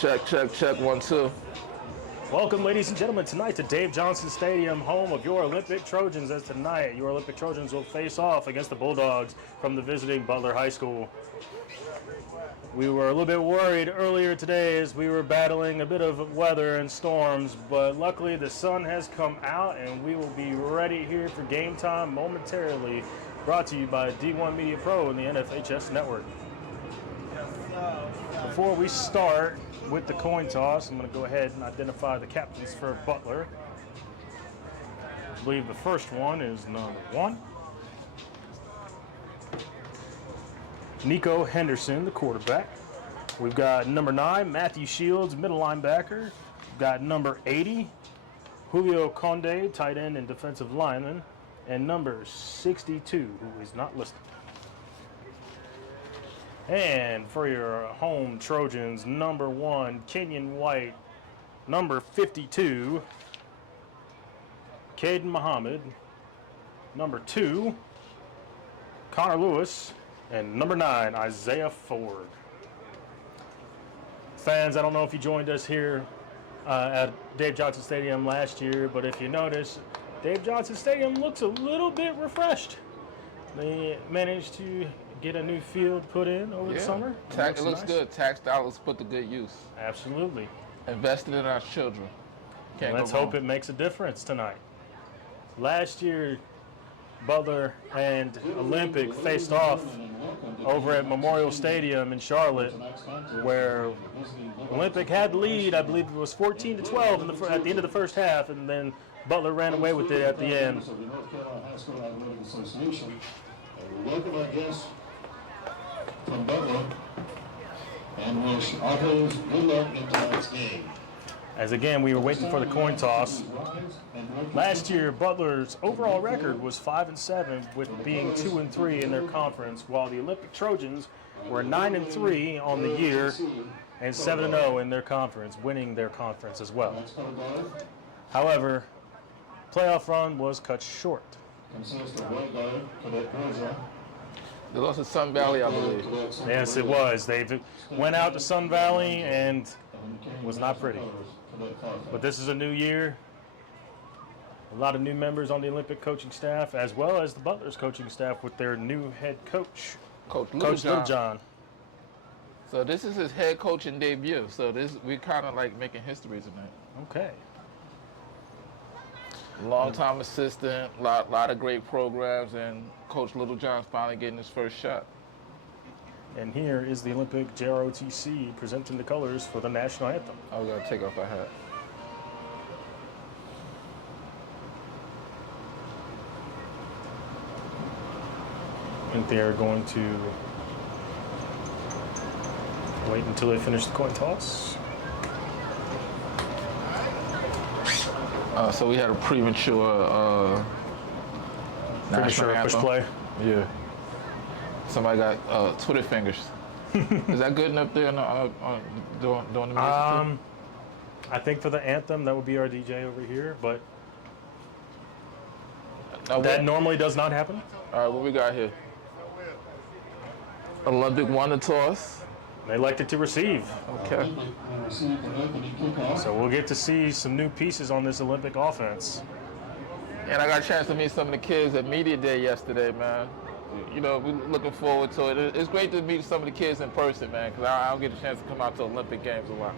Check, check, check, 1, 2. Welcome, ladies and gentlemen, tonight to Dave Johnson Stadium, home of your Olympic Trojans, as tonight your Olympic Trojans will face off against the Bulldogs from the visiting Butler High School. We were a little bit worried earlier today as we were battling a bit of weather and storms, but luckily the sun has come out and we will be ready here for game time momentarily. Brought to you by D1 Media Pro and the NFHS Network. Before we start with the coin toss, I'm going to go ahead and identify the captains for Butler. I believe the first one is number 1. Nico Henderson, the quarterback. We've got number 9, Matthew Shields, middle linebacker. We've got number 80, Julio Conde, tight end and defensive lineman. And number 62, who is not listed. And for your home Trojans, number 1, Kenyon White. Number 52, Caden Muhammad. Number 2, Connor Lewis. And number 9, Isaiah Ford. Fans, I don't know if you joined us here at Dave Johnson Stadium last year, but if you notice, Dave Johnson Stadium looks a little bit refreshed. They managed to get a new field put in over the summer. It looks nice. Good. Tax dollars put to good use. Absolutely. Invested in our children. Let's hope it makes a difference tonight. Last year, Butler and Olympic faced off over at Memorial Stadium in Charlotte, where Olympic had the lead. I believe it was 14-12 at the end of the first half, and then Butler ran away with it at the end. Welcome our guests from Butler, and wish our players good luck in tonight's game. As again, we were waiting for the coin toss. Last year, Butler's overall record was 5-7, with being 2-3 in their conference, while the Olympic Trojans were 9-3 on the year and 7-0 in their conference, winning their conference as well. However, playoff run was cut short. They lost to Sun Valley, I believe. Yes, it was. They went out to Sun Valley and was not pretty. But this is a new year. A lot of new members on the Olympic coaching staff, as well as the Butler's coaching staff with their new head coach, Coach Littlejohn. So this is his head coaching debut. So we're kind of like making history tonight. Okay. Long-time assistant, lot of great programs, and Coach Littlejohn's finally getting his first shot. And here is the Olympic JROTC presenting the colors for the national anthem. I was going to take off our hat. And they're going to wait until they finish the coin toss. So we had a premature push play. Yeah. Somebody got Twitter fingers. Is that good enough there doing the music? I think for the anthem, that would be our DJ over here, but that normally does not happen. All right, what we got here? Olympic won the toss. They elected to receive. Okay. So we'll get to see some new pieces on this Olympic offense. And I got a chance to meet some of the kids at Media Day yesterday, man. You know, we're looking forward to it. It's great to meet some of the kids in person, man, because I don't get a chance to come out to Olympic games a lot.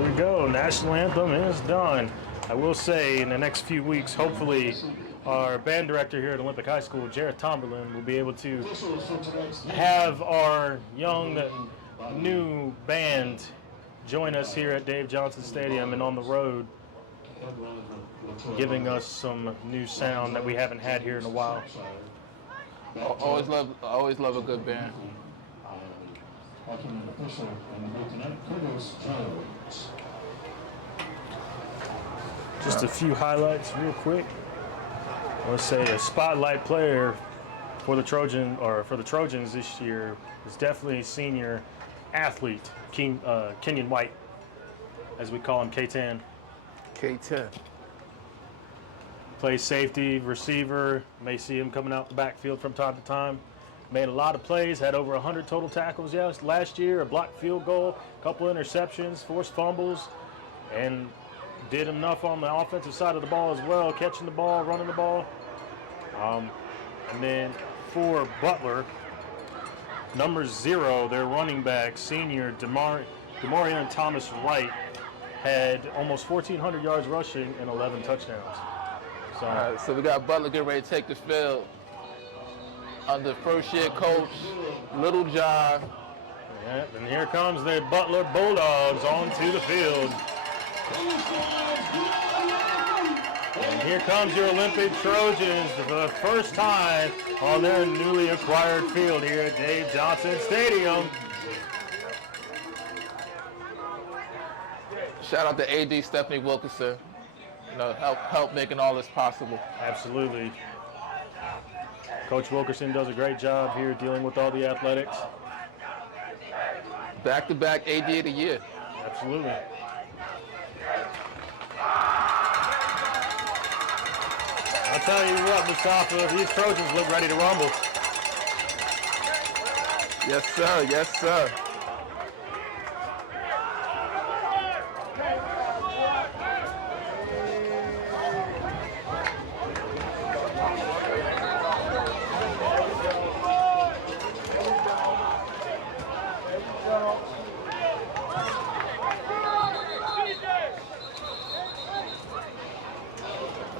There we go. National anthem is done. I will say in the next few weeks, hopefully, our band director here at Olympic High School, Jared Tomberlin, will be able to have our young new band join us here at Dave Johnson Stadium and on the road, giving us some new sound that we haven't had here in a while. Always love a good band. Just a few highlights real quick. Let's say a spotlight player for the Trojans this year is definitely senior athlete Kenyon White, as we call him, K10. K10. Plays safety, receiver. May see him coming out the backfield from time to time. Made a lot of plays, had over 100 total tackles last year, a blocked field goal, a couple interceptions, forced fumbles, and did enough on the offensive side of the ball as well, catching the ball, running the ball. And then for Butler, number 0, their running back, senior Demarion Thomas Wright, had almost 1,400 yards rushing and 11 touchdowns. All right, so we got Butler getting ready to take the field under first-year coach Little John. Yeah, and here comes the Butler Bulldogs onto the field. And here comes your Olympic Trojans for the first time on their newly acquired field here at Dave Johnson Stadium. Shout out to AD Stephanie Wilkinson. Help making all this possible. Absolutely. Coach Wilkerson does a great job here dealing with all the athletics. Back-to-back AD of the year. Absolutely. I'll tell you what, Mustafa, these Trojans look ready to rumble. Yes, sir. Yes, sir.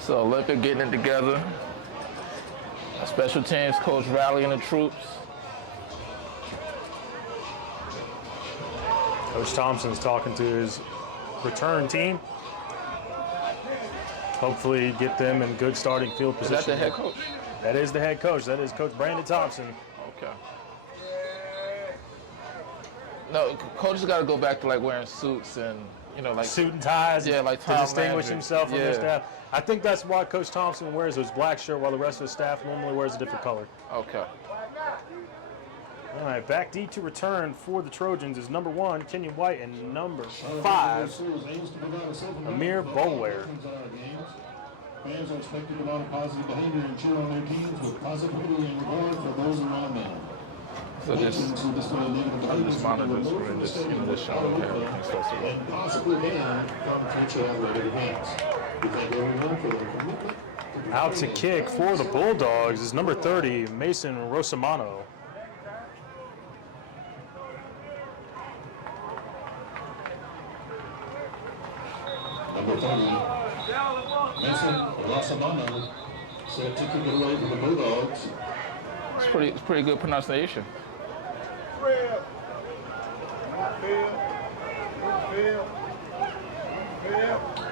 So Olympic getting it together. Special teams coach rallying the troops. Coach Thompson's talking to his return team. Hopefully get them in good starting field position. Is that the head coach? That is the head coach. That is Coach Brandon Thompson. Okay. No, coaches got to go back to like wearing suits and, like suit and ties. Yeah, like to Tom distinguish Landry. himself from their Yeah. staff. I think that's why Coach Thompson wears his black shirt while the rest of the staff normally wears a different color. Okay. All right, back D to return for the Trojans is number 1, Kenyon White, and number 5, Amir Bolware. Fans are expected to model positive behavior and cheer on their teams with positivity and regard for those around them. So I'm just monitoring this this show here. And possibly ban from future athletic events. We thank everyone for their commitment. Out to kick for the Bulldogs is number 30, Mason Rosamano. Number 30, Mason Rosamano, set to kick it away for the Bulldogs. It's pretty good pronunciation.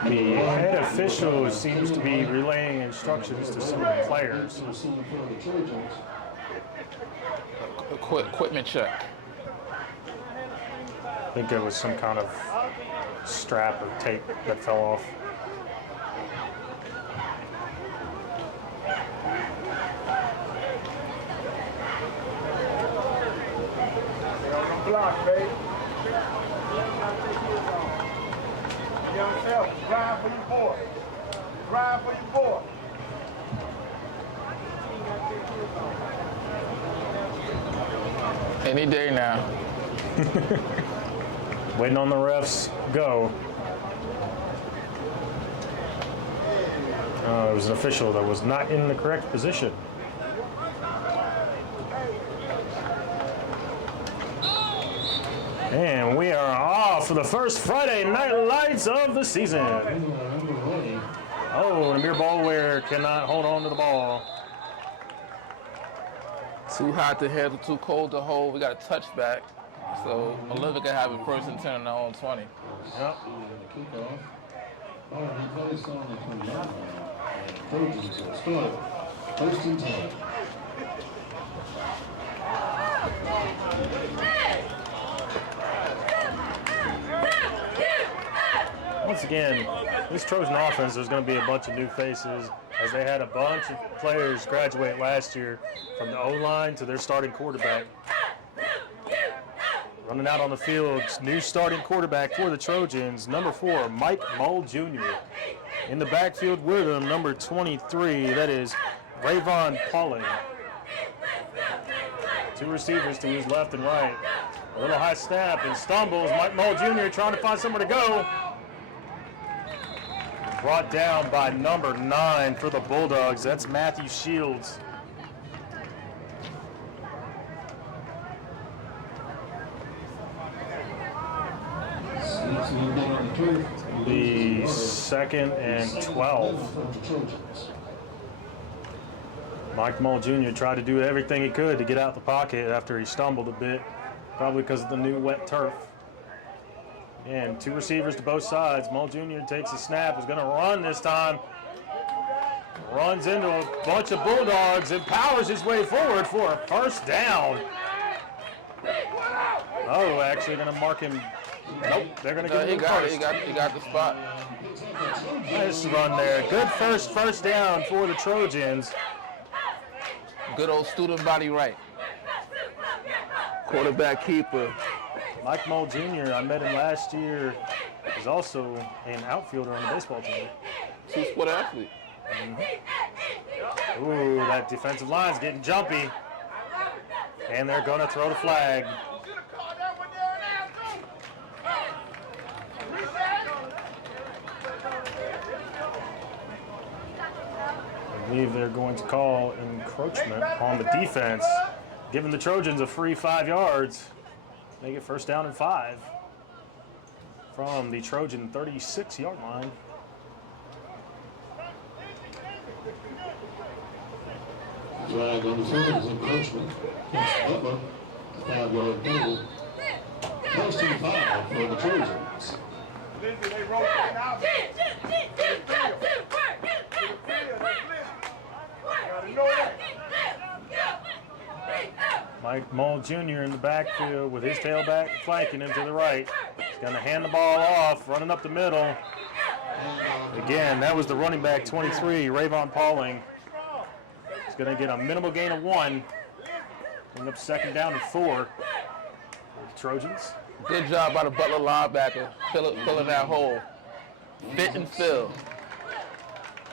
The head official seems to be relaying instructions to some of the players. Equipment check. I think there was some kind of strap or tape that fell off. Block, baby. Young fella, drive for your boy. Drive for your boy. Any day now. Waiting on the refs. Go. It was an official that was not in the correct position. And we are off for the first Friday Night Lights of the season. Oh, Amir Ballware cannot hold on to the ball. Too hot to handle, too cold to hold. We got a touchback. So Olympic can have it first and 10 on their own 20. Yep. First and 10. Once again, this Trojan offense, there's going to be a bunch of new faces, as they had a bunch of players graduate last year from the O-line to their starting quarterback. Running out on the field, new starting quarterback for the Trojans, number 4, Mike Mull Jr. In the backfield with him, number 23, that is Rayvon Pauling. Two receivers to his left and right. A little high snap and stumbles. Mike Mull Jr. trying to find somewhere to go. Brought down by number 9 for the Bulldogs. That's Matthew Shields. The 2nd and 12. Mike Mull Jr. tried to do everything he could to get out the pocket after he stumbled a bit, probably because of the new wet turf. And two receivers to both sides. Mull Jr. takes a snap, is going to run this time. Runs into a bunch of Bulldogs and powers his way forward for a first down. Oh, actually going to mark him. Nope, they're going to give him the first. He got the spot. Nice run there. Good first down for the Trojans. Good old student body right. Quarterback keeper. Mike Mull Jr., I met him last year, is also an outfielder on the baseball team. Two-sport athlete. Ooh, that defensive line's getting jumpy. And they're going to throw the flag. I believe they're going to call encroachment on the defense, giving the Trojans a free 5 yards. Make it first down and 5 from the Trojan 36-yard line. Flag on the field is encroachment. Butler, 5-yard penalty. First and 5 for the Trojans. Mike Mull Jr. in the backfield with his tailback flanking him to the right. He's going to hand the ball off, running up the middle. Again, that was the running back 23, Rayvon Pauling. He's going to get a minimal gain of 1. Bring up 2nd down and 4. Trojans. Good job by the Butler linebacker, filling that hole. Fit and fill.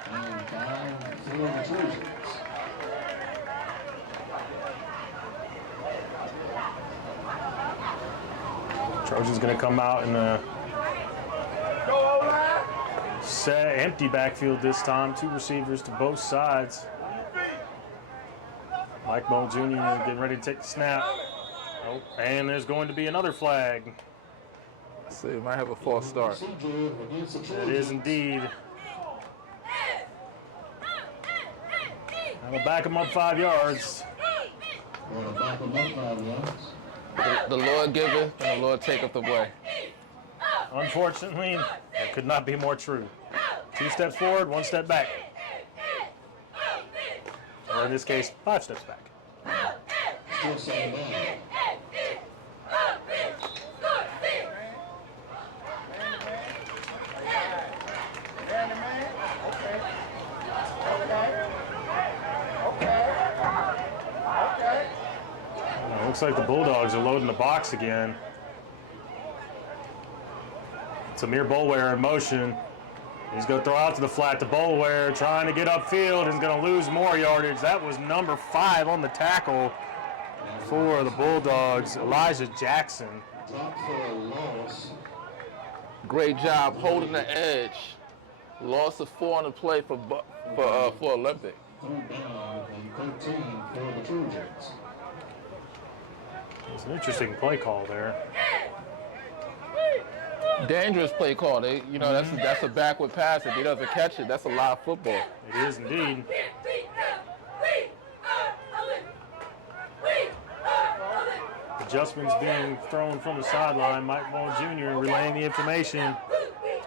And 5 for the Trojans. Trojans going to come out in a empty backfield this time. 2 receivers to both sides. Mike Mull Jr. getting ready to take the snap. Oh, and there's going to be another flag. Let's see, might have a false start. It is indeed. That'll back them up 5 yards. The Lord giveth and the Lord taketh away. Unfortunately, that could not be more true. 2 steps forward, 1 step back. Or in this case, 5 steps back. Still 7 down. Looks like the Bulldogs are loading the box again. It's Amir Ballware in motion. He's going to throw out to the flat to Ballware, trying to get upfield. He's going to lose more yardage. That was number 5 on the tackle for the Bulldogs, Elijah Jackson. Great job holding the edge. Loss of 4 on the play for Olympic. 3rd down and 13 for the Trojans. It's an interesting play call there. Dangerous play call. That's a backward pass. If he doesn't catch it, that's a live football. It is indeed. Adjustments being thrown from the sideline. Mike Ball Jr. relaying the information.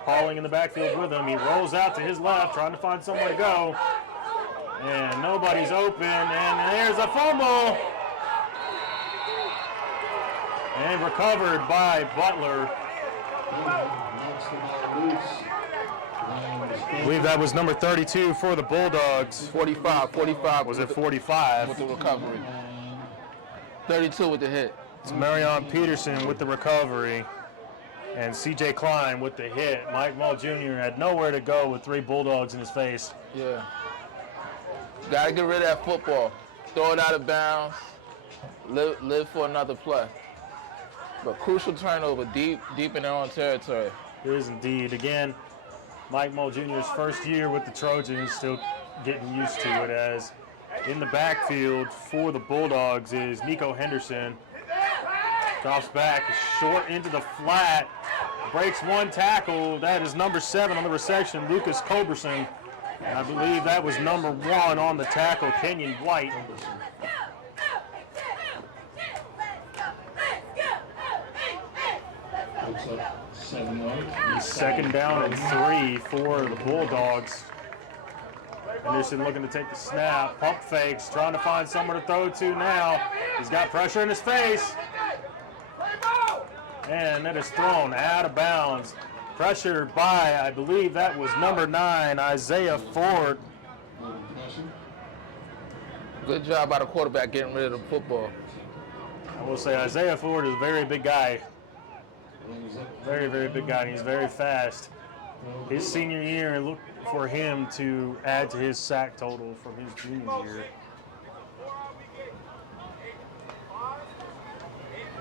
Calling in the backfield with him. He rolls out to his left, trying to find somewhere to go. And nobody's open. And there's a fumble. And recovered by Butler. I believe that was number 32 for the Bulldogs. 45. Was it 45? With the recovery. 32 with the hit. It's Marion Peterson with the recovery. And C.J. Klein with the hit. Mike Mull Jr. had nowhere to go with 3 Bulldogs in his face. Yeah. Got to get rid of that football. Throw it out of bounds. Live for another play. But crucial turnover deep in their own territory. It is indeed. Again, Mike Mull Jr.'s first year with the Trojans, still getting used to it, as in the backfield for the Bulldogs is Nico Henderson. Drops back short into the flat, breaks 1 tackle. That is number 7 on the reception, Lucas Culberson. And I believe that was number 1 on the tackle, Kenyon White. Second down and 3 for the Bulldogs. Henderson looking to take the snap. Pump fakes, trying to find somewhere to throw to now. He's got pressure in his face. And that is thrown out of bounds. Pressured by, I believe that was number 9, Isaiah Ford. Good job by the quarterback getting rid of the football. I will say Isaiah Ford is a very big guy. Very, very big guy, and he's very fast. His senior year, and look for him to add to his sack total from his junior year.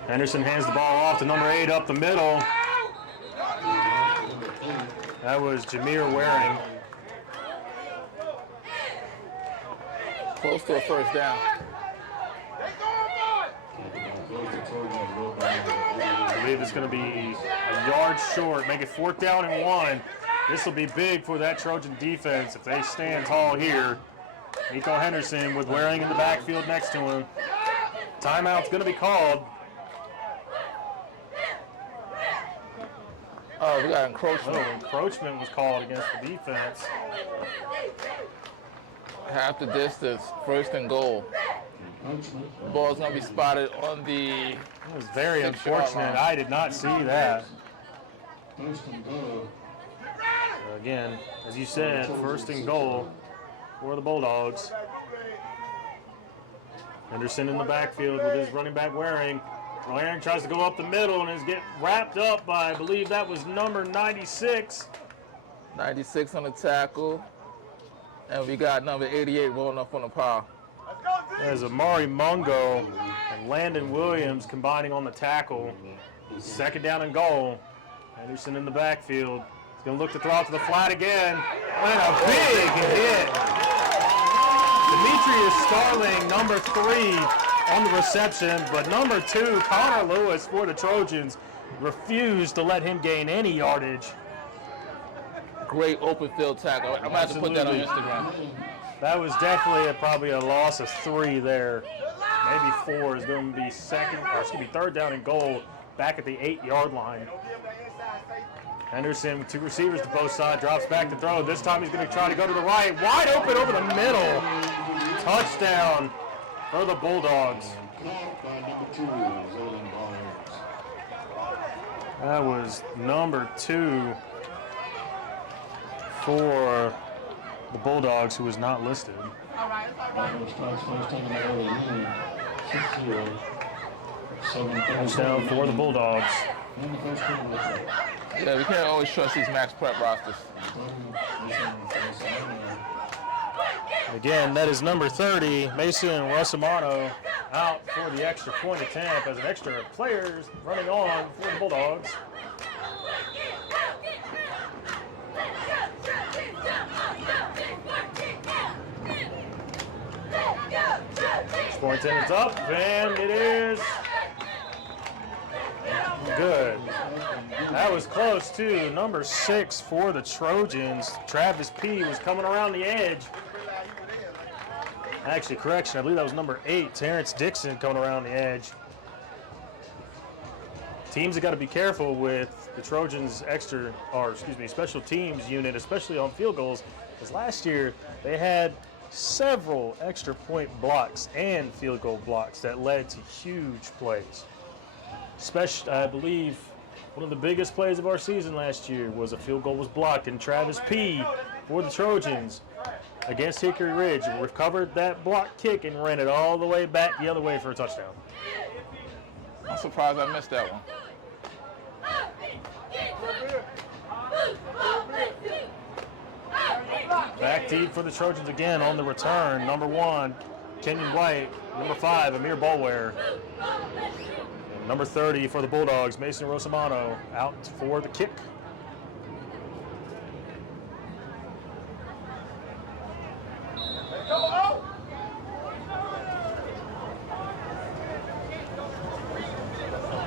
Henderson hands the ball off to number 8 up the middle. That was Jameer Waring. Close to a first down. I believe it's going to be a yard short, make it 4th down and 1. This will be big for that Trojan defense if they stand tall here. Nico Henderson with Waring in the backfield next to him. Timeout's going to be called. Oh, we got encroachment. Oh, encroachment was called against the defense. Half the distance, 1st and goal. The ball's going to be spotted on the... It was very unfortunate. I did not see that. Again, as you said, 1st and goal for the Bulldogs. Henderson in the backfield with his running back Waring. Waring tries to go up the middle and is getting wrapped up by, I believe that was number 96. 96 on the tackle. And we got number 88 rolling up on the pile. There's Amari Mungo and Landon Williams combining on the tackle. 2nd down and goal. Henderson in the backfield. He's going to look to throw out to the flat again. And a big hit. Demetrius Starling, number 3 on the reception, but number 2, Connor Lewis for the Trojans, refused to let him gain any yardage. Great open field tackle. I'm about to put that on Instagram. That was definitely probably a loss of 3 there. Maybe 4 is going to be 3rd down and goal back at the 8-yard line. Henderson with 2 receivers to both sides, drops back to throw. This time he's going to try to go to the right. Wide open over the middle. Touchdown for the Bulldogs. That was number 2 for the Bulldogs, who was not listed. Touchdown for the Bulldogs. Yeah, we can't always trust these max prep rosters. Again, that is number 30, Mason Rosamano, out for the extra point attempt as an extra players running on for the Bulldogs. Point attempt's up, and it is good. That was close too. Number 6 for the Trojans. Travis P. was coming around the edge. Actually, correction, I believe that was number 8, Terrence Dixon, coming around the edge. Teams have got to be careful with the Trojans' special teams unit, especially on field goals, because last year they had several extra point blocks and field goal blocks that led to huge plays. Especially, I believe, one of the biggest plays of our season last year was a field goal was blocked, and Travis P. for the Trojans against Hickory Ridge recovered that block kick and ran it all the way back the other way for a touchdown. I'm surprised I missed that one. Back deep for the Trojans again on the return. Number 1, Kenyon White. Number 5, Amir Bolware. And number 30 for the Bulldogs, Mason Rosamano, out for the kick.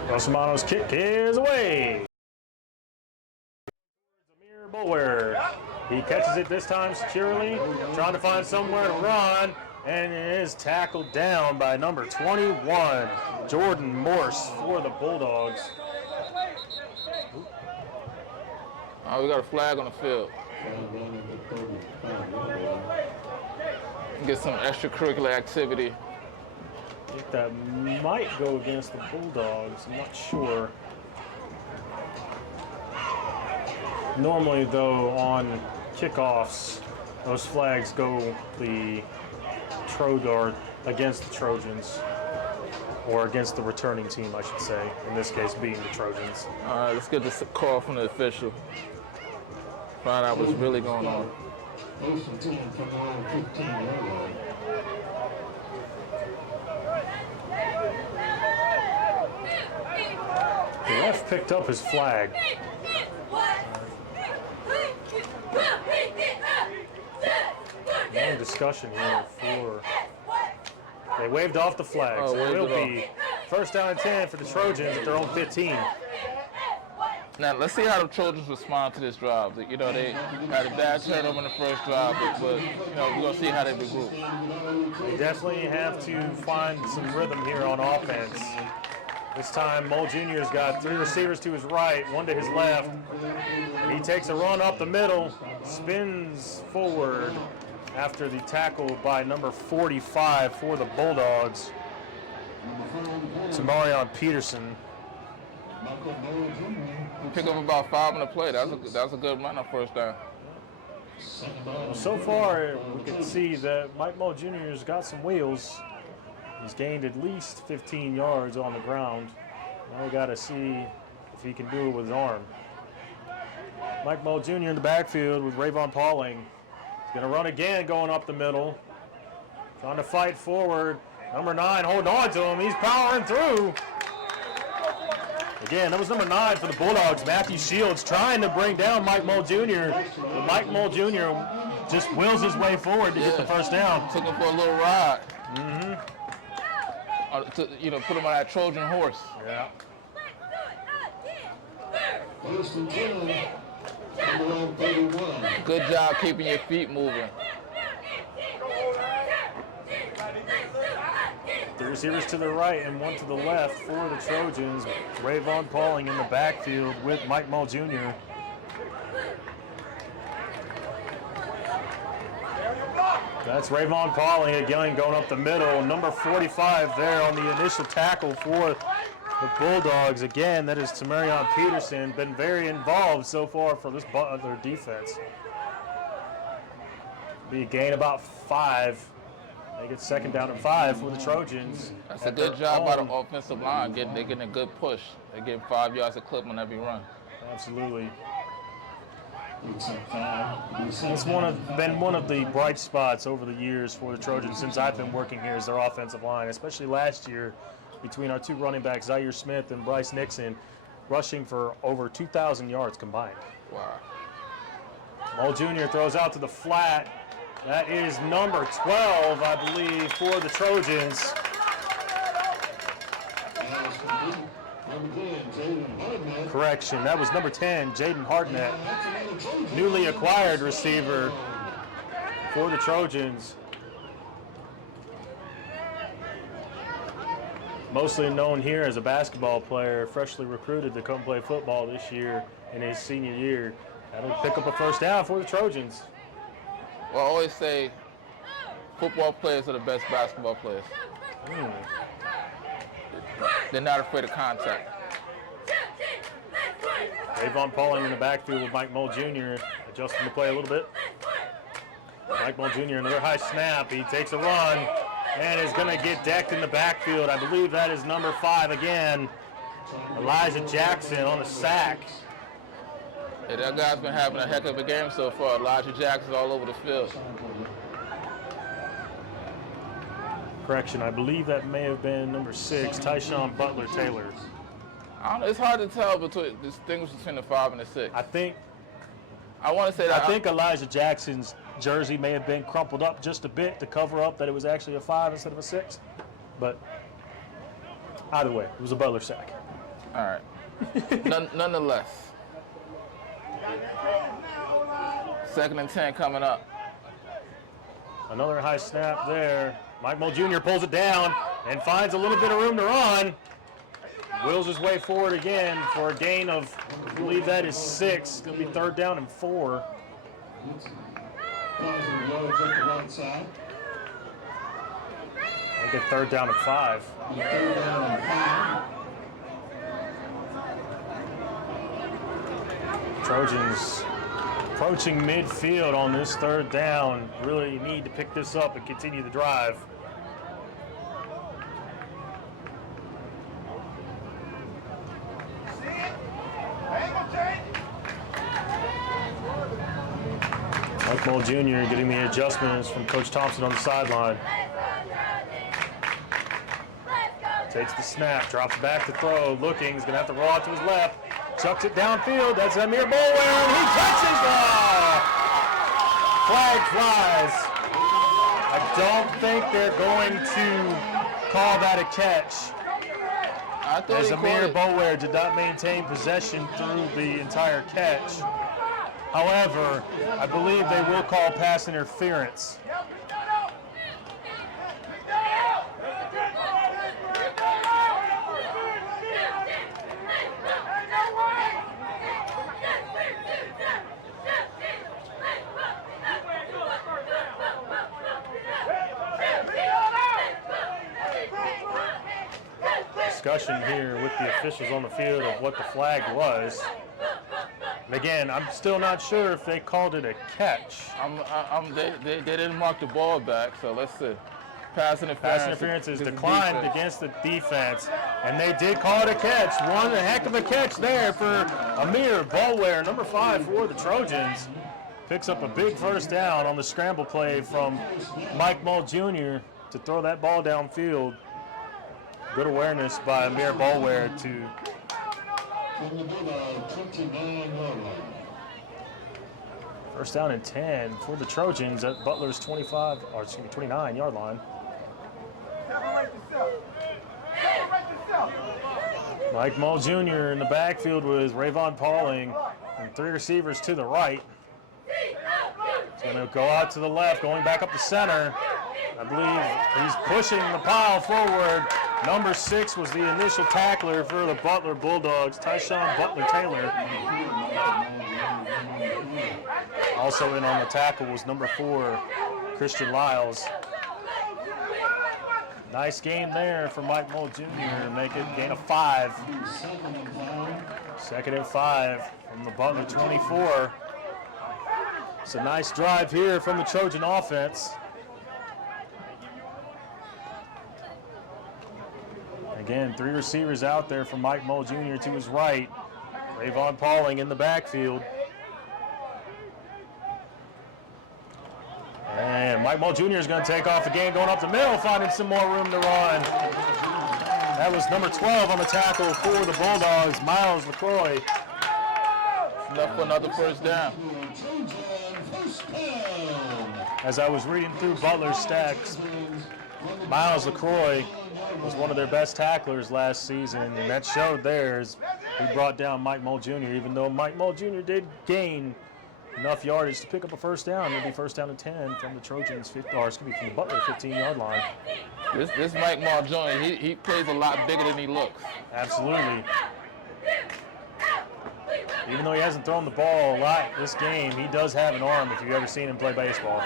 Rosamano's kick is away. Amir Bolware. He catches it this time securely, trying to find somewhere to run, and is tackled down by number 21, Jordan Morse for the Bulldogs. Oh, we got a flag on the field. Get some extracurricular activity. I think that might go against the Bulldogs. I'm not sure. Normally, though, on kickoffs, those flags go the against the Trojans, or against the returning team, I should say. In this case, being the Trojans. All right, let's get this call from the official. Find out what's really going on. The ref picked up his flag. No discussion here for. They waved off the flag, so it will be first down and 10 for the Trojans at their own 15. Now, let's see how the Trojans respond to this drive. You know, they had a bad turnover in the first drive, but you know, we're going to see how they regroup. They definitely have to find some rhythm here on offense. This time, Mole Jr.'s got 3 receivers to his right, 1 to his left. He takes a run up the middle, spins forward after the tackle by number 45 for the Bulldogs, Tamarion Peterson. Pick up about 5 on the play. That was a good run on first down. Well, so far, we can see that Mike Moe Jr. has got some wheels. He's gained at least 15 yards on the ground. Now we got to see if he can do it with his arm. Mike Moe Jr. in the backfield with Rayvon Pauling. He's going to run again going up the middle. Trying to fight forward. Number 9 holding on to him. He's powering through. Again, that was number 9 for the Bulldogs, Matthew Shields, trying to bring down Mike Moe Jr. But Mike Moe Jr. just wheels his way forward to get the first down. Took him for a little ride. To, you know, put him on that Trojan horse. Yeah. Good job keeping your feet moving. 3 receivers to the right and 1 to the left for the Trojans. Rayvon Pauling in the backfield with Mike Moe Jr. That's Rayvon Pauling again going up the middle. Number 45 there on the initial tackle for the Bulldogs. Again, that is Tamarion Peterson. Been very involved so far for this Butler defense. Be a gain about 5. They get second down and 5 for the Trojans. That's a good job by the offensive line. They're getting a good push. They're getting 5 yards a clip on every run. Absolutely. It's been one of the bright spots over the years for the Trojans since I've been working here is their offensive line, especially last year between our 2 running backs, Zaire Smith and Bryce Nixon, rushing for over 2,000 yards combined. Wow. Moe Jr. throws out to the flat. That is number 12, I believe, for the Trojans. Correction, that was number 10, Jaden Hartnett, newly acquired receiver for the Trojans. Mostly known here as a basketball player, freshly recruited to come play football this year in his senior year. That'll pick up a first down for the Trojans. Well, I always say football players are the best basketball players. They're not afraid of contact. Ravon Pauling in the backfield with Mike Mull Jr. adjusting the play a little bit. Mike Mull Jr. another high snap. He takes a run and is going to get decked in the backfield. I believe that is number 5 again. Elijah Jackson on a sack. Hey, that guy's been having a heck of a game so far. Elijah Jackson's all over the field. Correction, I believe that may have been number 6, Tyshawn Butler Taylor. I don't know, it's hard to tell distinguish between the 5 and the 6. I want to say that. I think Elijah Jackson's jersey may have been crumpled up just a bit to cover up that it was actually a 5 instead of a 6. But either way, it was a Butler sack. All right. Nonetheless. 2nd and 10 coming up. Another high snap there. Mike Mull Jr. pulls it down and finds a little bit of room to run. Wheels his way forward again for a gain of, I believe that is 6. It's going to be 3rd down and 4. I think 3rd down and 5. Trojans approaching midfield on this 3rd down. Really need to pick this up and continue the drive. Mike Mull Jr. getting the adjustments from Coach Thompson on the sideline. Takes the snap, drops back to throw, looking, he's going to have to roll out to his left. Chucks it downfield, that's Amir Boulware, and he catches the flag flies. I don't think they're going to call that a catch, as Amir Boulware did not maintain possession through the entire catch. However, I believe they will call pass interference. Discussion here with the officials on the field of what the flag was. And again, I'm still not sure if they called it a catch. They didn't mark the ball back, so let's see. Pass interference is declined against the defense, and they did call it a catch. One heck of a catch there for Amir Boulware, number 5 for the Trojans. Picks up a big first down on the scramble play from Mike Mull Jr. to throw that ball downfield. Good awareness by Amir Boulware to first down and 10 for the Trojans at Butler's 29-yard line. Mike Mull Jr. in the backfield with Ravon Pauling and 3 receivers to the right. He's going to go out to the left, going back up the center. I believe he's pushing the pile forward. Number 6 was the initial tackler for the Butler Bulldogs, Tyshawn Butler Taylor. Also in on the tackle was number 4, Christian Lyles. Nice gain there for Mike Mull Jr. to make it gain of 5. 2nd and 5 from the Butler 24. It's a nice drive here from the Trojan offense. Again, 3 receivers out there from Mike Mull Jr. to his right. Ravon Pauling in the backfield. And Mike Mull Jr. is going to take off again, going up the middle, finding some more room to run. That was number 12 on the tackle for the Bulldogs, Miles LaCroix. Enough for another first down. As I was reading through Butler's stats, Miles LaCroix was one of their best tacklers last season, and that showed there as he brought down Mike Mull Jr., even though Mike Mull Jr. did gain enough yardage to pick up a first down. It'll be first down and 10 from the Trojans, from the Butler 15-yard line. This Mike Mull Jr., he plays a lot bigger than he looks. Absolutely. Even though he hasn't thrown the ball a lot this game, he does have an arm if you've ever seen him play baseball.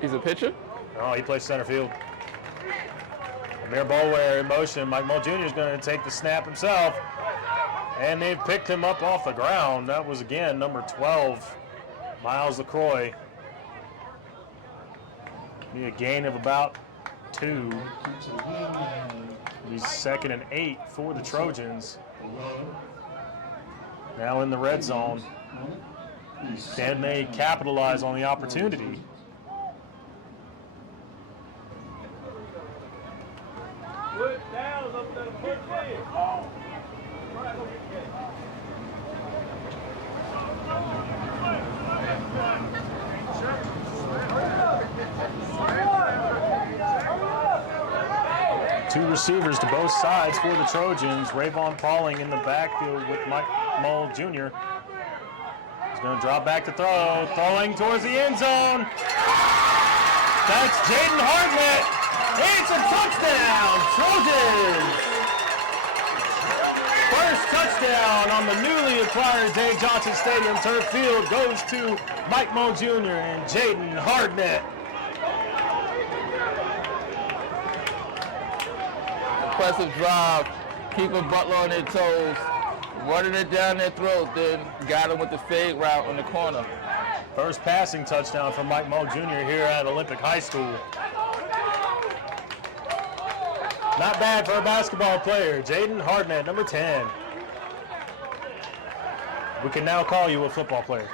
He's a pitcher? Oh, he plays center field. Amir Bolware in motion. Mike Mull Jr. is going to take the snap himself. And they've picked him up off the ground. That was, again, number 12, Miles LaCroix. Be a gain of about 2. He's 2nd and 8 for the Trojans. Now in the red zone. Can they capitalize on the opportunity? Two receivers to both sides for the Trojans. Rayvon Pauling in the backfield with Mike Mull Jr. He's going to drop back to throw. Throwing towards the end zone. That's Jaden Hartnett. It's a touchdown, Trojans! First touchdown on the newly acquired Dave Johnson Stadium turf field goes to Mike Mull Jr. and Jaden Hartnett. Impressive drive, keeping Butler on their toes, running it down their throat, then got him with the fade route in the corner. First passing touchdown from Mike Mull Jr. here at Olympic High School. Not bad for a basketball player. Jaden Hartnett, number 10. We can now call you a football player.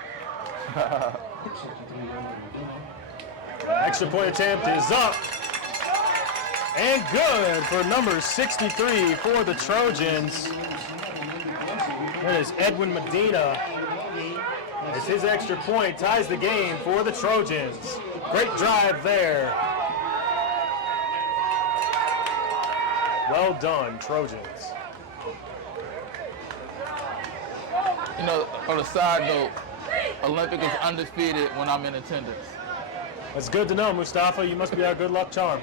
Extra point attempt is up. And good for number 63 for the Trojans. That is Edwin Medina. As his extra point ties the game for the Trojans. Great drive there. Well done, Trojans. You know, on a side note, Olympic is undefeated when I'm in attendance. That's good to know, Mustafa. You must be our good luck charm.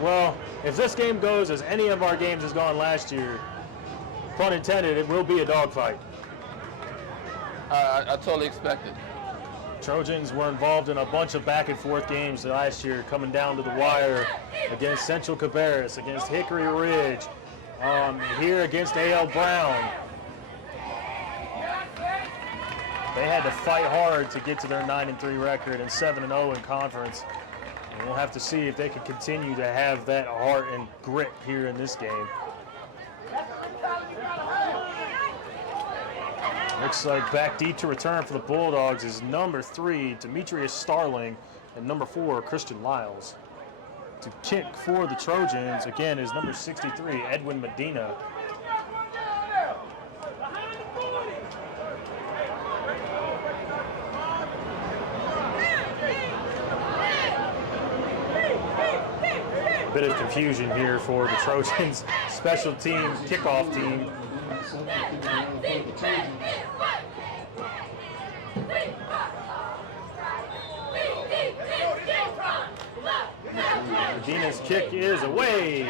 Well, if this game goes as any of our games has gone last year, pun intended, it will be a dogfight. I totally expect it. Trojans were involved in a bunch of back and forth games last year, coming down to the wire against Central Cabarrus, against Hickory Ridge, here against A.L. Brown. They had to fight hard to get to their 9-3 record and 7-0 in conference. And we'll have to see if they can continue to have that heart and grit here in this game. Looks like back deep to return for the Bulldogs is number 3, Demetrius Starling, and number 4, Christian Lyles. To kick for the Trojans, again, is number 63, Edwin Medina. A bit of confusion here for the Trojans special team kickoff team. Medina's kick is away.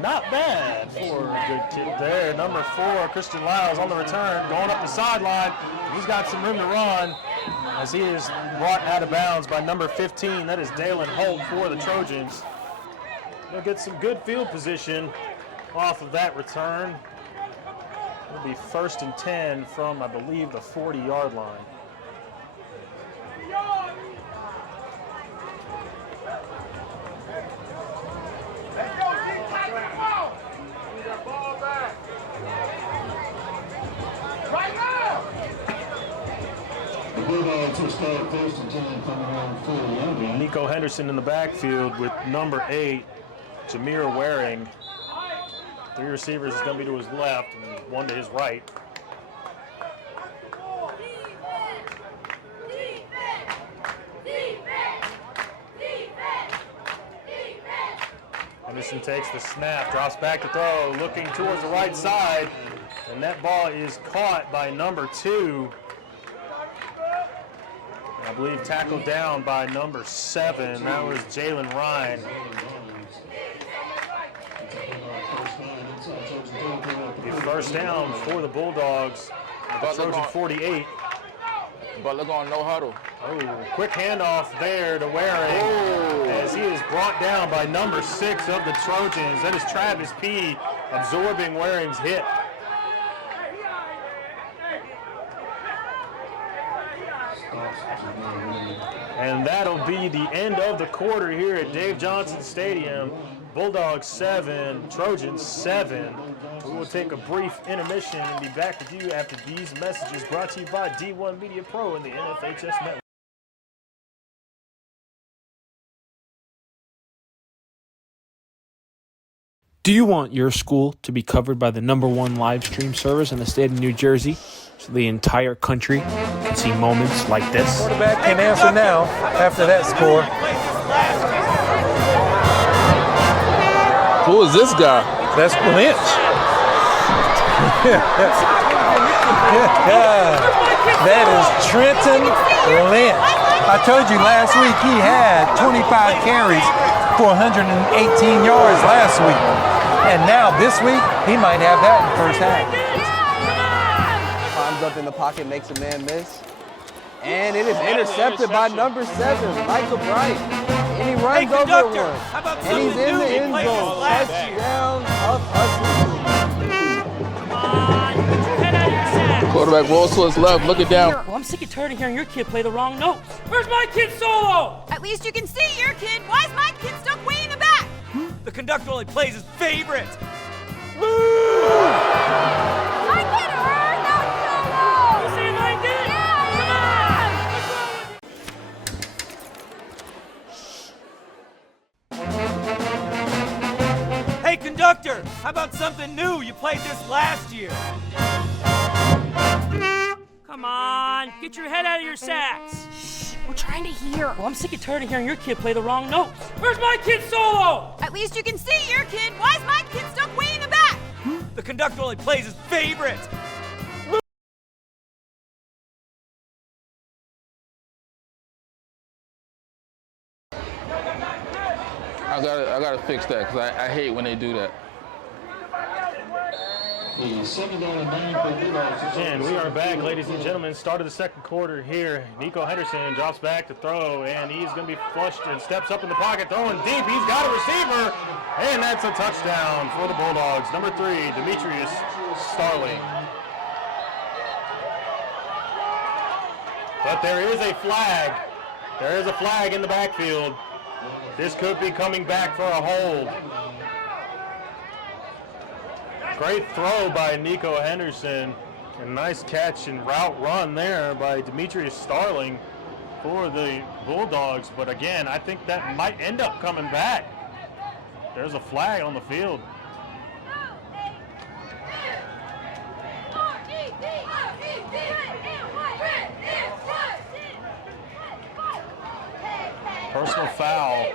Not bad for a good kick there. Number 4, Christian Lyles on the return, going up the sideline. He's got some room to run as he is brought out of bounds by number 15. That is Dalen Holt for the Trojans. They'll get some good field position off of that return. It'll be 1st and 10 from, I believe, the 40-yard line. The Bulldogs will start 1st and 10 from around 40-yard line. Nico Henderson in the backfield with number 8, Jameer Waring. 3 receivers is going to be to his left and 1 to his right. Henderson takes the snap, drops back to throw, looking towards the right side, and that ball is caught by number 2. I believe tackled down by number 7. That was Jalen Ryan. The first down for the Bulldogs. The Trojan 48. Butler going no huddle. Oh, quick handoff there to Waring as he is brought down by number 6 of the Trojans. That is Travis P. absorbing Waring's hit. And that'll be the end of the quarter here at Dave Johnson Stadium. Bulldogs 7, Trojans 7. We will take a brief intermission and be back with you after these messages brought to you by D1 Media Pro and the NFHS Network. Do you want your school to be covered by the #1 live stream service in the state of New Jersey so the entire country can see moments like this? Quarterback can answer now after that score. Who is this guy? That's Lynch. That is Trenton Lynch. I told you last week he had 25 carries for 118 yards last week. And now this week, he might have that in the first half. Climbs up in the pocket, makes a man miss. And it is intercepted by number 7, Michael Bright. And he runs over one. And he's in the end zone. Touchdown of Hudson. Quarterback rolls to his left, looking down. Well, I'm sick and tired of hearing your kid play the wrong notes. Where's my kid solo? At least you can see your kid. Why is my kid stuck way in the back? The conductor only plays his favorite. My kid heard that solo. You see my kid? Yeah, Come on. Hey, conductor, how about something new? You played this last year. Come on, get your head out of your sacks. Shh, we're trying to hear. Well, I'm sick and tired of hearing your kid play the wrong notes. Where's my kid solo? At least you can see your kid. Why is my kid stuck way in the back? The conductor only plays his favorite. I gotta fix that because I hate when they do that. And we are back, ladies and gentlemen. Start of the second quarter here. Nico Henderson drops back to throw, and he's going to be flushed and steps up in the pocket, throwing deep. He's got a receiver, and that's a touchdown for the Bulldogs. Number 3, Demetrius Starling. But there is a flag. There is a flag in the backfield. This could be coming back for a hold. Great throw by Nico Henderson. A nice catch and route run there by Demetrius Starling for the Bulldogs. But again, I think that might end up coming back. There's a flag on the field. Personal foul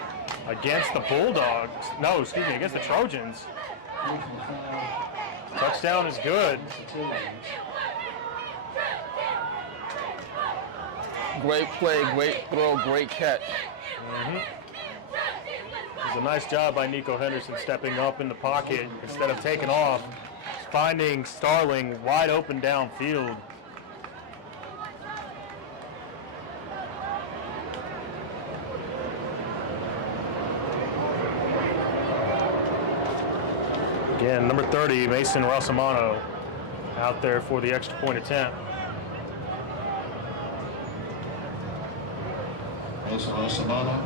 against the Bulldogs. No, excuse me, against the Trojans. Touchdown is good. Great play, great throw, great catch. It was a nice job by Nico Henderson stepping up in the pocket instead of taking off, finding Starling wide open downfield. Again, number 30, Mason Rosamano, out there for the extra point attempt. Mason Rosamano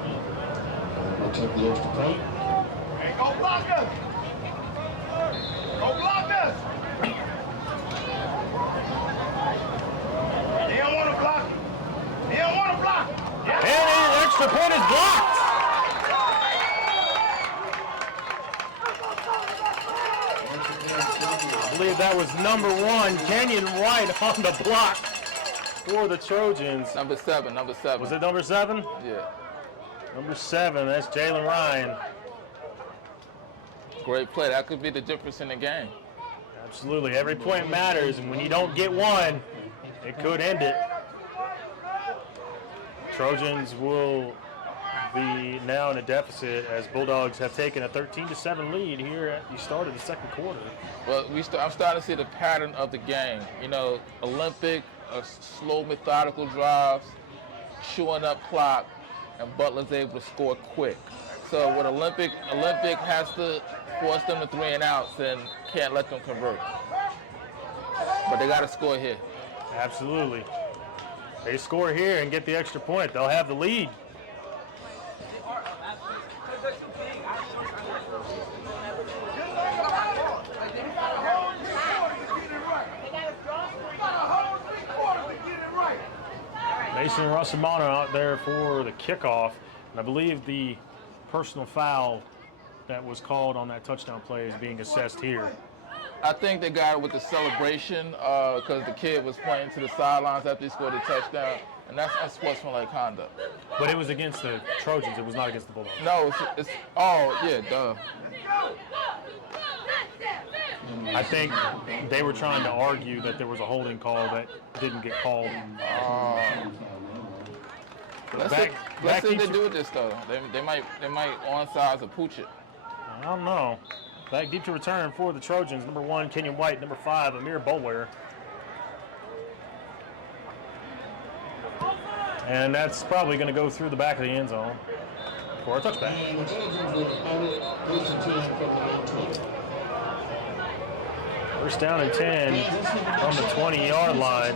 will take the extra point. Hey, go block us! Go block us! He don't want to block. He don't want to block. And the extra point is blocked. I believe that was number 1, Kenyon White, on the block for the Trojans. Number 7. Was it number 7? Yeah. Number 7, that's Jalen Ryan. Great play. That could be the difference in the game. Absolutely. Every point matters, and when you don't get one, it could end it. Trojans will be now in a deficit as Bulldogs have taken a 13-7 lead here at the start of the second quarter. Well, I'm starting to see the pattern of the game. You know, Olympic, slow, methodical drives, chewing up clock, and Butler's able to score quick. So what Olympic has to force them to 3 and outs and can't let them convert. But they got to score here. Absolutely. They score here and get the extra point. They'll have the lead. Mason Russamano out there for the kickoff. And I believe the personal foul that was called on that touchdown play is being assessed here. I think they got it with the celebration because the kid was pointing to the sidelines after he scored a touchdown, and that's unsportsmanlike conduct. But it was against the Trojans. It was not against the Bulldogs. No, it's yeah, duh. I think they were trying to argue that there was a holding call that didn't get called. Let's see what they do with this though. They might onside or pooch it. I don't know. Back deep to return for the Trojans. Number 1, Kenyon White. Number 5, Amir Butler. And that's probably going to go through the back of the end zone for a touchback. First down and 10 from the 20-yard line.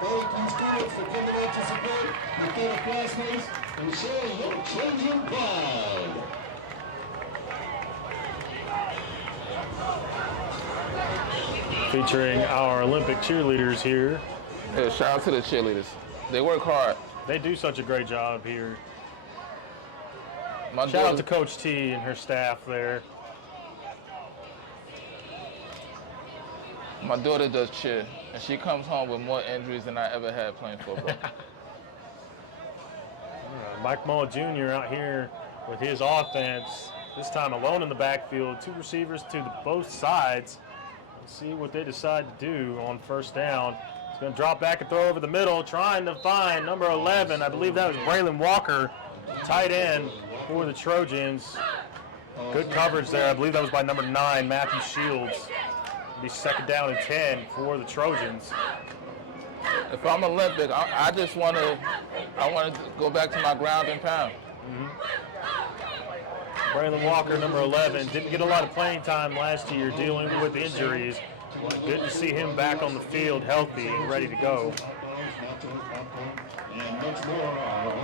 Thank you, students, for coming out to support your fellow classmates and showing your Trojan pride. Featuring our Olympic cheerleaders here. Yeah, shout out to the cheerleaders. They work hard. They do such a great job here. My Shout out to Coach T and her staff there. My daughter does cheer, and she comes home with more injuries than I ever had playing football. Mike Mull Jr. out here with his offense. This time alone in the backfield. 2 receivers to both sides. Let's see what they decide to do on first down. He's going to drop back and throw over the middle, trying to find number 11. I believe that was Braylon Walker, tight end for the Trojans. Good coverage there. I believe that was by number 9, Matthew Shields. It'll be second down and 10 for the Trojans. If I'm Olympic, I just want to go back to my ground and pound. Braylon Walker, number 11, didn't get a lot of playing time last year dealing with injuries. Good to see him back on the field healthy and ready to go.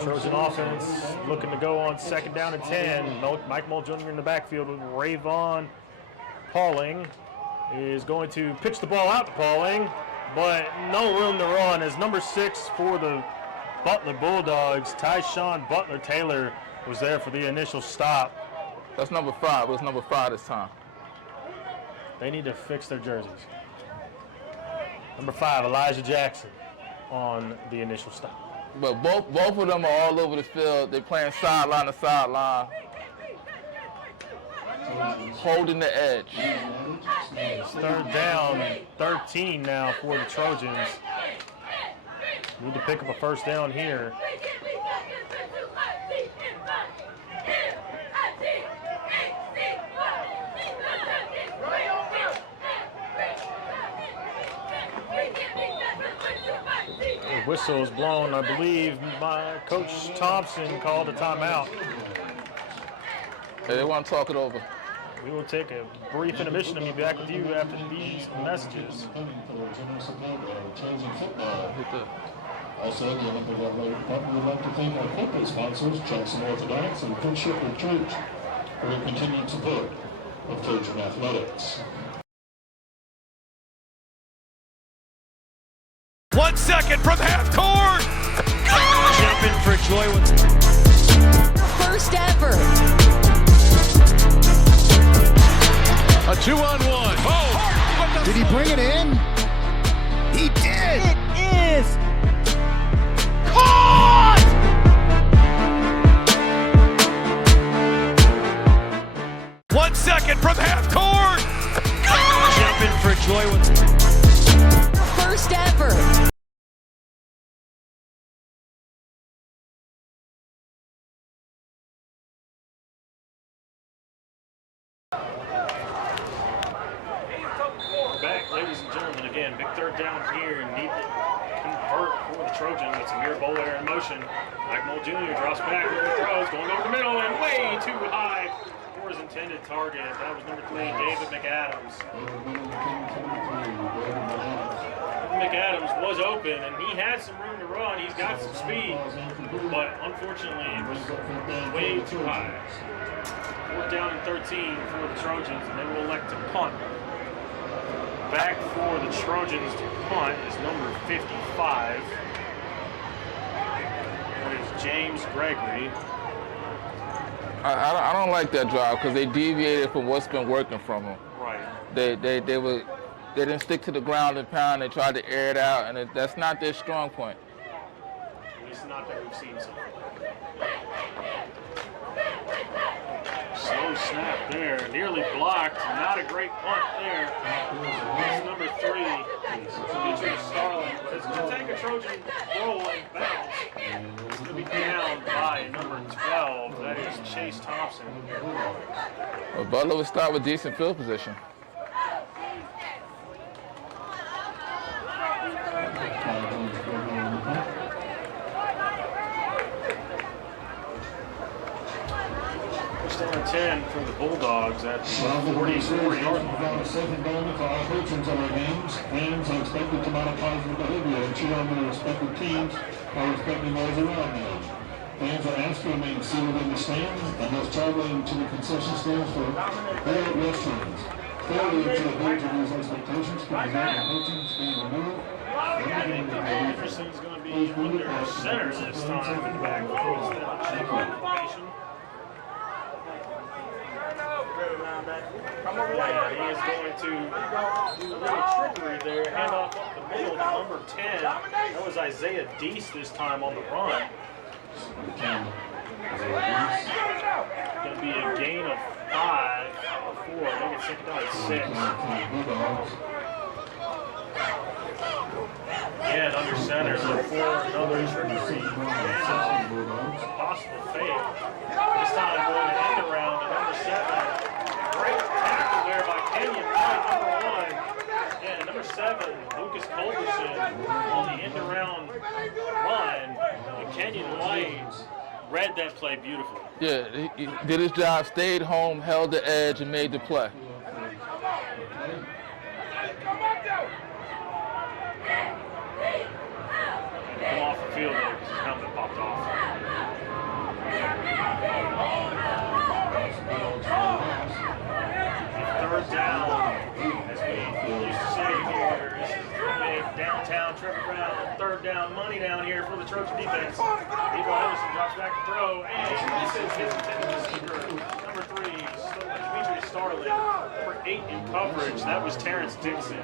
Trojan offense looking to go on second down and 10. Mike Mull Jr. in the backfield with Rayvon Pauling is going to pitch the ball out to Pauling, but no room to run as number 6 for the Butler Bulldogs, Tyshawn Butler Taylor, was there for the initial stop. That's number 5. It was number 5 this time. They need to fix their jerseys. Number 5, Elijah Jackson on the initial stop. But both of them are all over the field. They're playing sideline to sideline, holding the edge. It's third down, 13 now for the Trojans. Need to pick up a first down here. The whistle is blown. I believe Coach Thompson called a timeout. Hey, they want to talk it over. We will take a brief intermission and be back with you after these messages. Also, the Olympic Athletic Department would like to thank our corporate sponsors, Jackson Orthodontics and Good Shepherd Church, for their continued support of Trojan Athletics. 1 second from half court. Jumping for joy with First ever. A 2-on-1. Oh! Did he bring it in? He did! It is Caught! 1 second. Stafford. Back, ladies and gentlemen, again, big third down here. Need to convert for the Trojans. It's Amir Bowler in motion. Mike Moll Jr. drops back, throws, going over the middle and way too high for his intended target. That was number 3, David McAdams. McAdams was open and he had some room to run. He's got some speed, but unfortunately it was way too high. 4th down and 13 for the Trojans, and they will elect to punt. Back for the Trojans to punt is number 55. That is James Gregory. I don't like that drive because they deviated from what's been working from them. Right. They didn't stick to the ground and pound. They tried to air it out, and that's not their strong point. At least not that we've seen so far. Slow snap there, nearly blocked. Not a great punt there. It's number 3, Demetrius Starling, but it's going to take a Trojan roll and bounce. It's going to be down by number 12. That is Chase Thompson. Well, Butler would start with decent field position. First down 10 for the Bulldogs at 44-yard line. Second down for our patrons of our games. Fans are expected to mount positive behavior and cheer on their respective teams while respecting those around them. Fans are asked to remain seated in the stands and those traveling to the concession stands for their restrooms. Failure to adhere to these expectations can result in patrons being removed. Anderson's going to be under center this time in the backfield. Yeah, he is going to do a little trickery there. Hand off up the middle to number 10. That was Isaiah Deese this time on the run. Going to be a gain of 5 or 4. I think it's second down at 6. Again, under center for another trickery. Possible fake. This time going to end around to number 7. Great tackle there by Kenyon White, number 1. And number 7, Lucas Culberson on the end around run. And Kenyon White read that play beautifully. Yeah, he did his job, stayed home, held the edge, and made the play. Come off the field there because his helmet popped off. Third down, as we used to say here, this is the big downtown Trevor Brown third down money down here for the Trojan defense. Eagle Henderson drops back to throw, and misses his intended receiver. Number 3, Demetrius Starling. Number 8 in coverage, that was Terrence Dixon.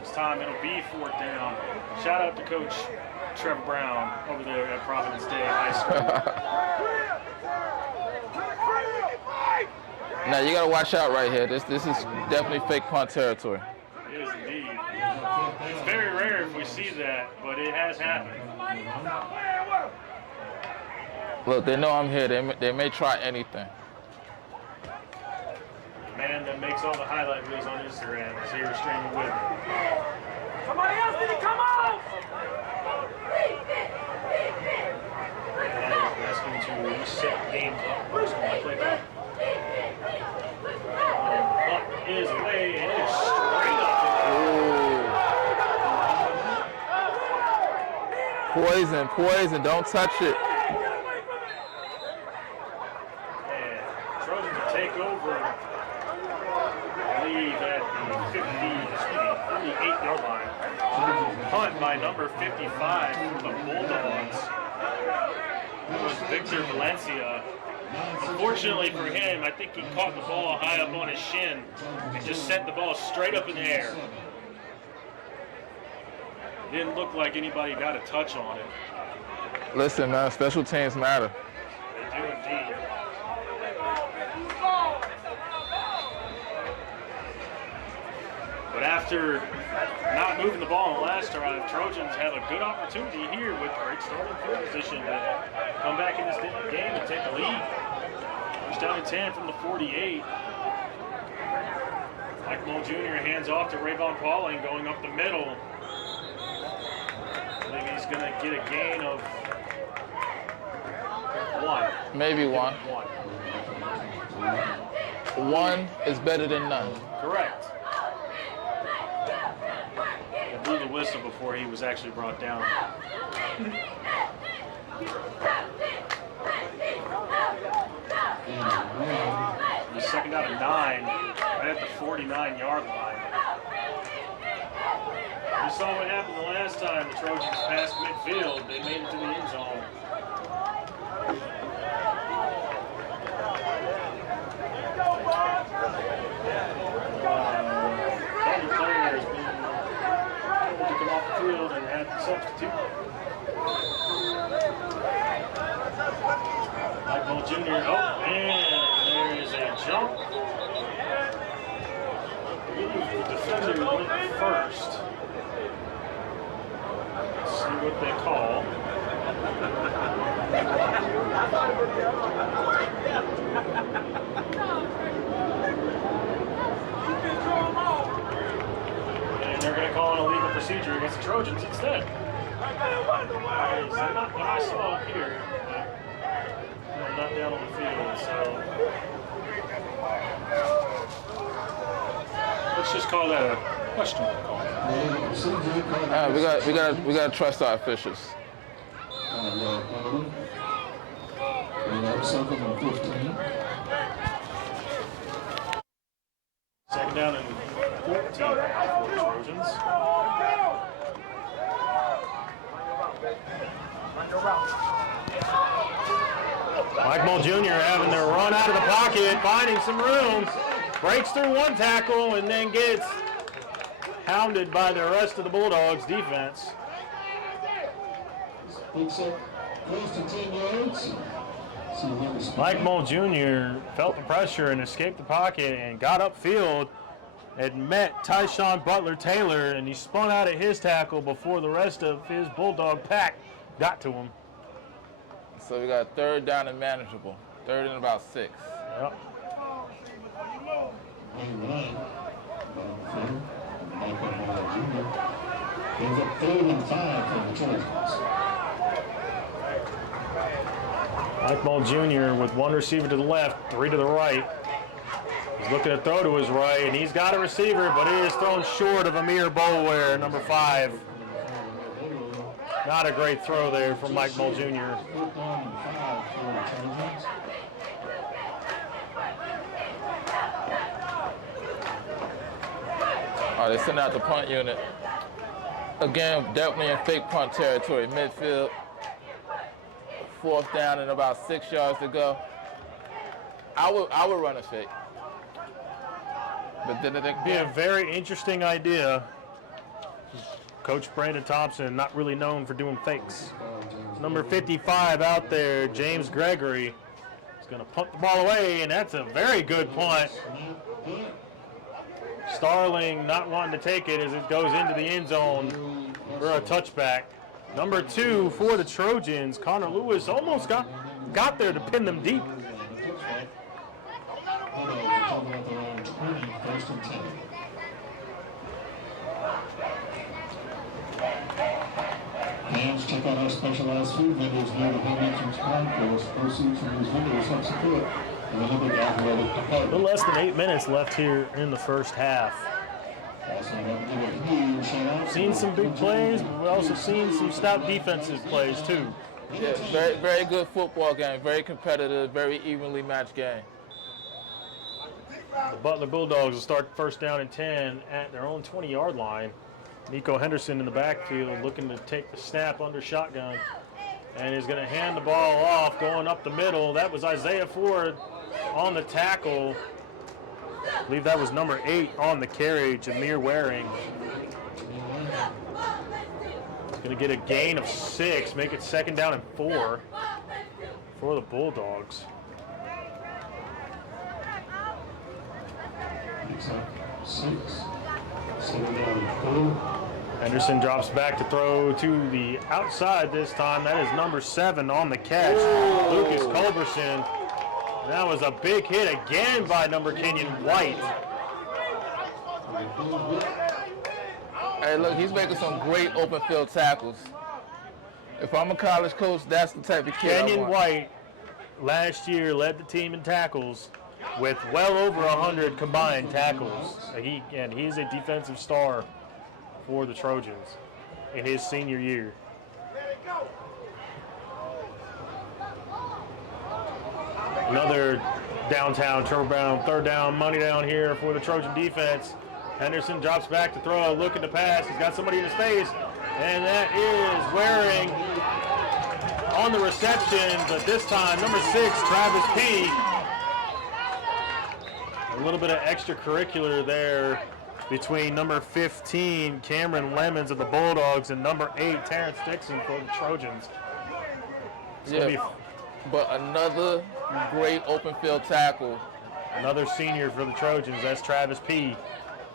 This time it'll be 4th down. Shout out to Coach Trevor Brown over there at Providence Day High School. Now you gotta watch out right here. This is definitely fake punt territory. It is indeed. It's very rare if we see that, but it has happened. Look, they know I'm here. They may try anything. The man that makes all the highlight reels on Instagram is here streaming with me. Somebody else need to come on! And asking to reset the game clock. Personally, play back. Buck is away and it is straight up. Poison, don't touch it. And Trojans will take over. Lead at the 38-yard line. Punt by number 55 for the Bulldogs. That was Victor Valencia. Unfortunately for him, I think he caught the ball high up on his shin and just sent the ball straight up in the air. Didn't look like anybody got a touch on it. Listen, man, special teams matter. They do indeed. But after not moving the ball in the last drive, Trojans have a good opportunity here with great starting field position to come back in this game and take the lead. First down and 10 from the 48. Mike Moll Jr. hands off to Rayvon Pauling going up the middle. I believe he's going to get a gain of 1. Maybe 1. 1 is better than none. Correct. He blew the whistle before he was actually brought down. He's second down and 9, right at the 49-yard line. You saw what happened the last time the Trojans passed midfield. They made it to the end zone. Other players being able to come off the field and had to substitute. Mike Moll Jr. Oh, and there is a jump. The defender went first. Let's see what they call. And they're going to call an illegal procedure against the Trojans instead. That is not what I saw here. Not down on the field, so let's just call that a questionable call. We got to trust our officials. Second down and 14 for the Trojans. Mike Moll Jr. having to run out of the pocket, finding some room, breaks through one tackle, and then gets hounded by the rest of the Bulldogs defense. Mike Moll Jr. felt the pressure and escaped the pocket and got upfield and met Tyshawn Butler-Taylor, and he spun out at his tackle before the rest of his Bulldog pack got to him. So we got 3rd down and manageable. 3rd and about 6. Yep. There's a 3rd and 5 for the Trojans. Mike Moll Jr. with one receiver to the left, 3 to the right. He's looking to throw to his right, and he's got a receiver, but he is thrown short of Amir Bolware, number 5. Not a great throw there from Mike Moll Jr. Oh, they sent out the punt unit. Again, definitely in fake punt territory. Midfield, 4th down and about 6 yards to go. I would run a fake. But then it'd be a very interesting idea. Coach Brandon Thompson, not really known for doing fakes. Number 55 out there, James Gregory, is going to punt the ball away, and that's a very good punt. Starling not wanting to take it as it goes into the end zone for a touchback. Number 2 for the Trojans, Connor Lewis, almost got there to pin them deep. Fans, check out our specialized food vendors near the Home Entrance Concourse. Proceeds from these vendors help support the Olympic Athletic A Department. little less than 8 minutes left here in the first half. Seen some big plays, but we've also seen some stout defensive plays too. Yeah, very, very good football game. Very competitive, very evenly matched game. The Butler Bulldogs will start 1st down and 10 at their own 20-yard line. Nico Henderson in the backfield looking to take the snap under shotgun and is going to hand the ball off going up the middle. That was Isaiah Ford on the tackle. I believe that was number 8 on the carry, Jameer Waring. He's going to get a gain of 6, make it 2nd down and 4 for the Bulldogs. Henderson drops back to throw to the outside this time. That is number 7 on the catch, Lucas Culberson. That was a big hit again by number Kenyon White. Hey, look, he's making some great open field tackles. If I'm a college coach, that's the type of kid I Kenyon want. White last year led the team in tackles with well over 100 combined tackles. He's a defensive star for the Trojans in his senior year. Another downtown turnaround, third down, money down here for the Trojan defense. Henderson drops back to throw, looking to pass. He's got somebody in his face, and that is Waring on the reception, but this time, number 6, Travis P. A little bit of extracurricular there between number 15, Cameron Lemons of the Bulldogs, and number 8, Terrence Dixon for the Trojans. But another great open field tackle. Another senior for the Trojans, that's Travis P.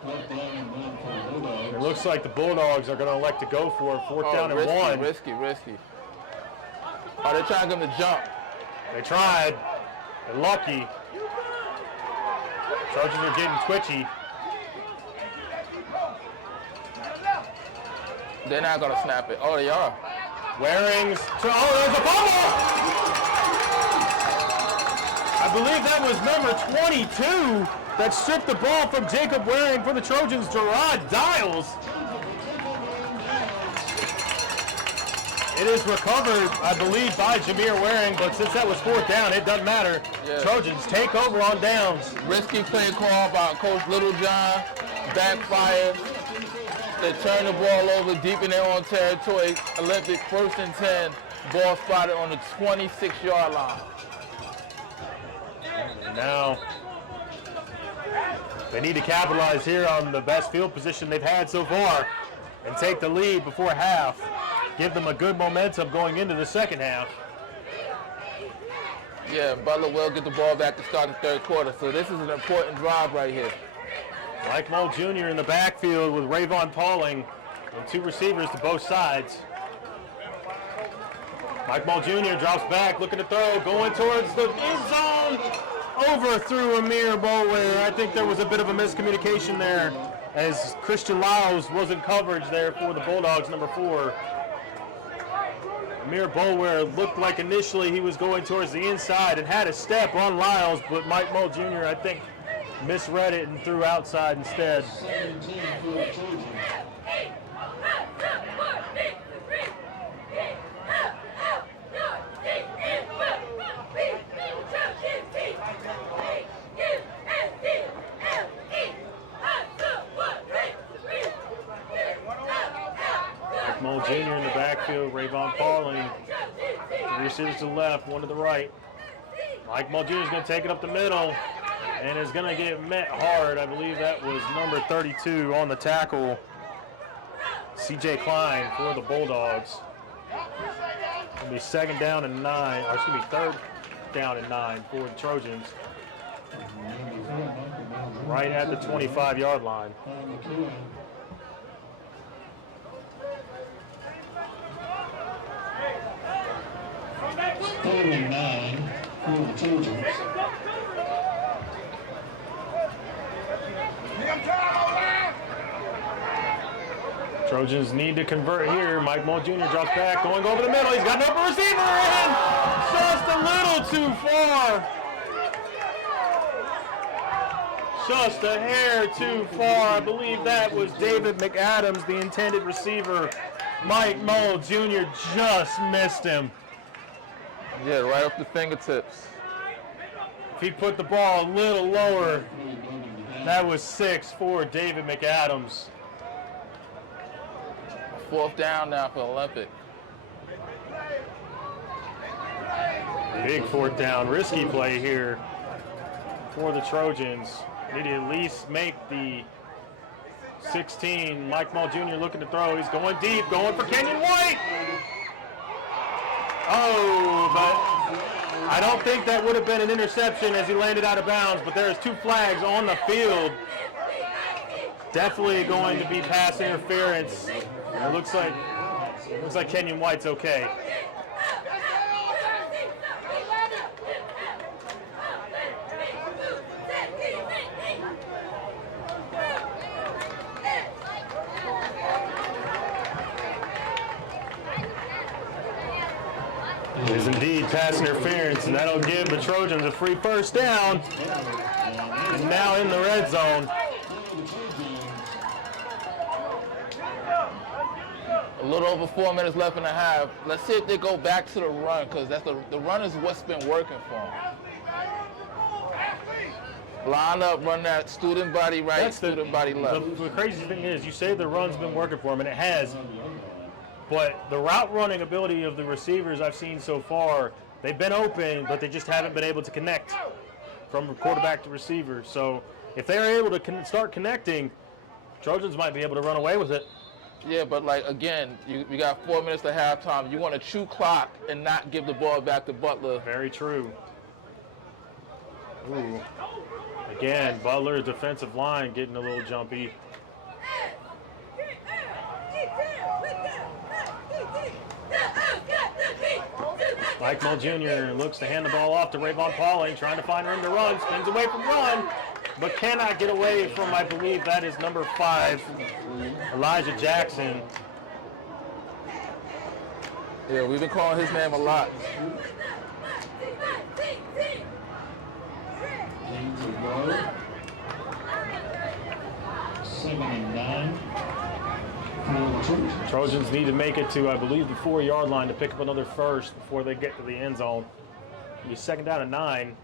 It looks like the Bulldogs are going to elect to go for it. Fourth down and risky, 1. Risky. Oh, they're trying to get him to jump. They tried. They're lucky. Trojans are getting twitchy. They're not going to snap it. Oh, they are. Waring's. Oh, there's a fumble! I believe that was number 22 that stripped the ball from Jacob Waring for the Trojans, Gerard Dials. It is recovered, I believe, by Jameer Waring, but since that was fourth down, it doesn't matter. Yeah. Trojans take over on downs. Risky play call by Coach Littlejohn. Backfire. They turn the ball over deep in their own territory. Olympic 1st and 10. Ball spotted on the 26-yard line. And now they need to capitalize here on the best field position they've had so far and take the lead before half. Give them a good momentum going into the second half. Yeah, Butler will get the ball back to start the third quarter, so this is an important drive right here. Mike Mull Jr. in the backfield with Rayvon Pauling and 2 receivers to both sides. Mike Mull Jr. drops back, looking to throw, going towards the end zone. Overthrew Amir Bolware. I think there was a bit of a miscommunication there as Christian Lyles was in coverage there for the Bulldogs, number 4. Amir Bolware looked like initially he was going towards the inside and had a step on Lyles, but Mike Mull Jr., I think, misread it and threw outside instead. Mull Jr. in the backfield, Rayvon Pauling. 3 receivers to the left, 1 to the right. Mike Mull Jr. is going to take it up the middle and is going to get met hard. I believe that was number 32 on the tackle, C.J. Klein for the Bulldogs. It'll be third down and 9 for the Trojans. Right at the 25-yard line. Third and 9 for the Trojans. Trojans need to convert here. Mike Mull Jr. drops back, going over the middle. He's got an open receiver in. Just a little too far. Just a hair too far. I believe that was David McAdams, the intended receiver. Mike Mull Jr. just missed him. Yeah, right up the fingertips. If he put the ball a little lower, that was 6 for David McAdams. Fourth down now for Olympic. Big fourth down, risky play here for the Trojans. Need to at least make the 16. Mike Mull Jr. looking to throw. He's going deep, going for Kenyon White. Oh, but I don't think that would have been an interception as he landed out of bounds, but there's 2 flags on the field. definitely going to be pass interference. It looks like Kenyon White's okay. It is indeed pass interference, and that'll give the Trojans a free first down. And now in the red zone. A little over 4 minutes left in the half. Let's see if they go back to the run, because the run is what's been working for them. Line up, run that student body right, student body left. The crazy thing is, you say the run's been working for them, and it has. But the route running ability of the receivers I've seen so far, they've been open, but they just haven't been able to connect from quarterback to receiver. So if they're able to start connecting, Trojans might be able to run away with it. Yeah, but like again, you got 4 minutes to halftime. You want to chew clock and not give the ball back to Butler. Very true. Ooh. Again, Butler's defensive line getting a little jumpy. Mike Mull Jr. looks to hand the ball off to Rayvon Pauling, trying to find room to run, spins away from run, but cannot get away from, I believe that is number 5, Elijah Jackson. Yeah, we've been calling his name a lot. Trojans need to make it to, I believe, the 4-yard line to pick up another first before they get to the end zone. Be second down and 9.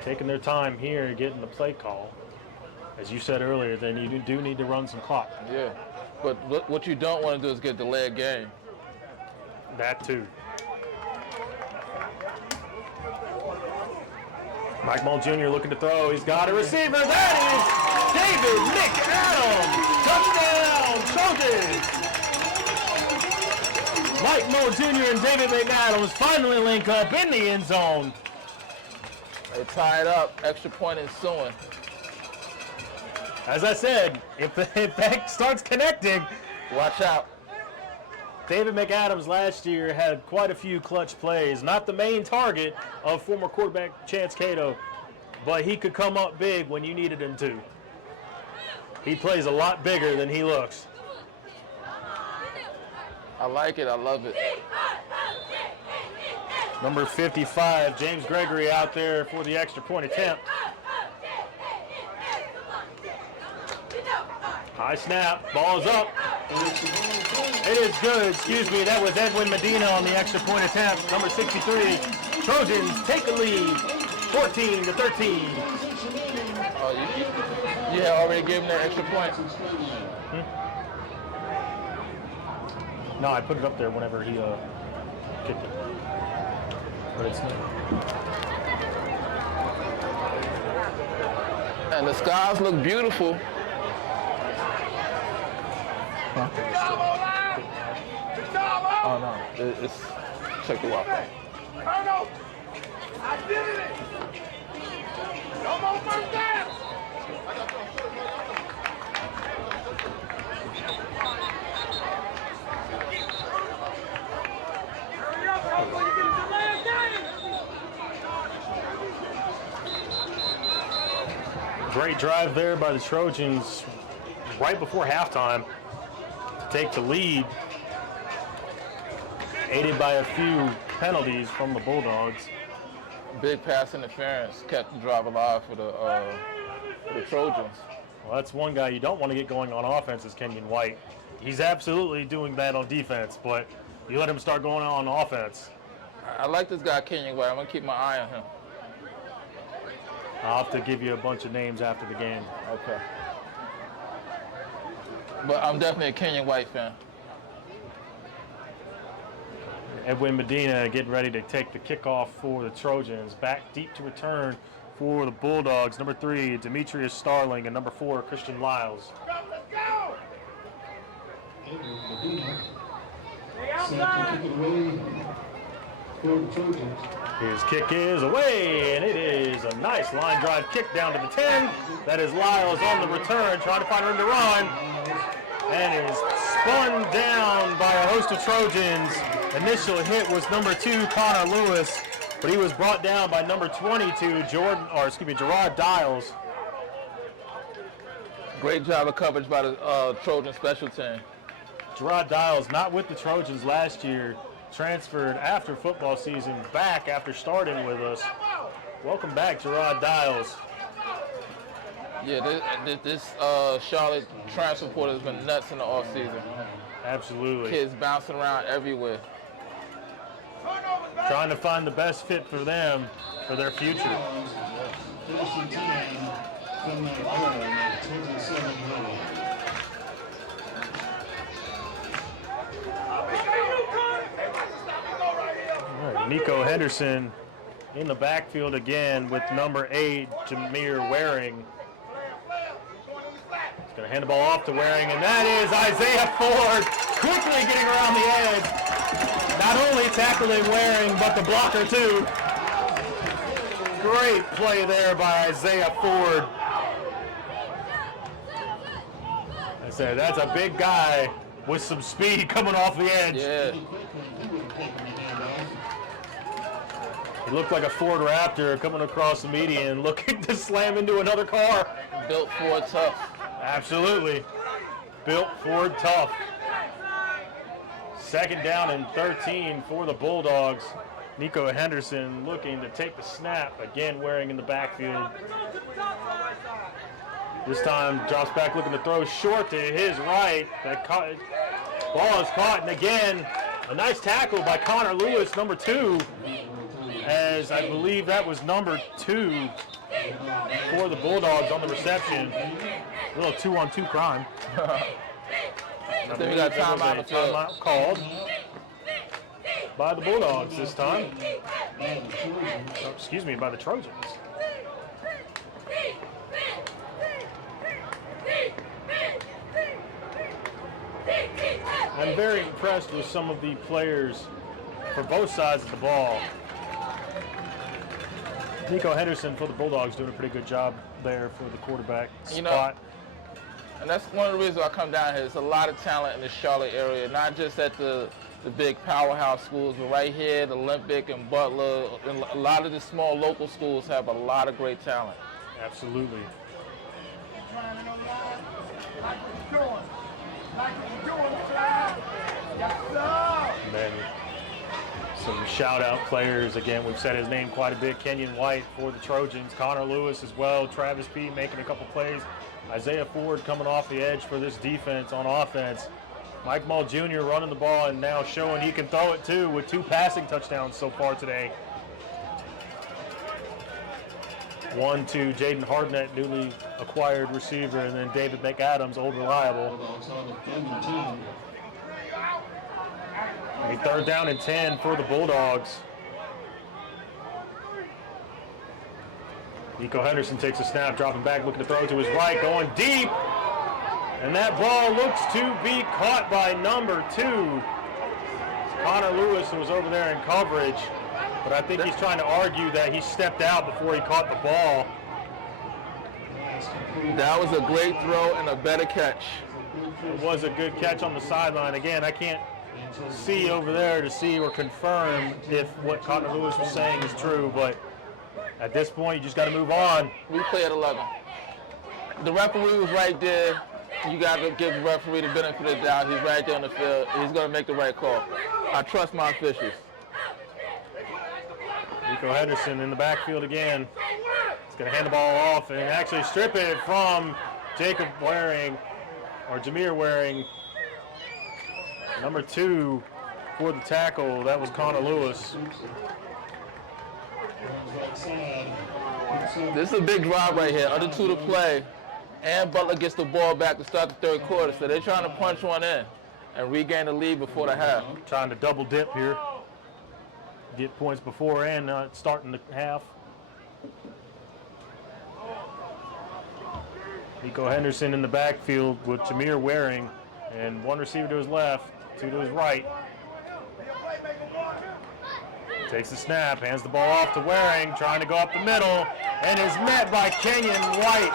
Taking their time here, getting the play call. As you said earlier, then you do need to run some clock. Yeah, but what you don't want to do is get a delayed game. That too. Mike Mull Jr. looking to throw. He's got a receiver. That is David McAdams. Touchdown, Trojans. Mike Mull Jr. and David McAdams finally link up in the end zone. They tie it up. Extra point ensuing. As I said, if that starts connecting, watch out. David McAdams last year had quite a few clutch plays. Not the main target of former quarterback Chance Cato, but he could come up big when you needed him to. He plays a lot bigger than he looks. I like it. I love it. Number 55, James Gregory out there for the extra point attempt. High snap, ball's up. It is good, excuse me, that was Edwin Medina on the extra point attempt. Number 63, Trojans take the lead, 14-13. Oh, you had already given that extra point? No, I put it up there whenever he kicked it. But it's not. And the skies look beautiful. Huh? Oh no, it's check the Wi-Fi. Colonel, I did it. No more first down. Hurry up, before you get a delay of game. Great drive there by the Trojans right before halftime to take the lead, aided by a few penalties from the Bulldogs. Big pass interference kept the drive alive for the Trojans. Well, that's one guy you don't want to get going on offense is Kenyon White. He's absolutely doing that on defense, but you let him start going on offense. I like this guy, Kenyon White. I'm going to keep my eye on him. I'll have to give you a bunch of names after the game. Okay. But I'm definitely a Kenyon White fan. Edwin Medina getting ready to take the kickoff for the Trojans. Back deep to return for the Bulldogs. Number 3, Demetrius Starling, and number 4, Christian Lyles. Let's go! His kick is away, and it is a nice line drive kick down to the 10. That is Lyles on the return, trying to find room to run, and is spun down by a host of Trojans. Initial hit was number 2, Connor Lewis, but he was brought down by number 22, Gerard Dials. Great job of coverage by the Trojan special team. Gerard Dials, not with the Trojans last year, transferred after football season, back after starting with us. Welcome back, Gerard Dials. Yeah, this Charlotte transfer portal has been nuts in the offseason. Absolutely. Kids bouncing around everywhere. Trying to find the best fit for them, for their future. Nico Henderson in the backfield again with number 8, Jameer Waring. He's going to hand the ball off to Waring, and that is Isaiah Ford quickly getting around the edge. Not only tackling Waring, but the blocker too. Great play there by Isaiah Ford. I said that's a big guy with some speed coming off the edge. Yeah. He looked like a Ford Raptor coming across the median, looking to slam into another car. Built Ford tough. Absolutely. Built Ford tough. 2nd down and 13 for the Bulldogs. Nico Henderson looking to take the snap, again Waring in the backfield. This time drops back looking to throw short to his right. That ball is caught, and again, a nice tackle by Connor Lewis, number 2. As I believe that was number 2 for the Bulldogs on the reception. A little 2-on-2 crime. Then we got timeout on the field. Timeout called by the Bulldogs this time. Oh, excuse me, by the Trojans. I'm very impressed with some of the players for both sides of the ball. Nico Henderson for the Bulldogs doing a pretty good job there for the quarterback spot. And that's one of the reasons I come down here. There's a lot of talent in the Charlotte area, not just at the big powerhouse schools, but right here, the Olympic and Butler, and a lot of the small local schools have a lot of great talent. Absolutely. And then some shout-out players. Again, we've said his name quite a bit. Kenyon White for the Trojans. Connor Lewis as well. Travis P. making a couple plays. Isaiah Ford coming off the edge for this defense on offense. Mike Mull Jr. running the ball and now showing he can throw it too with 2 passing touchdowns so far today. One to Jaden Hardnett, newly acquired receiver, and then David McAdams, old reliable. A 3rd down and 10 for the Bulldogs. Nico Henderson takes a snap, dropping back, looking to throw to his right, going deep. And that ball looks to be caught by number 2. Connor Lewis was over there in coverage, but I think he's trying to argue that he stepped out before he caught the ball. That was a great throw and a better catch. It was a good catch on the sideline. Again, I can't see over there to see or confirm if what Connor Lewis was saying is true, but at this point, you just got to move on. We play at 11. The referee was right there. You got to give the referee the benefit of the doubt. He's right there on the field. He's going to make the right call. I trust my officials. Nico Henderson in the backfield again. He's going to hand the ball off and actually strip it from Jacob Waring, or Jameer Waring. Number 2 for the tackle. That was Connor Lewis. This is a big drive right here. Under 2 to play. And Butler gets the ball back to start the 3rd quarter. So they're trying to punch one in and regain the lead before the half. Trying to double dip here. Get points before and starting the half. Nico Henderson in the backfield with Jameer Waring. And 1 receiver to his left, 2 to his right. Takes the snap, hands the ball off to Waring, trying to go up the middle, and is met by Kenyon White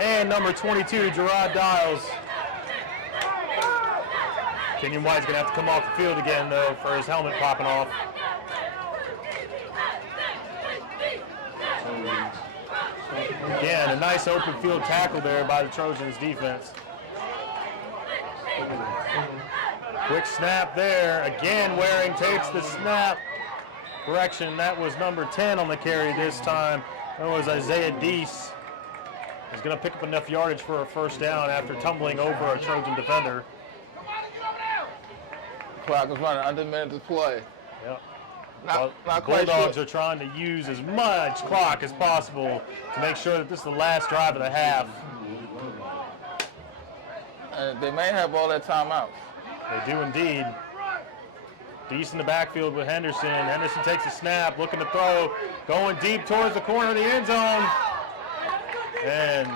and number 22, Gerard Dials. Kenyon White's going to have to come off the field again, though, for his helmet popping off. Again, a nice open field tackle there by the Trojans defense. Quick snap there. Again, Waring takes the snap. Correction, that was number 10 on the carry this time. That was Isaiah Deese. He's going to pick up enough yardage for a first down after tumbling over a Trojan defender. Clock is running under a minute to play. Yep. Not quite Bulldogs sure. are trying to use as much clock as possible to make sure that this is the last drive of the half. And they may have all their timeouts. They do indeed. Deese in the backfield with Henderson. Henderson takes a snap, looking to throw, going deep towards the corner of the end zone. And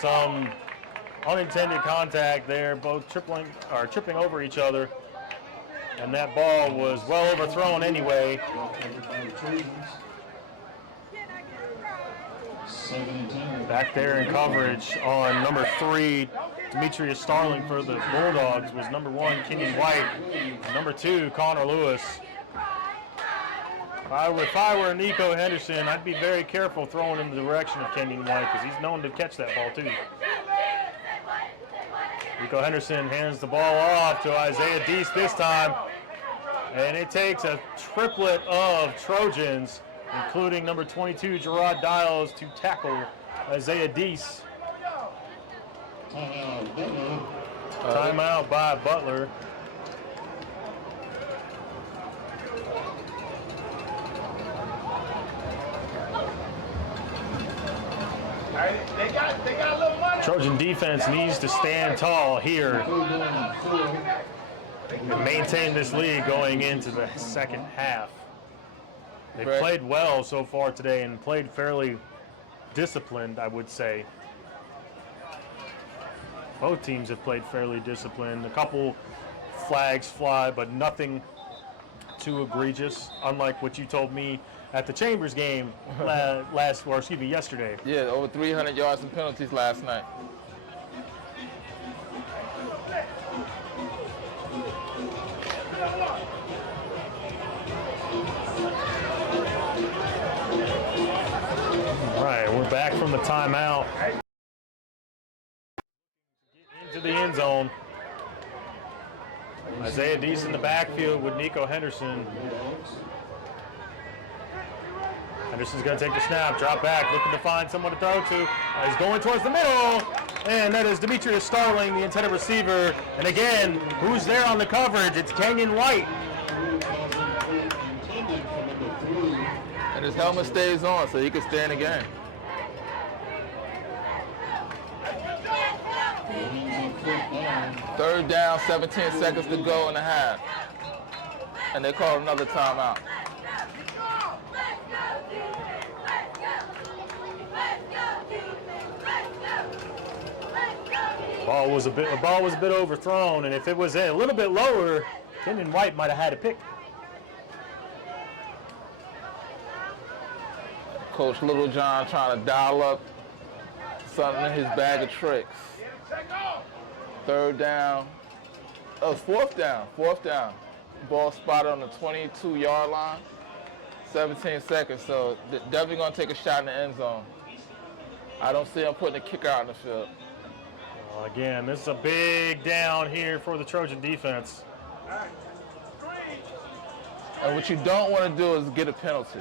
some unintended contact there, both tripping over each other. And that ball was well overthrown anyway. Back there in coverage on number 3, Demetrius Starling for the Bulldogs was number 1, Kenyon White. Number 2, Connor Lewis. If I were Nico Henderson, I'd be very careful throwing in the direction of Kenyon White because he's known to catch that ball too. Nico Henderson hands the ball off to Isaiah Deese this time. And it takes a triplet of Trojans, including number 22, Gerard Dials, to tackle Isaiah Deese. Timeout by Butler. They got a little money. Trojan defense needs to stand tall here and maintain this lead going into the second half. They've played well so far today and played fairly disciplined, I would say. Both teams have played fairly disciplined. A couple flags fly, but nothing too egregious, unlike what you told me at the Chambers game yesterday. Yeah, over 300 yards and penalties last night. All right, we're back from the timeout. Into the end zone. Isaiah Deese in the backfield with Nico Henderson. Henderson's going to take the snap, drop back, looking to find someone to throw to. He's going towards the middle, and that is Demetrius Starling, the intended receiver. And again, who's there on the coverage? It's Kenyon White. And his helmet stays on, so he can stay in the game. Third down, 17 seconds to go in the half. And they call another timeout. The ball was a bit overthrown, and if it was a little bit lower, Kenyon White might have had a pick. Coach Littlejohn trying to dial up something in his bag of tricks. Third down. Oh, fourth down. Ball spotted on the 22-yard line. 17 seconds, so definitely going to take a shot in the end zone. I don't see him putting a kicker out in the field. Well, again, this is a big down here for the Trojan defense. And what you don't want to do is get a penalty.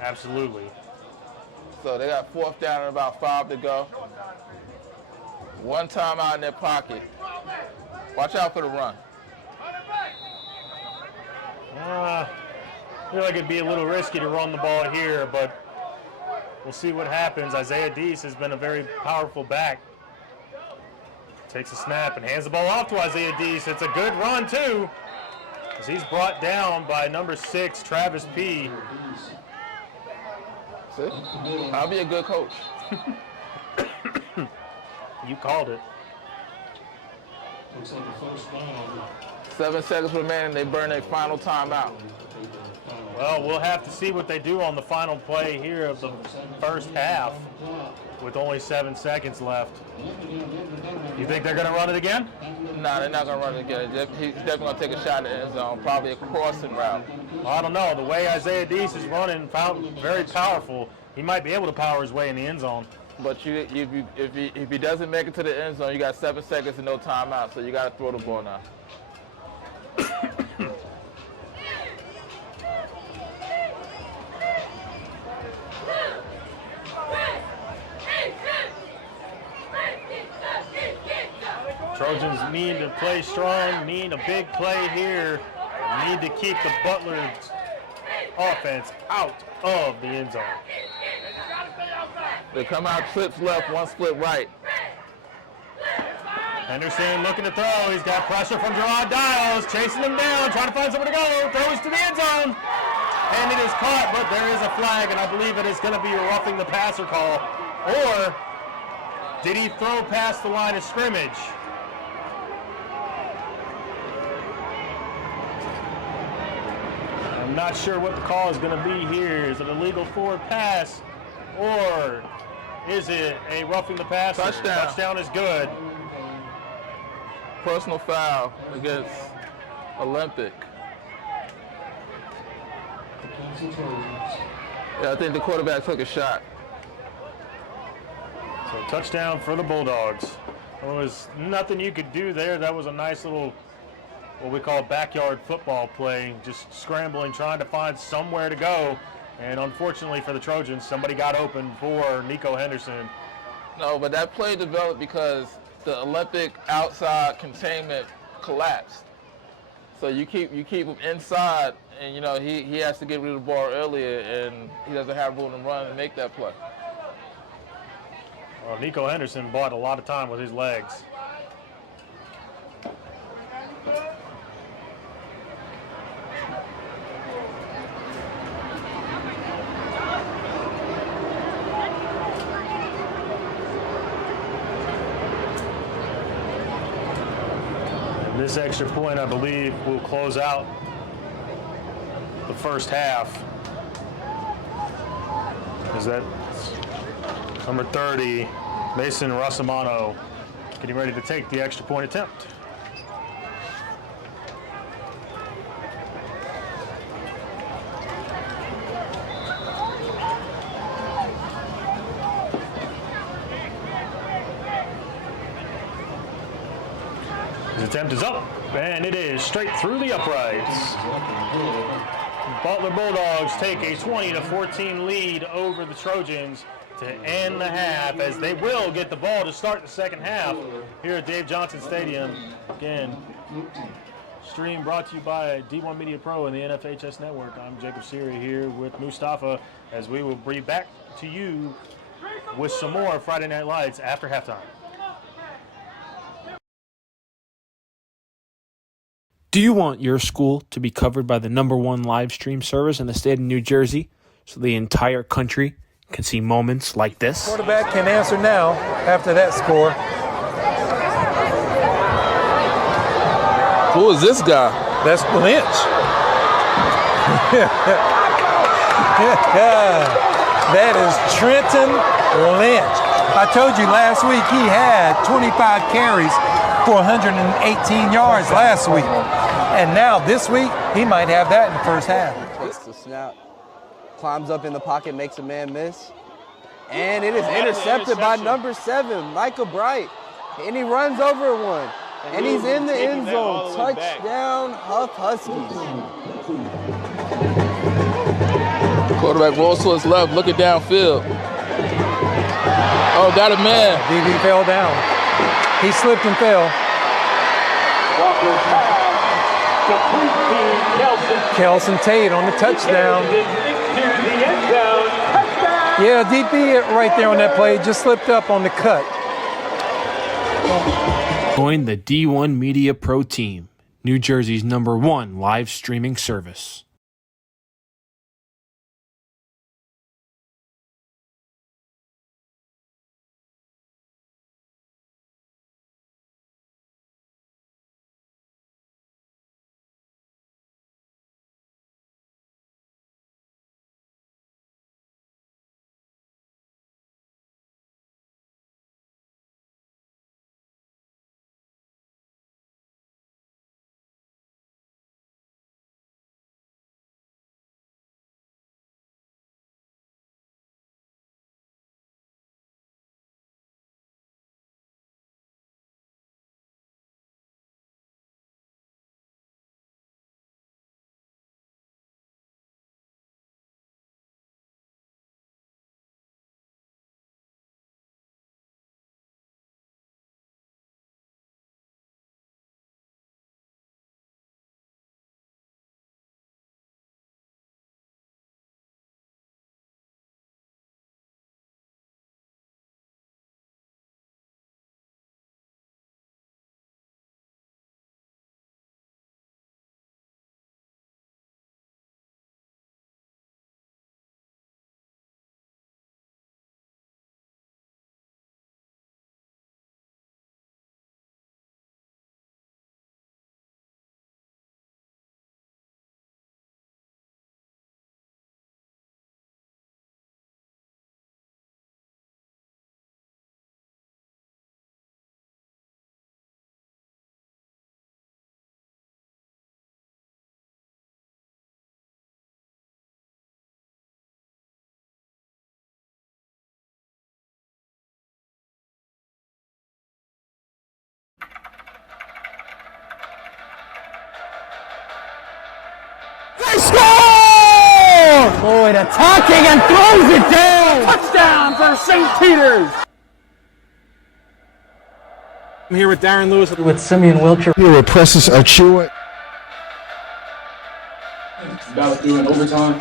Absolutely. So they got fourth down and about 5 to go. One timeout in their pocket. Watch out for the run. I feel like it'd be a little risky to run the ball here, but we'll see what happens. Isaiah Deese has been a very powerful back. Takes a snap and hands the ball off to Isaiah Deese. It's a good run, too, as he's brought down by number 6, Travis P. See? I'll be a good coach. You called it. 7 seconds remaining. They burn their final timeout. Well, we'll have to see what they do on the final play here of the first half with only 7 seconds left. You think they're going to run it again? No, they're not going to run it again. He's definitely going to take a shot at the end zone, probably a crossing route. Well, I don't know. The way Isaiah Deese is running, very powerful. He might be able to power his way in the end zone. But if he doesn't make it to the end zone, you got 7 seconds and no timeout, so you got to throw the ball now. Trojans need to play strong, need a big play here, need to keep the Butler offense out of the end zone. They come out trips left, one split right. Henderson looking to throw. He's got pressure from Gerard Dials, chasing him down, trying to find somewhere to go. Throws to the end zone. And it is caught, but there is a flag, and I believe it is going to be a roughing the passer call. Or did he throw past the line of scrimmage? I'm not sure what the call is going to be here. Is it a legal forward pass, or is it a roughing the passer? Touchdown. Touchdown is good. Personal foul against Olympic. Yeah, I think the quarterback took a shot. So touchdown for the Bulldogs. There was nothing you could do there. That was a nice little, what we call backyard football play, just scrambling, trying to find somewhere to go. And unfortunately for the Trojans, somebody got open for Nico Henderson. No, but that play developed because the Olympic outside containment collapsed. So you keep him inside, and you know he has to get rid of the ball earlier, and he doesn't have room to run and make that play. Well, Nico Henderson bought a lot of time with his legs. This extra point, I believe, will close out the first half. Is that number 30, Mason Rosamano, getting ready to take the extra point attempt. His attempt is up, and it is straight through the uprights. Butler Bulldogs take a 20-14 lead over the Trojans to end the half, as they will get the ball to start the second half here at Dave Johnson Stadium. Again, stream brought to you by D1 Media Pro and the NFHS Network. I'm Jacob Siri here with Mustafa, as we will bring back to you with some more Friday Night Lights after halftime. Do you want your school to be covered by the #1 live stream service in the state of New Jersey so the entire country can see moments like this? Quarterback can answer now after that score. Who is this guy? That's Lynch. That is Trenton Lynch. I told you last week he had 25 carries for 118 yards last week. And now this week, he might have that in the first half. Takes the snap, climbs up in the pocket, makes a man miss. And it is intercepted by number 7, Michael Bright. And he runs over one. And he's in the end zone. Touchdown, Huff Huskies. Quarterback rolls to his left, looking downfield. Oh, got a man. DB fell down. He slipped and fell. Kelson Tate on the touchdown. Yeah, DB right there on that play just slipped up on the cut. Join the D1 Media Pro team, New Jersey's #1 live streaming service. attacking and throws it down. Touchdown for St. Peter's. I'm here with Darren Lewis. With Simeon Wilcher. Here with Precious Achua. About doing overtime.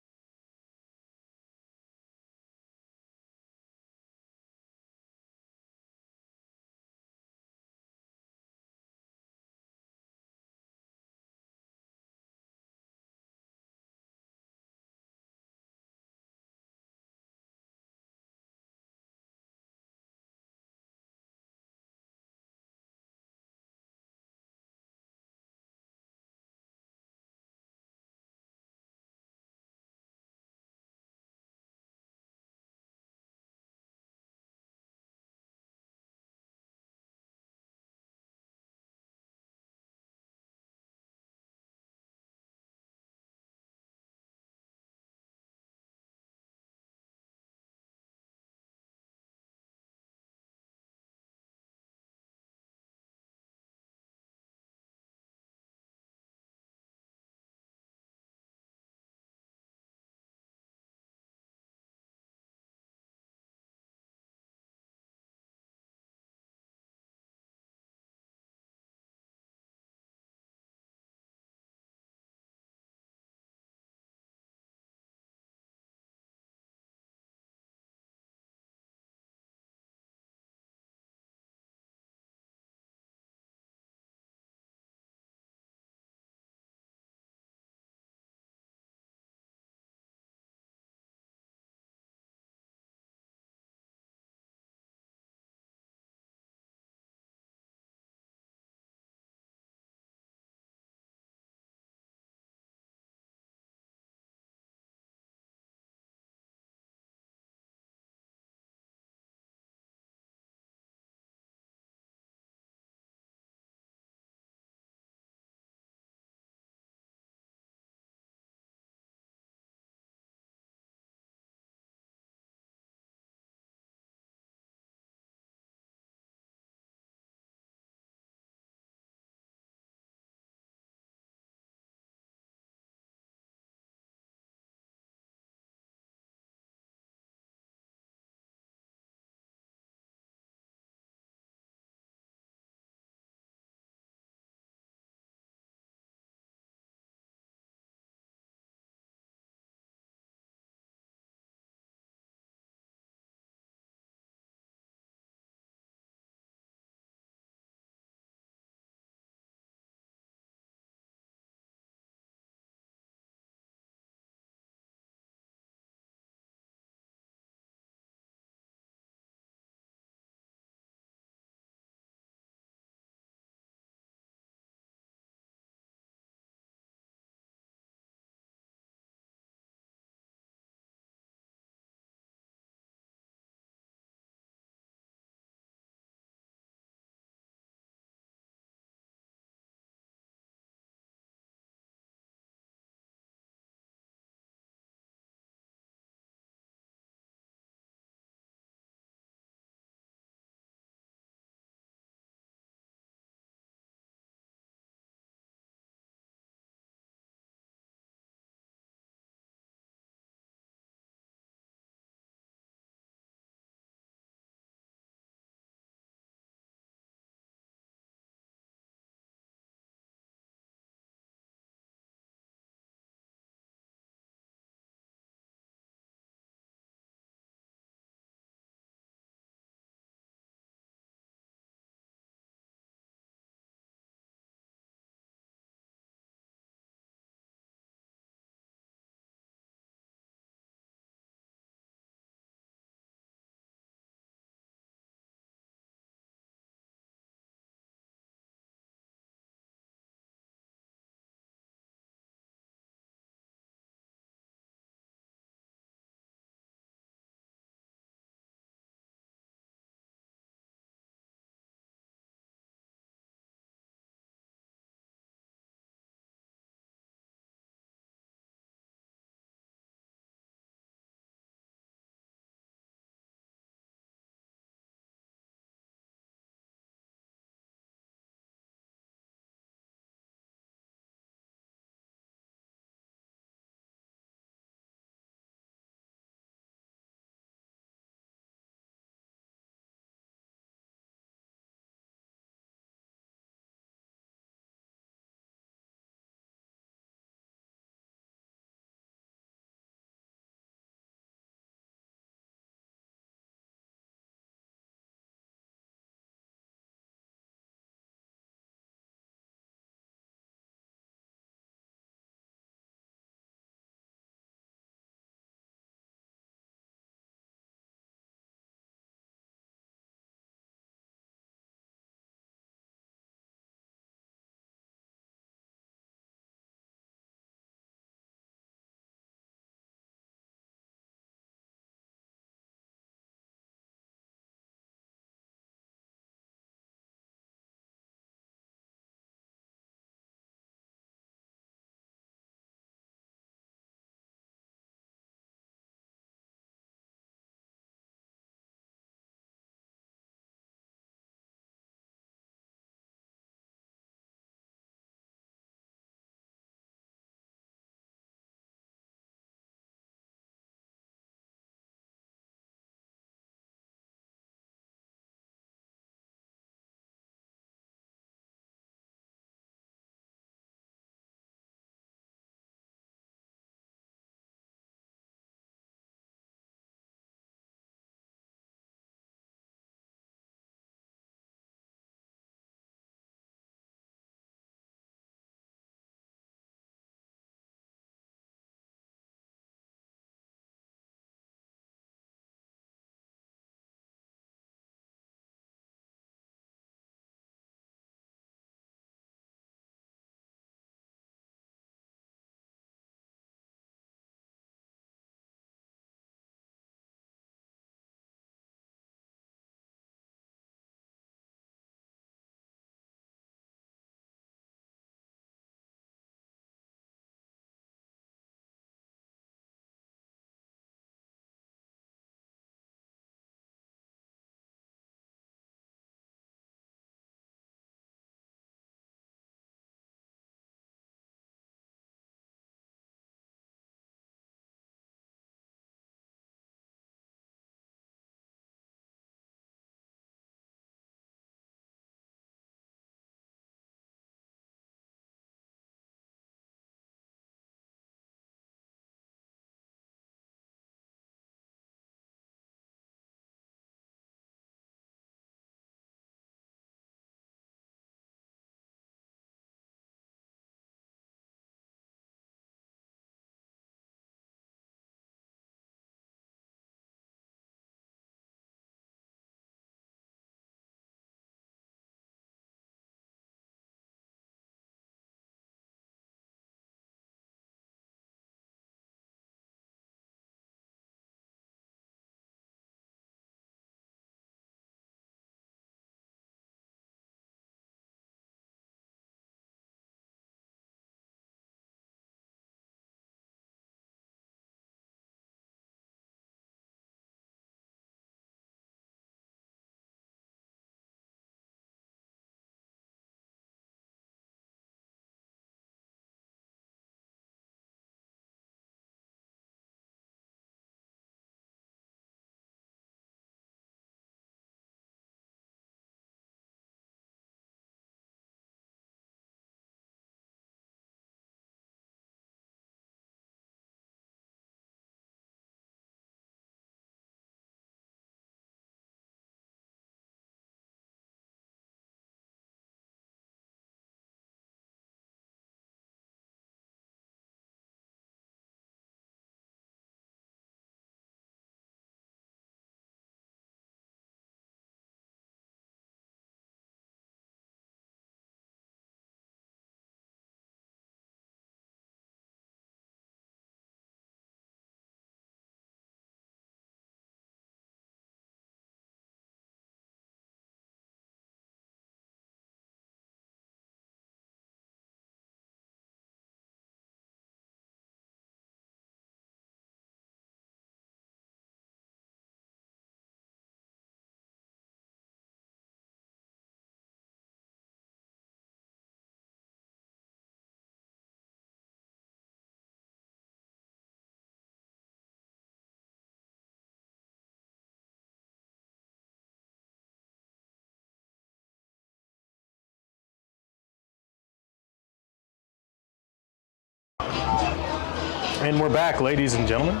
And we're back, ladies and gentlemen,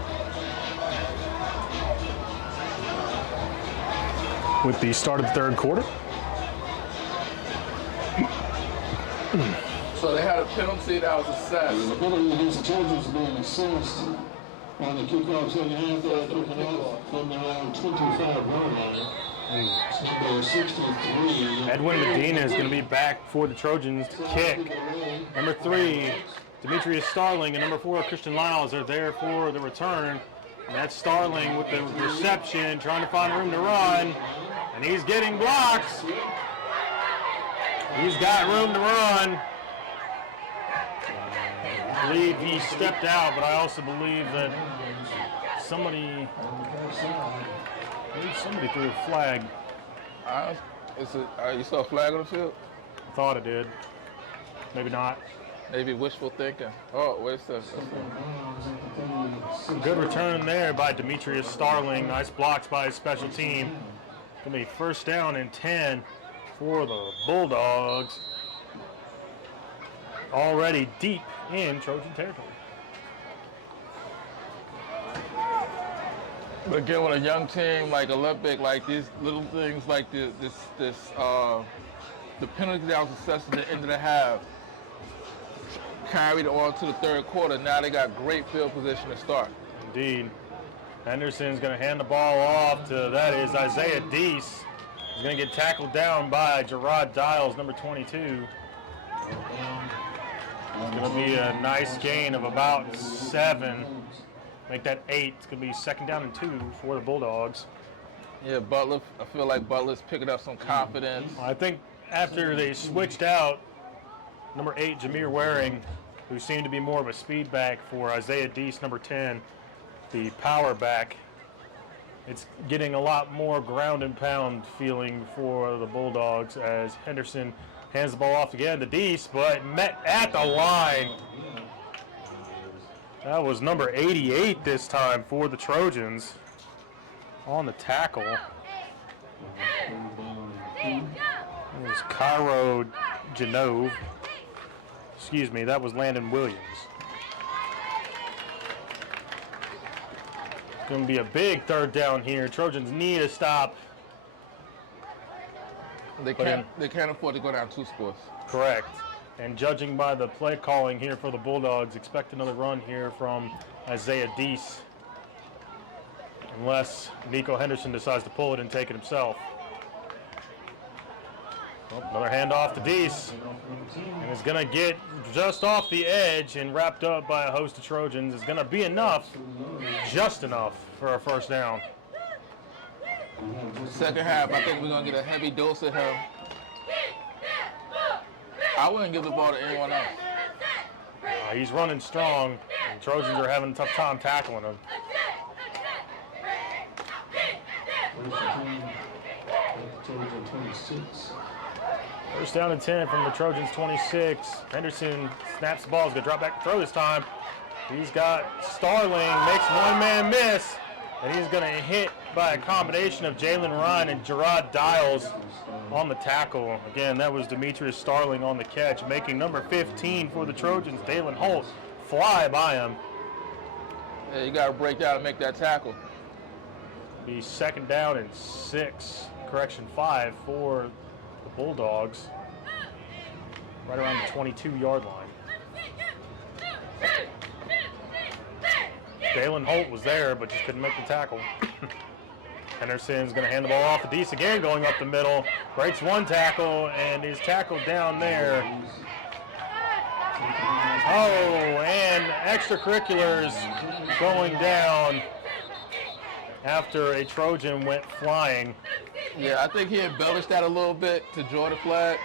with the start of the third quarter. So they had a penalty that was assessed. The penalty against the Trojans being assessed on the kickoff second half. They were kicking off from their own 25-yard line. So number 63. Edwin Medina is going to be back for the Trojans to kick. Number 3, Demetrius Starling, and number 4, Christian Lyles are there for the return. And that's Starling with the reception, trying to find room to run. And he's getting blocks. He's got room to run. I believe he stepped out, but I also believe that somebody threw a flag. You saw a flag on the field? I thought it did. Maybe not. Maybe wishful thinking. Oh, wait a second. Good return there by Demetrius Starling. Nice blocks by his special team. Gonna be first down and 10 for the Bulldogs. Already deep in Trojan territory. But again, with a young team like Olympic, like these little things like the penalty that was assessed at the end of the half carried on to the third quarter. Now they got great field position to start. Indeed. Henderson's going to hand the ball off to, that is Isaiah Deese. He's going to get tackled down by Gerard Dials, number 22. It's going to be a nice gain of about 7. Make that 8. It's going to be second down and 2 for the Bulldogs. Yeah, Butler, I feel like Butler's picking up some confidence. I think after they switched out number 8, Jameer Waring, who seemed to be more of a speed back for Isaiah Deese, number 10, the power back, it's getting a lot more ground and pound feeling for the Bulldogs as Henderson hands the ball off again to Deese, but met at the line. That was number 88 this time for the Trojans on the tackle. It was Cairo Genove. Excuse me, that was Landon Williams. It's going to be a big third down here. Trojans need a stop. They can't afford to go down 2 scores. Correct. And judging by the play calling here for the Bulldogs, expect another run here from Isaiah Deese. Unless Nico Henderson decides to pull it and take it himself. Oh, another handoff to Deese. And it's going to get just off the edge and wrapped up by a host of Trojans. It's going to be enough, just enough for a first down. Second half, I think we're going to get a heavy dose of him. I wouldn't give the ball to anyone else. He's running strong, and Trojans are having a tough time tackling him. First down and 10 from the Trojans 26. Henderson snaps the ball. He's going to drop back to throw this time. He's got Starling, makes one man miss, and he's going to hit by a combination of Jalen Ryan and Gerard Dials on the tackle. Again, that was Demetrius Starling on the catch, making number 15 for the Trojans, Dalen Holt, fly by him. Yeah, you got to break out and make that tackle. Be second down and 5 for the Bulldogs, right around the 22-yard line. Dalen Holt was there, but just couldn't make the tackle. Henderson's going to hand the ball off to Deese again, going up the middle. Breaks one tackle and is tackled down there. Oh, and extracurriculars going down after a Trojan went flying. Yeah, I think he embellished that a little bit to draw the flag.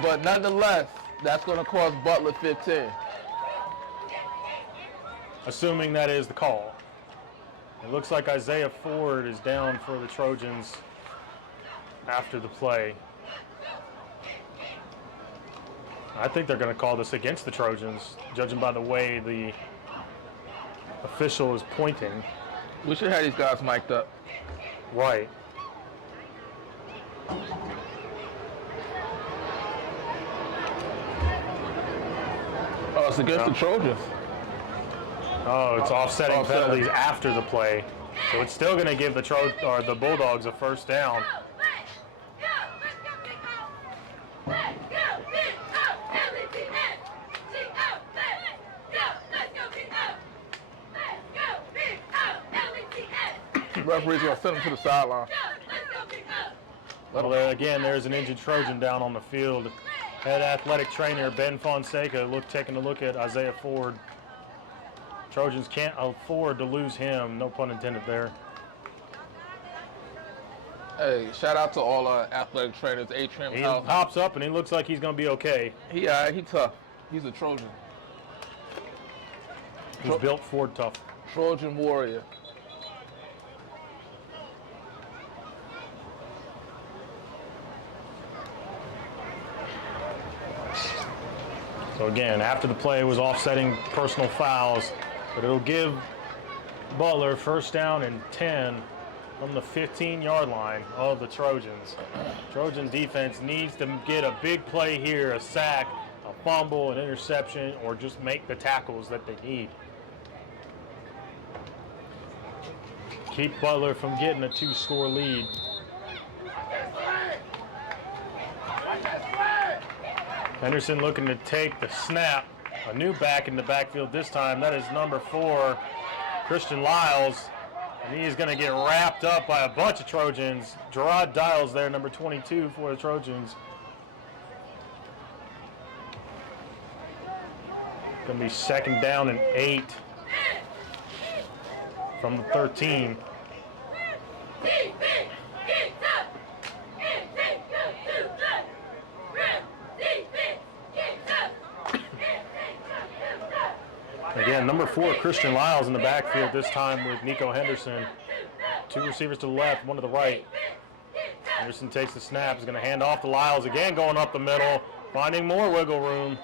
But nonetheless, that's going to cost Butler 15. Assuming that is the call. It looks like Isaiah Ford is down for the Trojans after the play. I think they're going to call this against the Trojans, judging by the way the official is pointing. We should have these guys mic'd up. Right. Oh, it's against the Trojans. Oh, it's offsetting penalties after the play. So it's still going to give the Bulldogs a first down. Referee's going to send him to the sideline. Well, again, there's an injured Trojan down on the field. Head athletic trainer Ben Fonseca taking a look at Isaiah Ford. Trojans can't afford to lose him. No pun intended there. Hey, shout out to all our athletic trainers. Atrium He Health. pops up and he looks like he's going to be okay. He tough. He's a Trojan. He's built Ford tough. Trojan warrior. So again, after the play was offsetting personal fouls, but it'll give Butler first down and 10 from the 15-yard line of the Trojans. Trojan defense needs to get a big play here, a sack, a fumble, an interception, or just make the tackles that they need. Keep Butler from getting a 2-score lead. Henderson looking to take the snap. A new back in the backfield this time. That is number 4, Christian Lyles. And he is going to get wrapped up by a bunch of Trojans. Gerard Dials there, number 22 for the Trojans. Going to be second down and 8 from the 13. Again, number 4, Christian Lyles in the backfield this time with Nico Henderson. 2 receivers to the left, 1 to the right. Henderson takes the snap, is going to hand off to Lyles again, going up the middle, finding more wiggle room.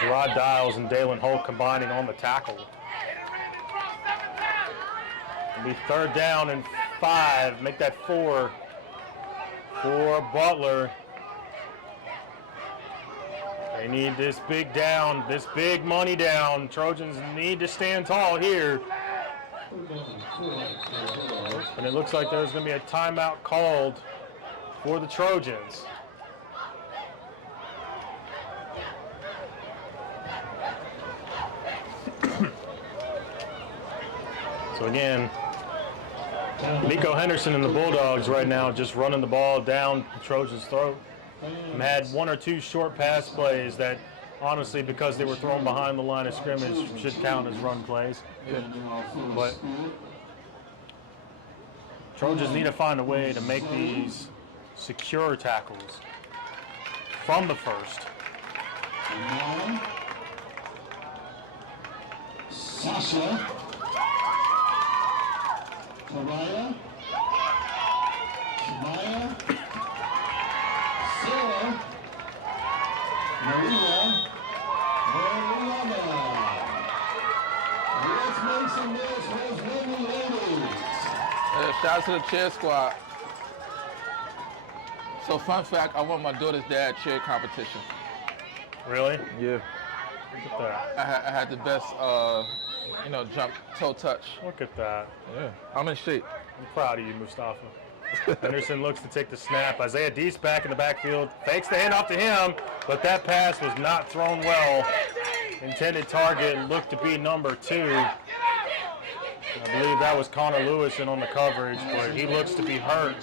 Gerard Dials and Dalen Holt combining on the tackle. It'll be third down and 5, make that 4 for Butler. They need this big down, this big money down. Trojans need to stand tall here. And it looks like there's going to be a timeout called for the Trojans. So again, Nico Henderson and the Bulldogs right now just running the ball down the Trojans' throat. And had 1 or 2 short pass plays that, honestly, because they were thrown behind the line of scrimmage, should count as run plays. But Trojans need to find a way to make these secure tackles from the first. Sasha. Mariah, Shemaya, Sarah, Maria, Mariana. Let's make some noise for those women ladies. Shout out to the cheer squad. So fun fact, I won my daughter's dad cheer competition. Really? Yeah. Look at that. I had the best jump toe touch. Look at that. Yeah. I'm in shape. I'm proud of you, Mustafa. Henderson looks to take the snap. Isaiah Deese back in the backfield. Fakes the handoff to him, but that pass was not thrown well. Intended target looked to be number 2. I believe that was Connor Lewison on the coverage, but he looks to be hurt.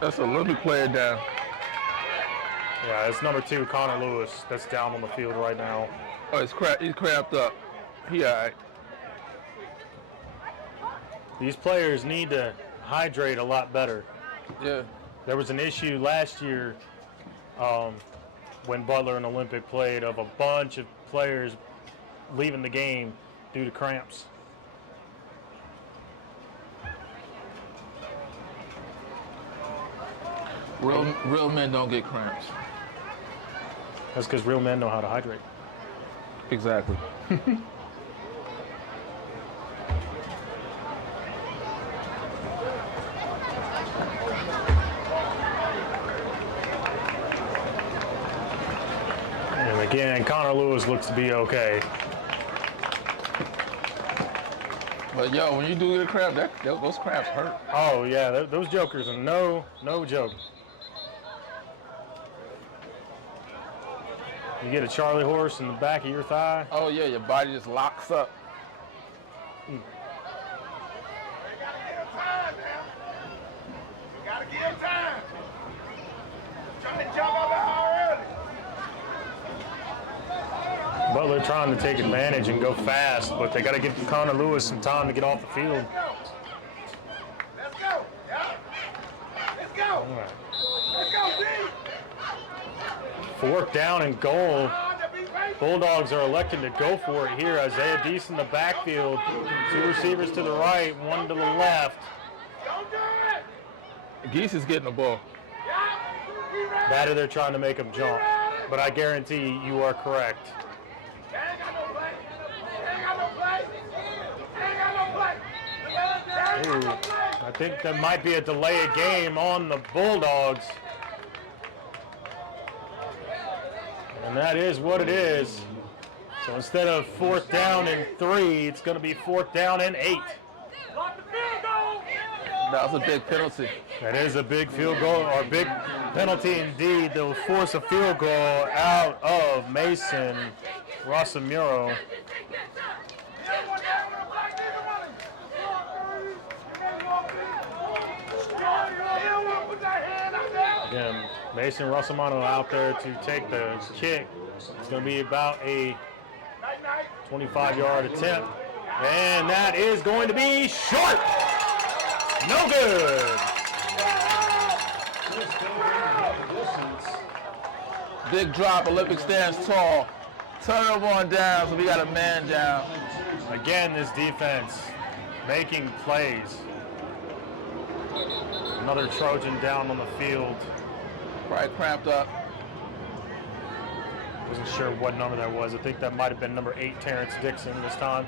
That's a Olympic player down. Yeah, it's number 2, Connor Lewis. That's down on the field right now. Oh, he's cramped up. He all right. These players need to hydrate a lot better. Yeah. There was an issue last year when Butler and Olympic played of a bunch of players leaving the game due to cramps. Real men don't get cramps. That's because real men know how to hydrate. Exactly. Again, Connor Lewis looks to be okay. But yo, when you do get a cramp, those cramps hurt. Oh yeah, those jokers are no joke. You get a Charlie horse in the back of your thigh. Oh yeah, your body just locks up. Gotta give time. Trying to jump up already. Butler trying to take advantage and go fast, but they got to give Connor Lewis some time to get off the field. Let's go. Yeah. Let's go. All right. Let's go, D. Fourth down and goal. Bulldogs are electing to go for it here. Isaiah Deese in the backfield. 2 receivers to the right, 1 to the left. Don't do it. Geese is getting the ball. That or they're trying to make him jump. But I guarantee you are correct. Ain't got no play. Ain't got no play. Ain't got no play. Ooh, I think that might be a delay of game on the Bulldogs. And that is what it is. So instead of 4th down and 3, it's going to be 4th down and 8. That was a big penalty. That is a big field goal, or big penalty indeed. They'll force a field goal out of Mason Rosamuro. Again, Mason Rosamuro out there to take the kick. It's going to be about a 25-yard attempt. And that is going to be short. No good. Big drop. Olympic stands tall. Turnover on down, so we got a man down. Again, this defense making plays. Another Trojan down on the field. Probably cramped up. Wasn't sure what number that was. I think that might have been number 8, Terrence Dixon this time.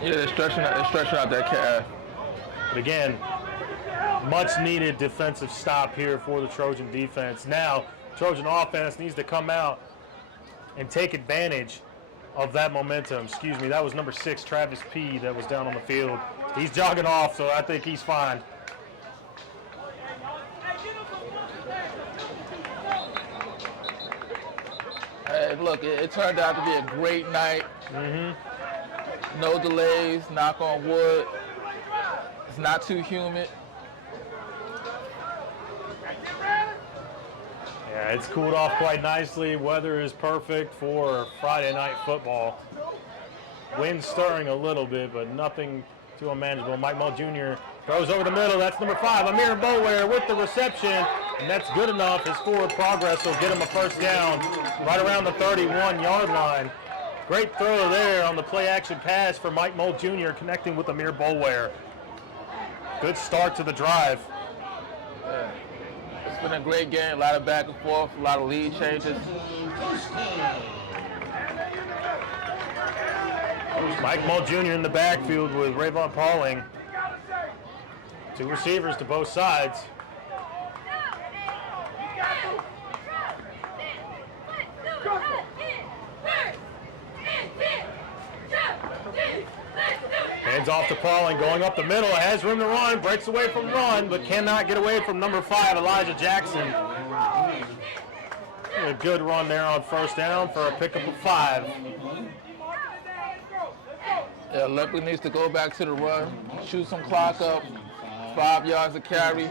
Yeah, they're stretching out that calf. But again, much needed defensive stop here for the Trojan defense. Now, Trojan offense needs to come out and take advantage of that momentum. Excuse me, that was number 6, Travis P, that was down on the field. He's jogging off, so I think he's fine. Hey, look, it turned out to be a great night. No delays, knock on wood. It's not too humid. Yeah, it's cooled off quite nicely. Weather is perfect for Friday night football. Wind stirring a little bit, but nothing too unmanageable. Mike Mull Jr. throws over the middle. That's number 5, Amir Boulware with the reception, and that's good enough. His forward progress will get him a first down right around the 31-yard line. Great throw there on the play-action pass for Mike Mull Jr. connecting with Amir Boulware. Good start to the drive. Yeah. It's been a great game, a lot of back and forth, a lot of lead changes. Mike Mull Jr. in the backfield with Rayvon Pauling. 2 receivers to both sides. Hands off to Pauling, going up the middle, has room to run, breaks away from run, but cannot get away from number 5, Elijah Jackson. A good run there on first down for a pickup of 5. Yeah, Olympic needs to go back to the run, shoot some clock up, 5 yards to carry,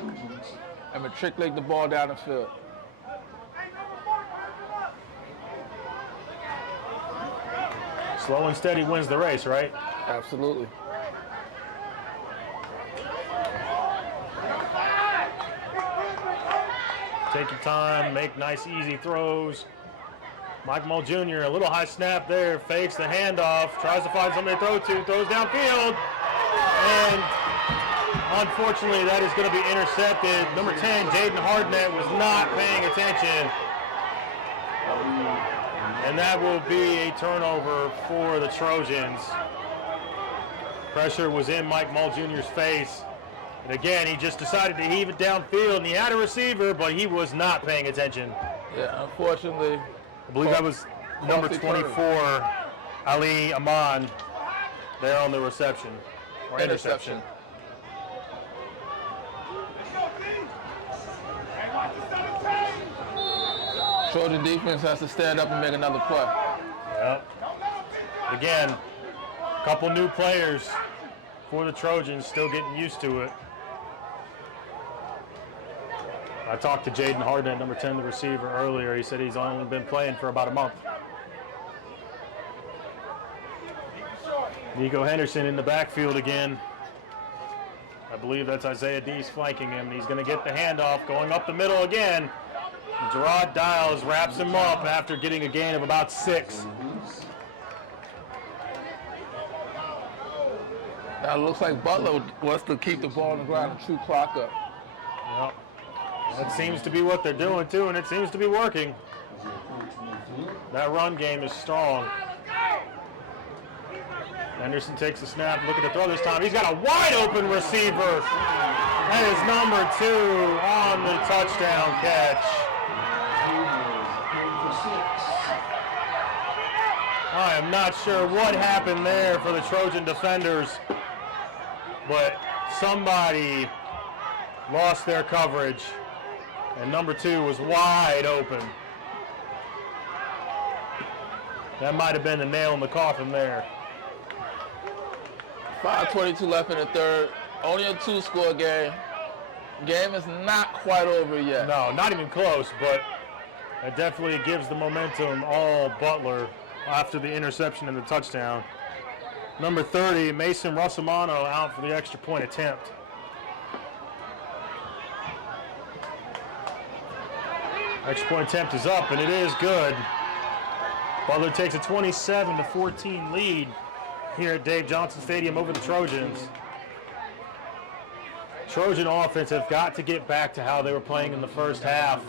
and matriculate the ball down the field. Slow and steady wins the race, right? Absolutely. Take your time, make nice, easy throws. Mike Mull Jr., a little high snap there, fakes the handoff, tries to find somebody to throw to, throws downfield, and unfortunately that is going to be intercepted. Number 10, Jaden Hardnett, was not paying attention. And that will be a turnover for the Trojans. Pressure was in Mike Mull Jr.'s face, And again, he just decided to heave it downfield, and he had a receiver, but he was not paying attention. Yeah, unfortunately. I believe that was number 24, Ali Aman, there on the reception, or interception. Trojan defense has to stand up and make another play. Yep. Again, a couple new players for the Trojans, still getting used to it. I talked to Jaden Harden, number 10, the receiver, earlier. He said he's only been playing for about a month. Nico Henderson in the backfield again. I believe that's Isaiah Dees flanking him. He's going to get the handoff, going up the middle again. Gerard Dials wraps him up after getting a gain of about 6. Now it looks like Butler wants to keep the ball on the ground and chew clock up. Yep. That seems to be what they're doing too, and it seems to be working. That run game is strong. Henderson takes a snap, look at the throw this time. He's got a wide open receiver. That is number 2 on the touchdown catch. I am not sure what happened there for the Trojan defenders, but somebody lost their coverage, and number 2 was wide open. That might have been the nail in the coffin there. 5:22 left in the third. Only a 2-score game. Game is not quite over yet. No, not even close, but it definitely gives the momentum all Butler after the interception and the touchdown. Number 30, Mason Russamano, out for the extra point attempt. Extra point attempt is up, and it is good. Butler takes a 27-14 lead here at Dave Johnson Stadium over the Trojans. Trojan offense have got to get back to how they were playing in the first half.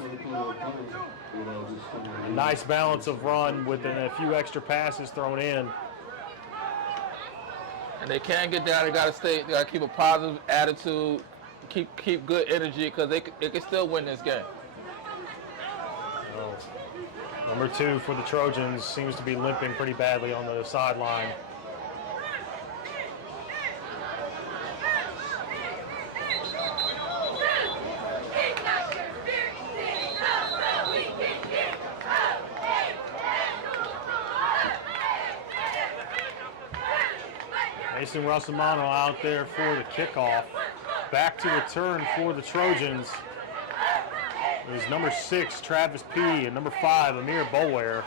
A nice balance of run with a few extra passes thrown in. And they can't get down. They got to keep a positive attitude, keep good energy, because they can still win this game. Number 2 for the Trojans seems to be limping pretty badly on the sideline. Mason Russamano out there for the kickoff. Back to return for the Trojans is number 6, Travis P., and number 5, Amir Bolware.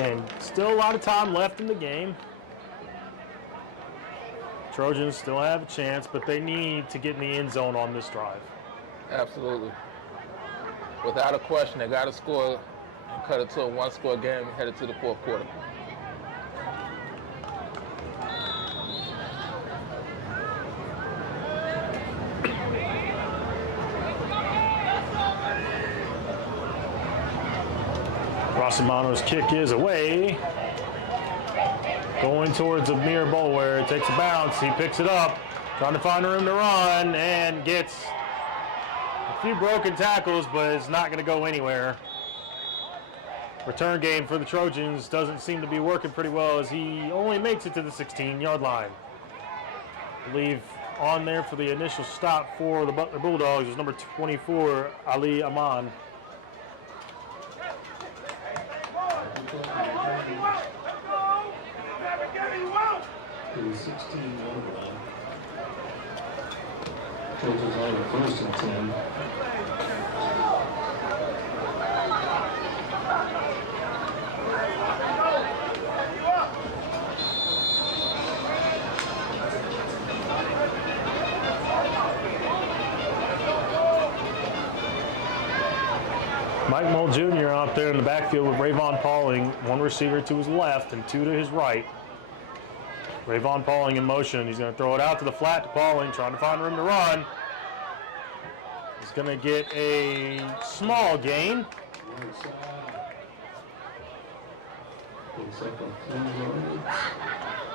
And still a lot of time left in the game. Trojans still have a chance, but they need to get in the end zone on this drive. Absolutely. Without a question, they got to score and cut it to a 1-score game headed to the fourth quarter. Russamano's kick is away. Going towards Amir Bolware. It takes a bounce. He picks it up. Trying to find room to run and gets a few broken tackles, but it's not going to go anywhere. Return game for the Trojans doesn't seem to be working pretty well as he only makes it to the 16-yard line. I believe on there for the initial stop for the Butler Bulldogs is number 24, Ali Aman. Trojans on the 1st and 10. Mike Mull Jr. out there in the backfield with Rayvon Pauling, 1 receiver to his left and 2 to his right. Rayvon Pauling in motion. He's going to throw it out to the flat to Pauling, trying to find room to run. He's going to get a small gain.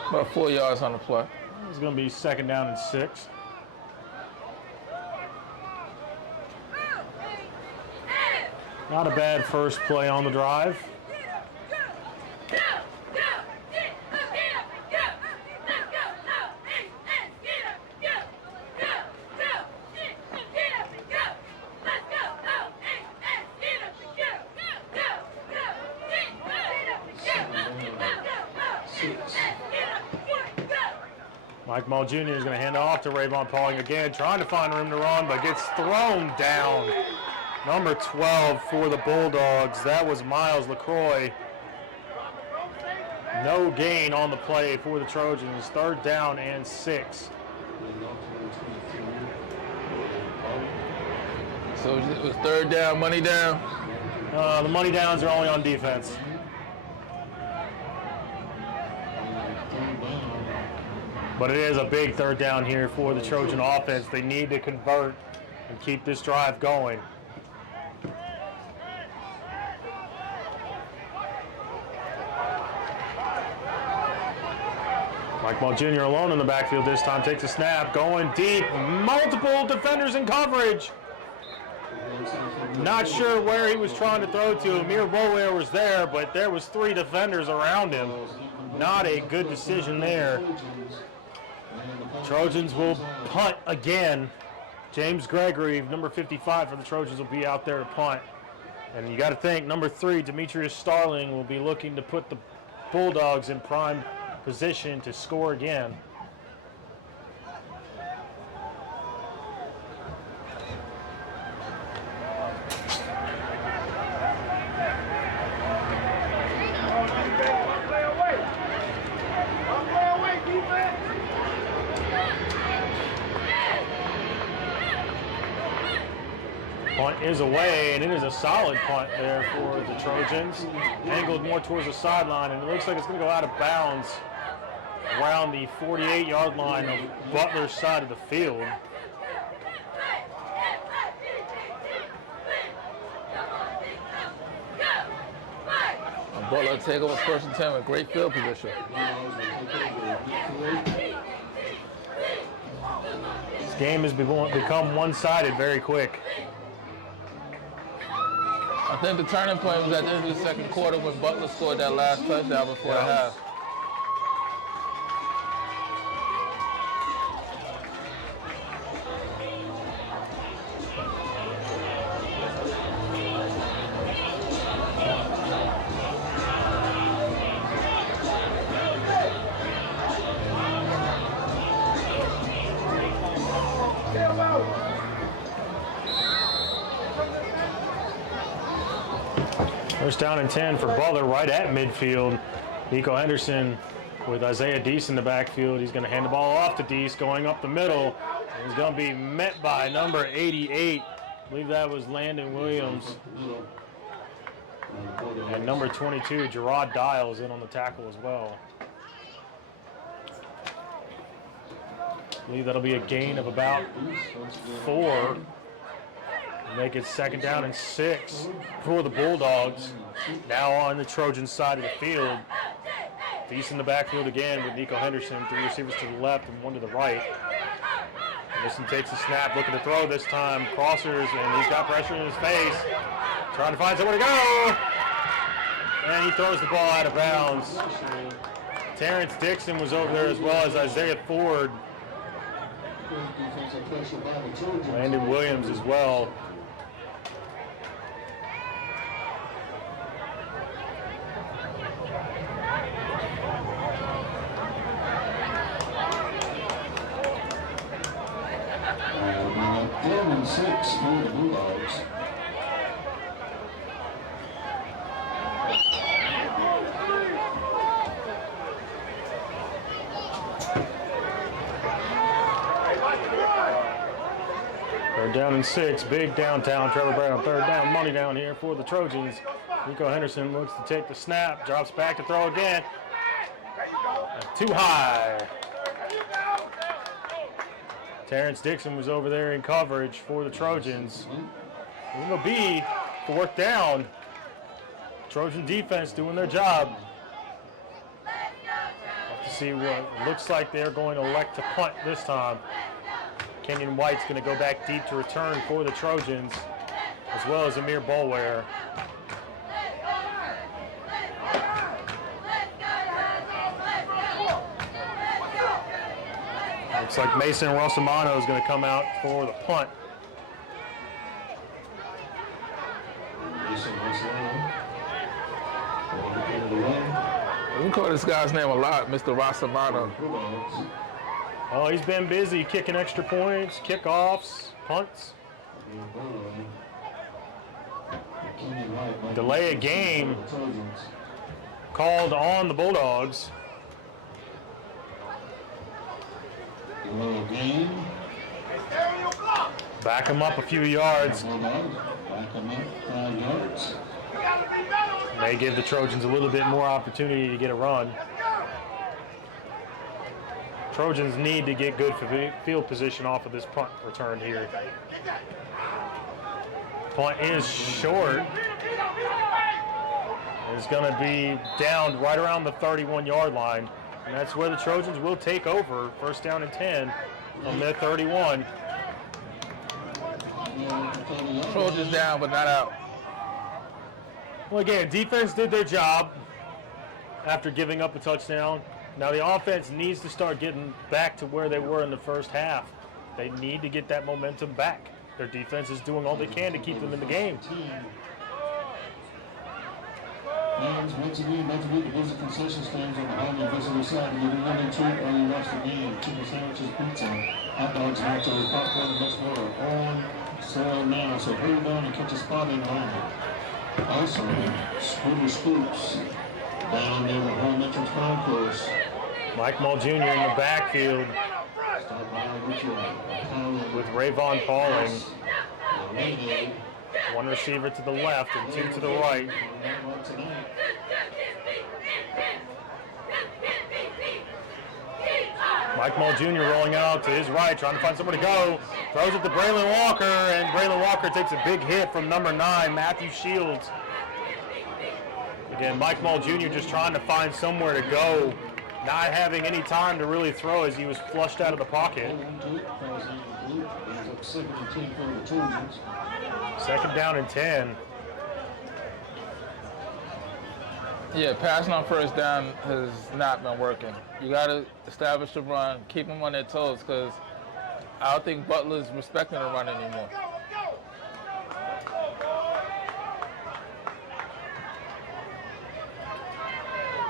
About 4 yards on the play. It's going to be 2nd down and 6. Not a bad first play on the drive. Mike Mull Jr. is going to hand it off to Rayvon Pauling again, trying to find room to run, but gets thrown down. Number 12 for the Bulldogs. That was Miles LaCroix. No gain on the play for the Trojans. 3rd down and 6. So it was 3rd down, money down? The money downs are only on defense. But it is a big 3rd down here for the Trojan offense. They need to convert and keep this drive going. Mike Mull Jr. alone in the backfield this time, takes a snap, going deep, multiple defenders in coverage. Not sure where he was trying to throw to. Amir Bower was there, but there was 3 defenders around him. Not a good decision there. Trojans will punt again. James Gregory, number 55 for the Trojans, will be out there to punt. And you got to think, number 3, Demetrius Starling, will be looking to put the Bulldogs in prime position to score again. Punt is away, and it is a solid punt there for the Trojans. Angled more towards the sideline, and it looks like it's going to go out of bounds around the 48-yard line of Butler's side of the field. Butler take over 1st and 10 with great field position. This game has become one-sided very quick. I think the turning point was at the end of the 2nd quarter when Butler scored that last touchdown before the half. First down and 10 for Butler right at midfield. Nico Henderson with Isaiah Deese in the backfield. He's going to hand the ball off to Deese going up the middle. He's going to be met by number 88. I believe that was Landon Williams. And number 22, Gerard Dials, in on the tackle as well. I believe that'll be a gain of about 4. Make it 2nd down and 6 for the Bulldogs. Now on the Trojan side of the field. Deese in the backfield again with Nico Henderson. 3 receivers to the left and 1 to the right. Henderson takes a snap, looking to throw this time. Crossers, and he's got pressure in his face. Trying to find somewhere to go. And he throws the ball out of bounds. Terrence Dixon was over there as well as Isaiah Ford. Landon Williams as well. And 6 for the Bulldogs. Third down and 6, big downtown. Trevor Brown, 3rd down, money down here for the Trojans. Nico Henderson looks to take the snap, drops back to throw again. Too high. Terrence Dixon was over there in coverage for the Trojans. It will be 4th down. Trojan defense doing their job. Off the see what looks like they're going to elect to punt this time. Kenyon White's going to go back deep to return for the Trojans, as well as Amir Bolware. Looks like Mason Rosamano is going to come out for the punt. We call this guy's name a lot, Mr. Rosamano. Oh, he's been busy kicking extra points, kickoffs, punts. Delay a game called on the Bulldogs. Back him up a few yards. May give the Trojans a little bit more opportunity to get a run. Trojans need to get good field position off of this punt return here. Punt is short. It's going to be down right around the 31-yard line. And that's where the Trojans will take over. First down and 10 on their 31. Trojans down, but not out. Well, again, defense did their job after giving up a touchdown. Now the offense needs to start getting back to where they were in the first half. They need to get that momentum back. Their defense is doing all they can to keep them in the game. Fans, once again, don't forget to visit concession stands on the home and visitor side to get a running treat while you watch the game. Chicken sandwiches, pizza, hot dogs, nachos, popcorn, and much more are on sale now. So hurry down and catch a spot in the moment. Also, Spooner Scoops down near the home entrance concourse. Mike Mull Jr. in the backfield with Rayvon Pauling. One receiver to the left and two to the right. Mike Mull Jr. rolling out to his right, trying to find somewhere to go. Throws it to Braylon Walker, and Braylon Walker takes a big hit from number 9, Matthew Shields. Again, Mike Mull Jr. just trying to find somewhere to go, not having any time to really throw as he was flushed out of the pocket. Second down and 10. Yeah, passing on first down has not been working. You got to establish the run, keep them on their toes, because I don't think Butler's respecting the run anymore.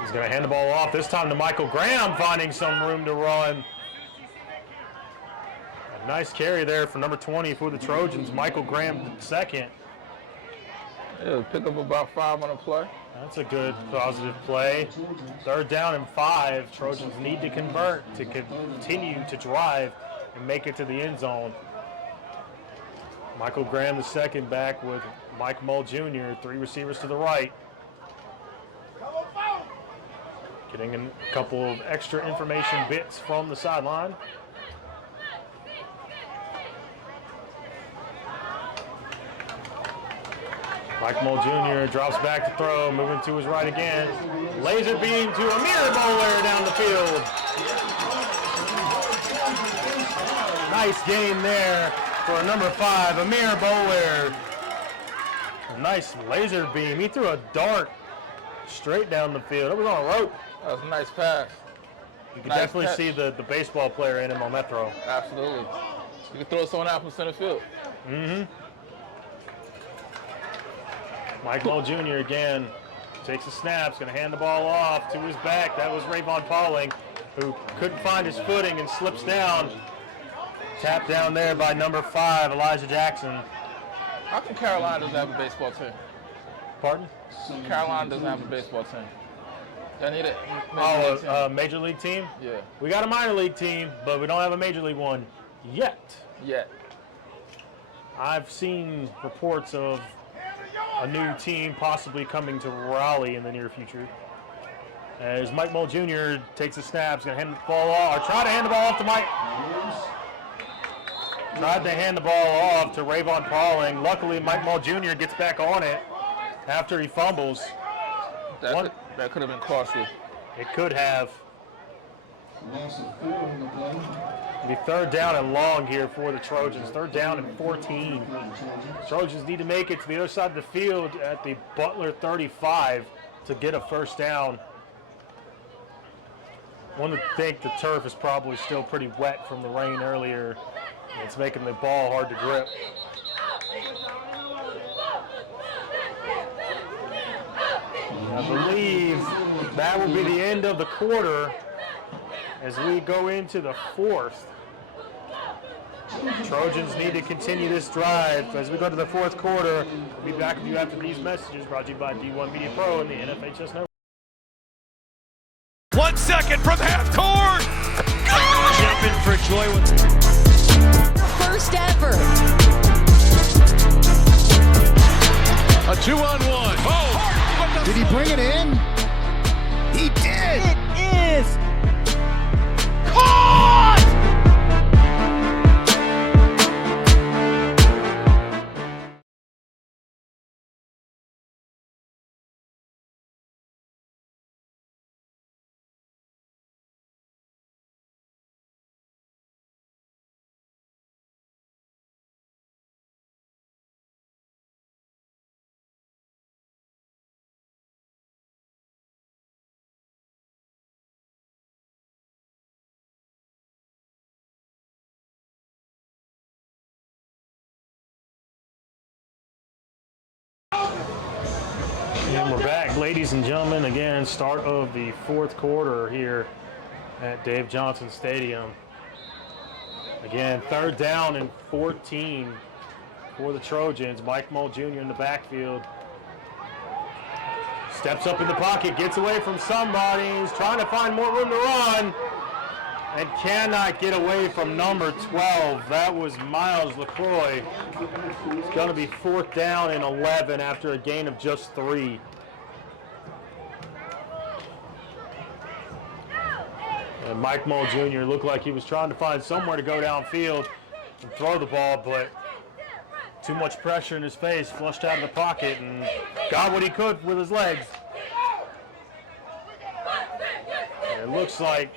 He's going to hand the ball off, this time to Michael Graham, finding some room to run. A nice carry there for number 20 for the Trojans, Michael Graham second. Yeah, pick up about 5 on a play. That's a good positive play. Third down and 5. Trojans need to convert to continue to drive and make it to the end zone. Michael Graham the second back with Mike Mull Jr., 3 receivers to the right. Getting a couple of extra information bits from the sideline. Mike Mull Jr. drops back to throw, moving to his right again. Laser beam to Amir Bolware down the field. Nice game there for number 5, Amir Bolware. A nice laser beam. He threw a dart straight down the field. It was on a rope. That was a nice pass. You can definitely see the baseball player in him on that throw. Absolutely. You can throw someone out from center field. Mm-hmm. Mike Mull Jr. again takes the snaps, going to hand the ball off to his back. That was Rayvon Pauling, who couldn't find his footing and slips down. Tapped down there by number 5, Elijah Jackson. How come Carolina doesn't have a baseball team? Pardon? Carolina doesn't have a baseball team. They need a major league team? Yeah. We got a minor league team, but we don't have a major league one yet. I've seen reports of a new team possibly coming to Raleigh in the near future. As Mike Mull Jr. takes the snaps, going to hand the ball off, or try to hand the ball off to Mike. Tried to hand the ball off to Rayvon Pauling. Luckily, Mike Mull Jr. gets back on it after he fumbles. That could have been costly. It could have. Loss of 4 on the play. It'll be third down and long here for the Trojans. Third down and 14. Trojans need to make it to the other side of the field at the Butler 35 to get a first down. One would think the turf is probably still pretty wet from the rain earlier. It's making the ball hard to grip. I believe that will be the end of the quarter as we go into the fourth. Trojans need to continue this drive as we go to the fourth quarter. We'll be back with you after these messages brought to you by D1 Media Pro and the NFHS Network. 1 second from half court. Jumping for joy with First ever. a 2-on-1. Oh! Did he bring it in? He did! It is Caught! And we're back, ladies and gentlemen. Again, start of the fourth quarter here at Dave Johnson Stadium. Again, third down and 14 for the Trojans. Mike Mull Jr. in the backfield. Steps up in the pocket, gets away from somebody. He's trying to find more room to run and cannot get away from number 12. That was Miles LaCroix. It's going to be fourth down and 11 after a gain of just 3. And Mike Mull Jr. looked like he was trying to find somewhere to go downfield and throw the ball, but too much pressure in his face, flushed out of the pocket, and got what he could with his legs. And it looks like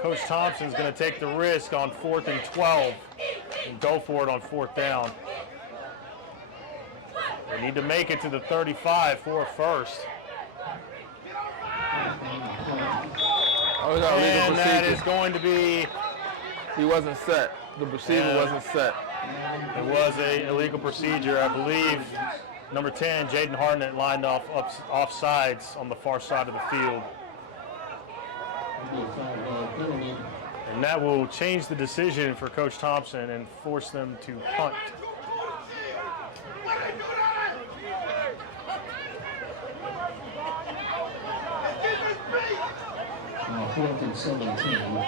Coach Thompson's going to take the risk on 4th and 12 and go for it on fourth down. They need to make it to the 35 for a first. And that is going to be... He wasn't set. The receiver wasn't set. It was an illegal procedure. I believe number 10, Jaden Hartnett, lined off sides on the far side of the field. And that will change the decision for Coach Thompson and force them to punt. Now 4th and 17.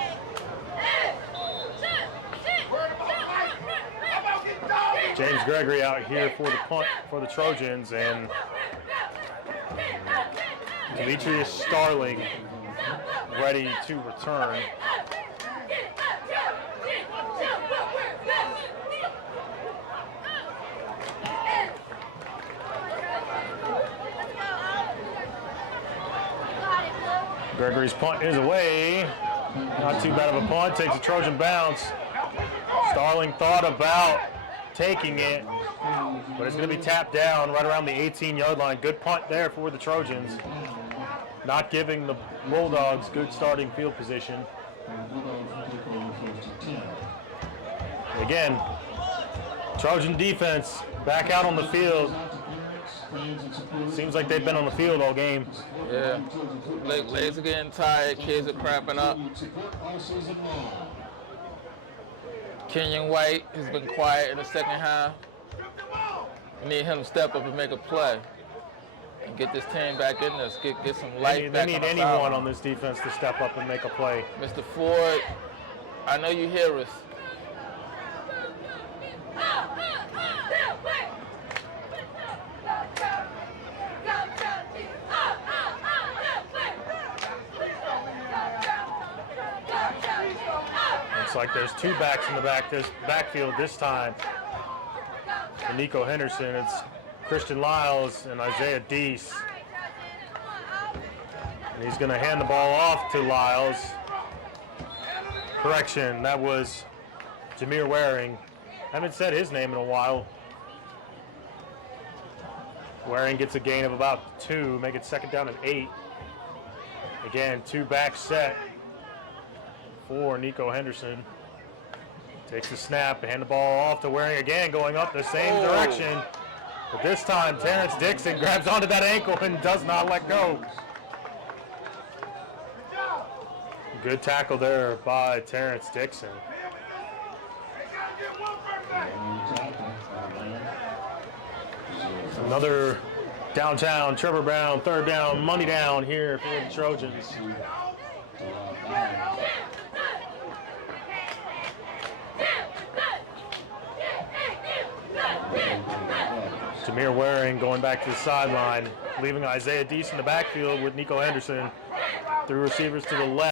James Gregory out here for the punt for the Trojans, and Demetrius Starling ready to return. Gregory's punt is away. Not too bad of a punt. Takes a Trojan bounce. Starling thought about taking it, but it's going to be tapped down right around the 18-yard line. Good punt there for the Trojans. Not giving the Bulldogs good starting field position. Again, Trojan defense back out on the field. Seems like they've been on the field all game. Yeah. Legs are getting tired. Kids are cramping up. Kenyon White has been quiet in the second half. We need him to step up and make a play and get this team back in this. Get some life back. They need anyone on this defense to step up and make a play. Mr. Ford, I know you hear us. Looks like there's two backs in the backfield this time. For Nico Henderson, it's Christian Lyles and Isaiah Deese. And he's going to hand the ball off to Lyles. Correction, that was Jameer Waring. Haven't said his name in a while. Waring gets a gain of about 2, make it 2nd down and 8. Again, 2 back set for Nico Henderson. Takes the snap, hand the ball off to Waring again, going up the same direction. But this time, Terrence Dixon grabs onto that ankle and does not let go. Good tackle there by Terrence Dixon. Another downtown, Trevor Brown, 3rd down, money down here for the Trojans. Jameer Waring going back to the sideline, leaving Isaiah Deese in the backfield with Nico Henderson. 3 receivers to the left.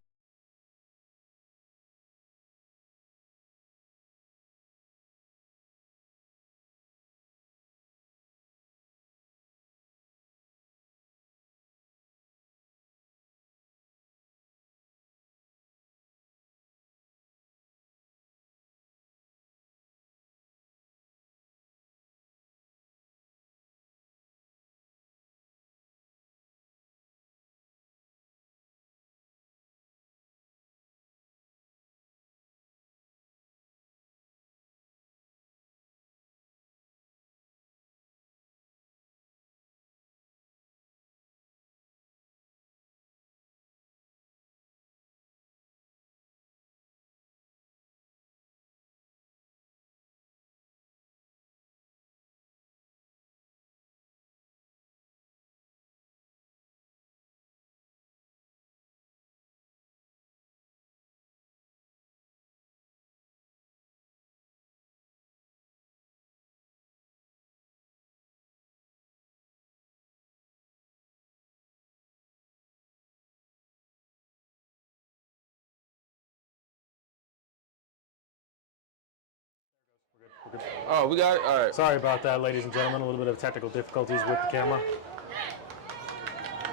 Oh, we got it? All right. Sorry about that, ladies and gentlemen. A little bit of technical difficulties with the camera.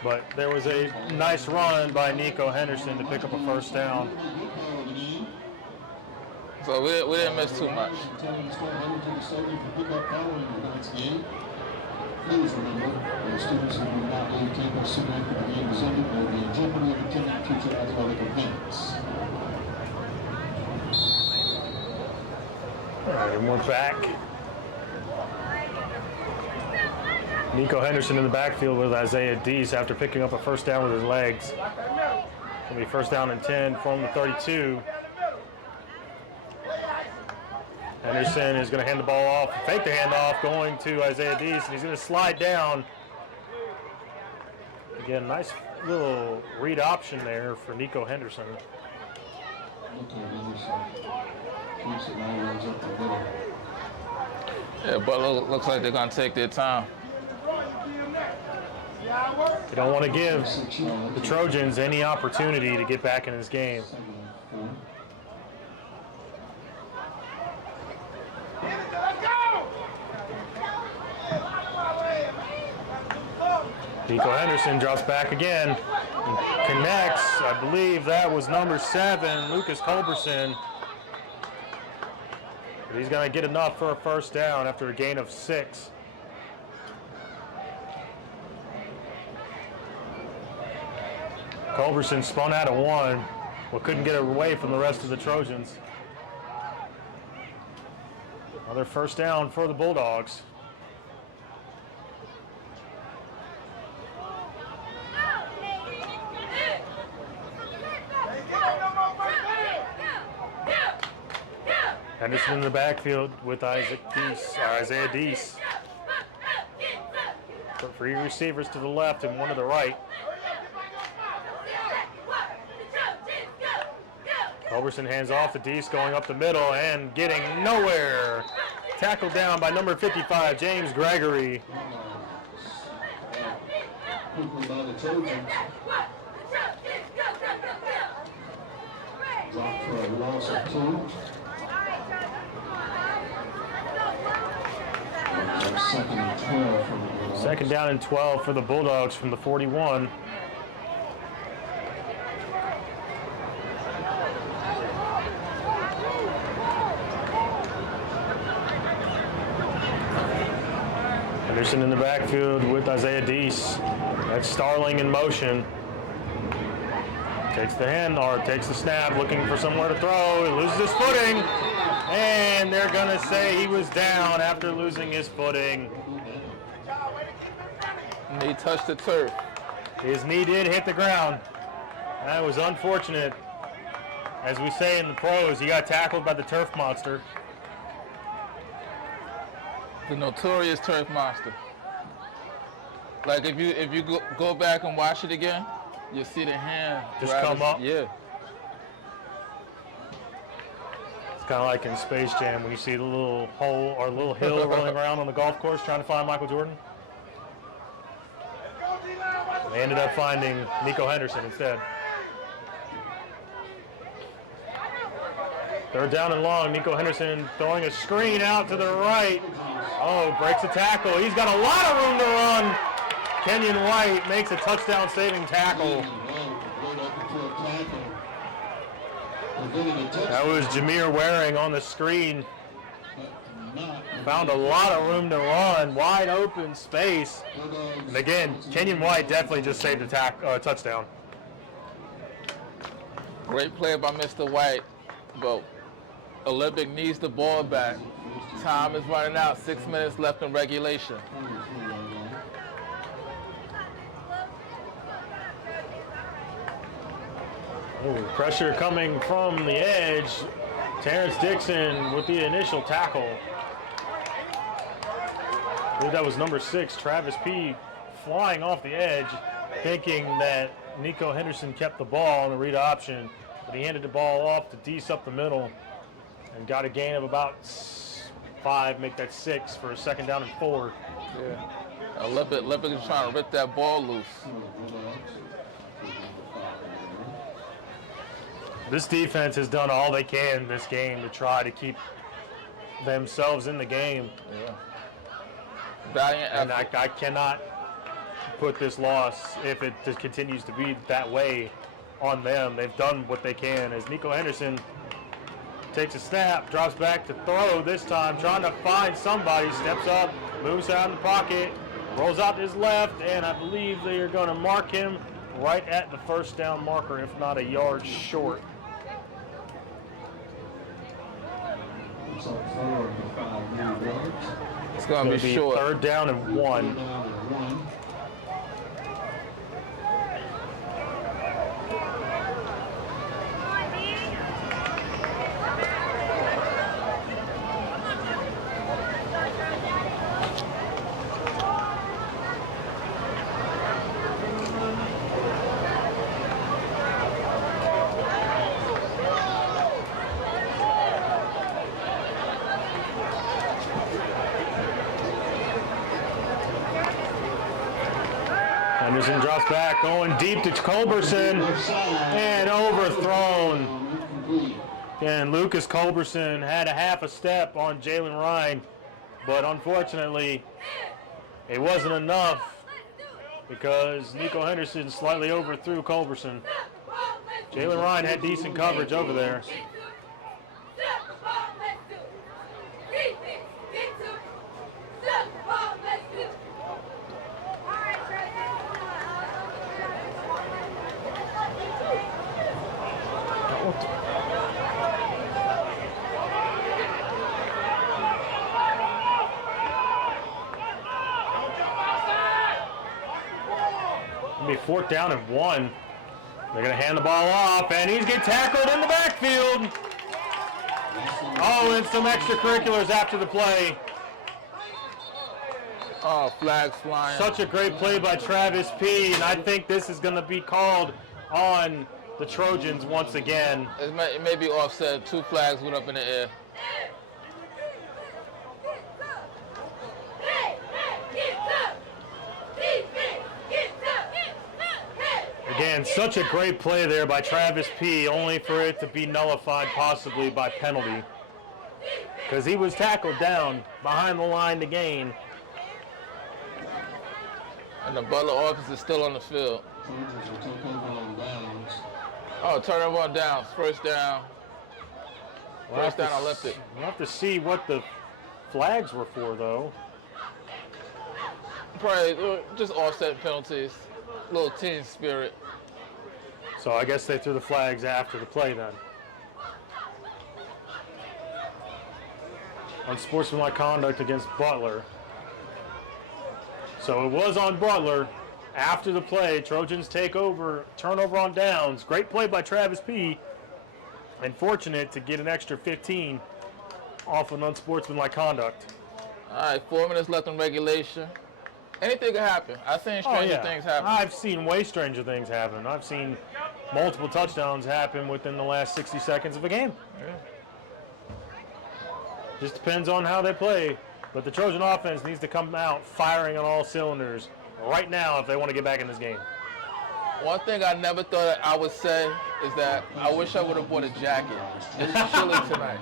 But there was a nice run by Nico Henderson to pick up a 1st down. So we didn't miss too much. Please remember, the students who do not leave campus soon after the game is ended will be in jeopardy of attending future athletic events. All right, and we're back. Nico Henderson in the backfield with Isaiah Deese after picking up a 1st down with his legs. It'll be 1st down and 10 from the 32. Henderson is going to hand the ball off, fake the handoff, going to Isaiah Deese, and he's going to slide down. Again, nice little read option there for Nico Henderson. Yeah, Butler looks like they're going to take their time. They don't want to give the Trojans any opportunity to get back in this game. Nico Henderson drops back again, connects. I believe that was number 7, Lucas Culberson. But he's going to get enough for a 1st down after a gain of 6. Culberson spun out of 1, but couldn't get away from the rest of the Trojans. Another 1st down for the Bulldogs. Henderson in the backfield with Isaiah Deese. 3 receivers to the left and 1 to the right. Culberson hands off to Deese, going up the middle and getting nowhere. Tackled down by number 55, James Gregory. Dropped for a loss of 2. Second down and 12 for the Bulldogs from the 41. Henderson in the backfield with Isaiah Deese. That's Starling in motion. Takes the hand or takes the snap, looking for somewhere to throw. He loses his footing, and they're gonna say he was down after losing his footing. He touched the turf. His knee did hit the ground. That was unfortunate. As we say in the pros, he got tackled by the turf monster. The notorious turf monster. Like if you go back and watch it again, you'll see the hand just come up. Yeah. It's kind of like in Space Jam when you see the little hole or little hill rolling around on the golf course trying to find Michael Jordan. They ended up finding Nico Henderson instead. Third down and long. Nico Henderson throwing a screen out to the right. Oh, breaks a tackle. He's got a lot of room to run. Kenyon White makes a touchdown-saving tackle. That was Jameer Waring on the screen. Found a lot of room to run, wide open space. And again, Kenyon White definitely just saved a touchdown. Great play by Mr. White, but Olympic needs the ball back. Time is running out, 6 minutes left in regulation. Ooh, pressure coming from the edge. Terrence Dixon with the initial tackle. I believe that was number 6, Travis P. flying off the edge, thinking that Nico Henderson kept the ball on the read option, but he handed the ball off to Deese up the middle and got a gain of about 5, make that 6 for a 2nd down and 4. Yeah. Olympic is trying to rip that ball loose. This defense has done all they can this game to try to keep themselves in the game. Yeah. Valiant and I cannot put this loss, if it just continues to be that way, on them. They've done what they can. As Nico Henderson takes a snap, drops back to throw this time, trying to find somebody, steps up, moves out in the pocket, rolls out to his left, and I believe they are going to mark him right at the 1st down marker, if not a yard short. It's going to be short. 3rd down and 1. Henderson drops back, going deep to Culberson, and overthrown. And Lucas Culberson had a half a step on Jalen Ryan, but unfortunately, it wasn't enough because Nico Henderson slightly overthrew Culberson. Jalen Ryan had decent coverage over there. It'll be 4th down and 1. They're going to hand the ball off, and he's getting tackled in the backfield. Oh, and some extracurriculars after the play. Oh, flags flying. Such a great play by Travis P., and I think this is going to be called on the Trojans once again. It may be offset. 2 flags went up in the air. Again, such a great play there by Travis P., only for it to be nullified possibly by penalty. Because he was tackled down behind the line to gain. And the Butler offense is still on the field. Oh, turnover on downs. 1st down. 1st down Olympic. We'll have to see what the flags were for, though. Probably just offset penalties, little team spirit. So I guess they threw the flags after the play then. Unsportsmanlike conduct against Butler. So it was on Butler. After the play, Trojans take over, turnover on downs. Great play by Travis P. And fortunate to get an extra 15 off an unsportsmanlike conduct. All right, 4 minutes left in regulation. Anything could happen. I've seen stranger things happen. I've seen way stranger things happen. I've seen multiple touchdowns happen within the last 60 seconds of a game. Yeah. Just depends on how they play. But the Trojan offense needs to come out firing on all cylinders right now if they want to get back in this game. One thing I never thought I would say is that I wish I would have bought a jacket. It's chilly tonight.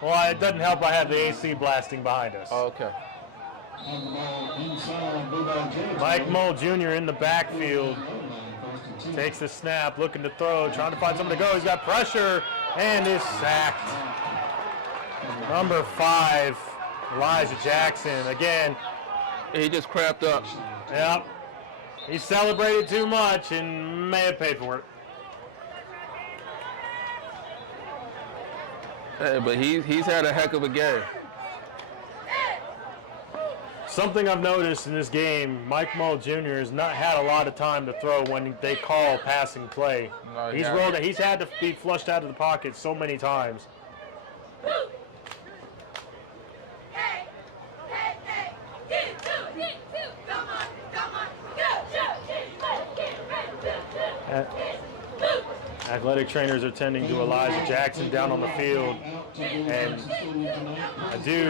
Well, it doesn't help I have the AC blasting behind us. Oh, okay. Mike Mull Jr. in the backfield. Takes the snap, looking to throw, trying to find someone to go. He's got pressure and is sacked. Number 5, Elijah Jackson. Again, he just crapped up. Yep. He celebrated too much and may have paid for it. Hey, but he's had a heck of a game. Something I've noticed in this game, Mike Mull Jr. has not had a lot of time to throw when they call passing play. No, He's had to be flushed out of the pocket so many times. Athletic trainers are tending to Elijah Jackson down on the field. And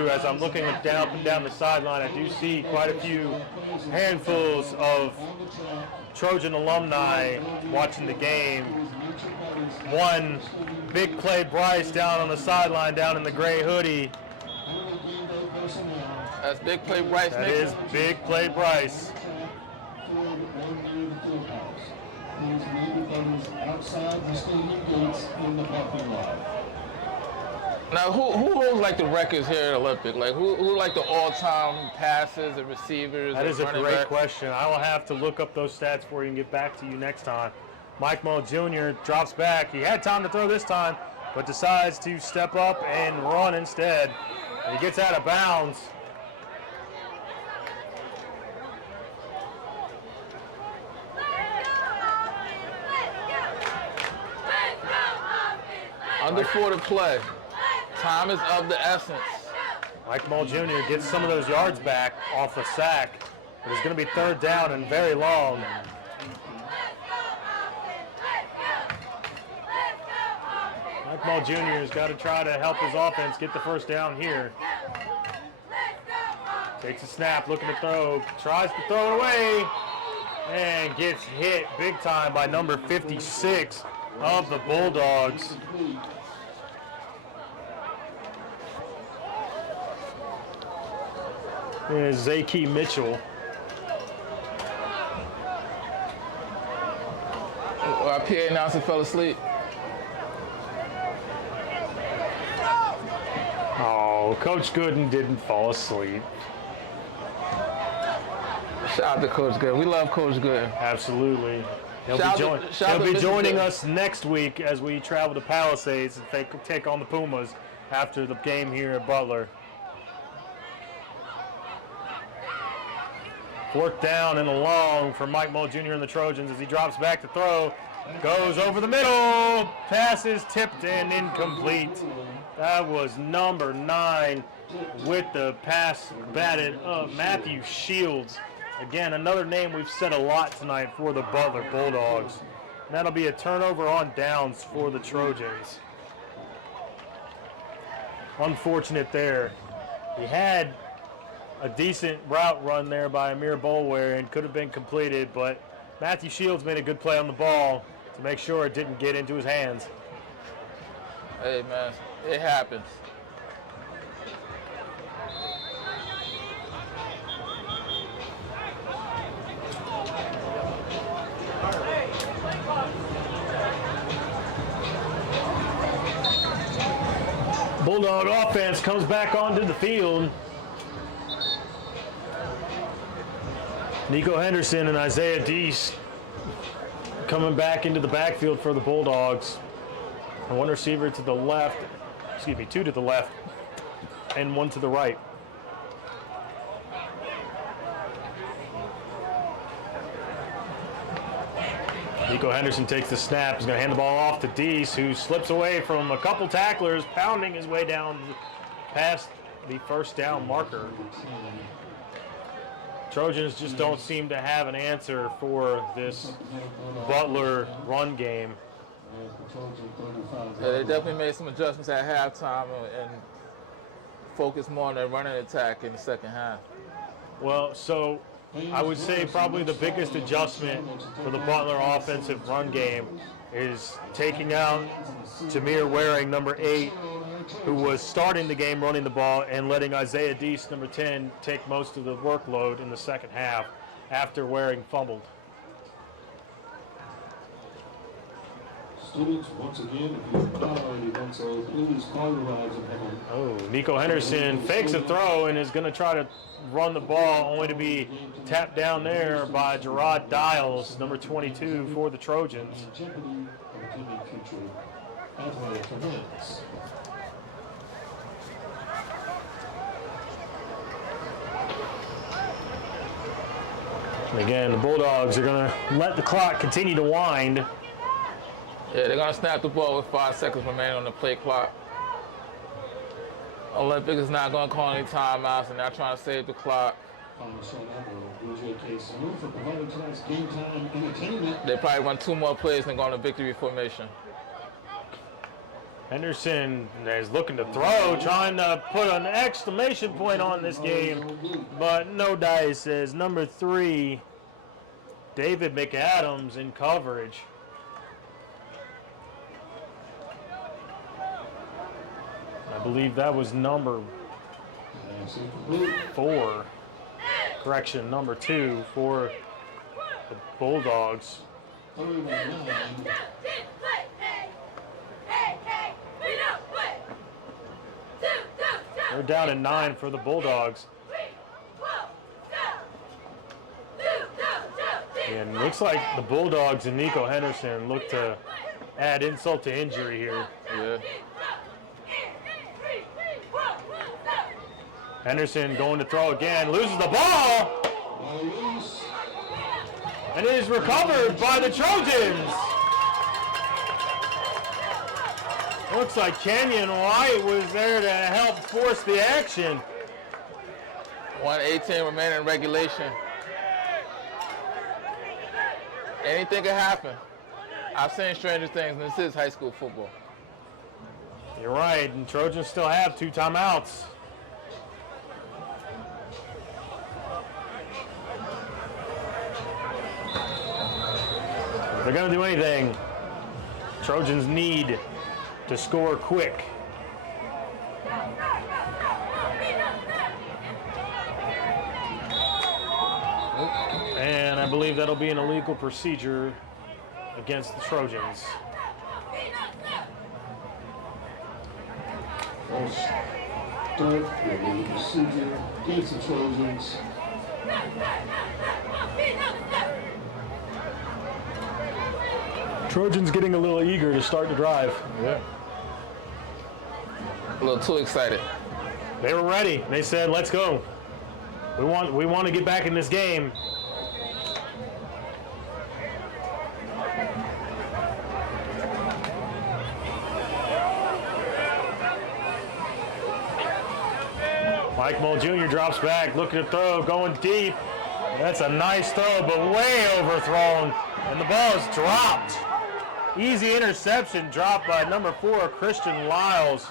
as I'm looking down up and down the sideline, I do see quite a few handfuls of Trojan alumni watching the game. One, Big Play Bryce down on the sideline, down in the gray hoodie. That's Big Play Bryce. That is Big Play Bryce. Outside the stadium gates in the parking lot. Now, who holds like the records here at Olympic? Like who like the all-time passes and receivers? That is a running great back? question. I will have to look up those stats for you and get back to you next time. Mike Mull Jr. drops back. He had time to throw this time, but decides to step up and run instead. And he gets out of bounds. Under 4 to play. Time is of the essence. Mike Mull Jr. gets some of those yards back off a sack. But it's going to be 3rd down and very long. Mike Mull Jr. has got to try to help his offense get the 1st down here. Takes a snap, looking to throw, tries to throw it away, and gets hit big time by number 56 of the Bulldogs. Is Zaki Mitchell. Our PA announcer fell asleep. Oh, Coach Gooden didn't fall asleep. Shout out to Coach Gooden. We love Coach Gooden. Absolutely. He'll be joining us next week as we travel to Palisades and take on the Pumas after the game here at Butler. 4th down and a long for Mike Mull Jr. and the Trojans as he drops back to throw. Goes over the middle. Pass is tipped and incomplete. That was number 9 with the pass batted up, Matthew Shields. Again, another name we've said a lot tonight for the Butler Bulldogs. And that'll be a turnover on downs for the Trojans. Unfortunate there. He had a decent route run there by Amir Bolware and could have been completed, but Matthew Shields made a good play on the ball to make sure it didn't get into his hands. Hey, man, it happens. Bulldog offense comes back onto the field. Nico Henderson and Isaiah Deese coming back into the backfield for the Bulldogs. One receiver to the left, two to the left, and one to the right. Nico Henderson takes the snap. He's going to hand the ball off to Deese, who slips away from a couple tacklers, pounding his way down past the first down marker. Trojans just don't seem to have an answer for this Butler run game. Yeah, they definitely made some adjustments at halftime and focused more on their running attack in the second half. Well, so I would say probably the biggest adjustment for the Butler offensive run game is taking out Jameer Waring, number 8, who was starting the game running the ball, and letting Isaiah Deese, number 10, take most of the workload in the second half after Waring fumbled. Students, once again, if you have not already done so, please call your rides and head on. Oh, Nico Henderson fakes a throw and is going to try to run the ball, only to be tapped down there by Gerard Dials, number 22 for the Trojans. And again, the Bulldogs are going to let the clock continue to wind. Yeah, they're going to snap the ball with 5 seconds remaining on the play clock. Olympic is not going to call any timeouts, and they're trying to save the clock. They probably run 2 more plays and go into victory formation. Henderson is looking to throw, trying to put an exclamation point on this game, but no dice, as number 3, David McAdams, in coverage. I believe that was number 4. Correction, number 2 for the Bulldogs. They're down at 9 for the Bulldogs. And it looks like the Bulldogs and Nico Henderson look to add insult to injury here. Yeah. Henderson going to throw again, loses the ball, and it is recovered by the Trojans. Looks like Kenyon White was there to help force the action. 1:18 remaining in regulation. Anything can happen. I've seen stranger things, and this is high school football. You're right, and Trojans still have 2 timeouts. If they're going to do anything, Trojans need to score quick. And I believe that'll be an illegal procedure against the Trojans. Procedure against the Trojans. Trojans getting a little eager to start the drive. Yeah. A little too excited. They were ready. They said, "Let's go. We want to get back in this game." Mike Mull Jr. drops back, looking to throw, going deep. That's a nice throw, but way overthrown, and the ball is dropped. Easy interception dropped by number 4, Christian Lyles.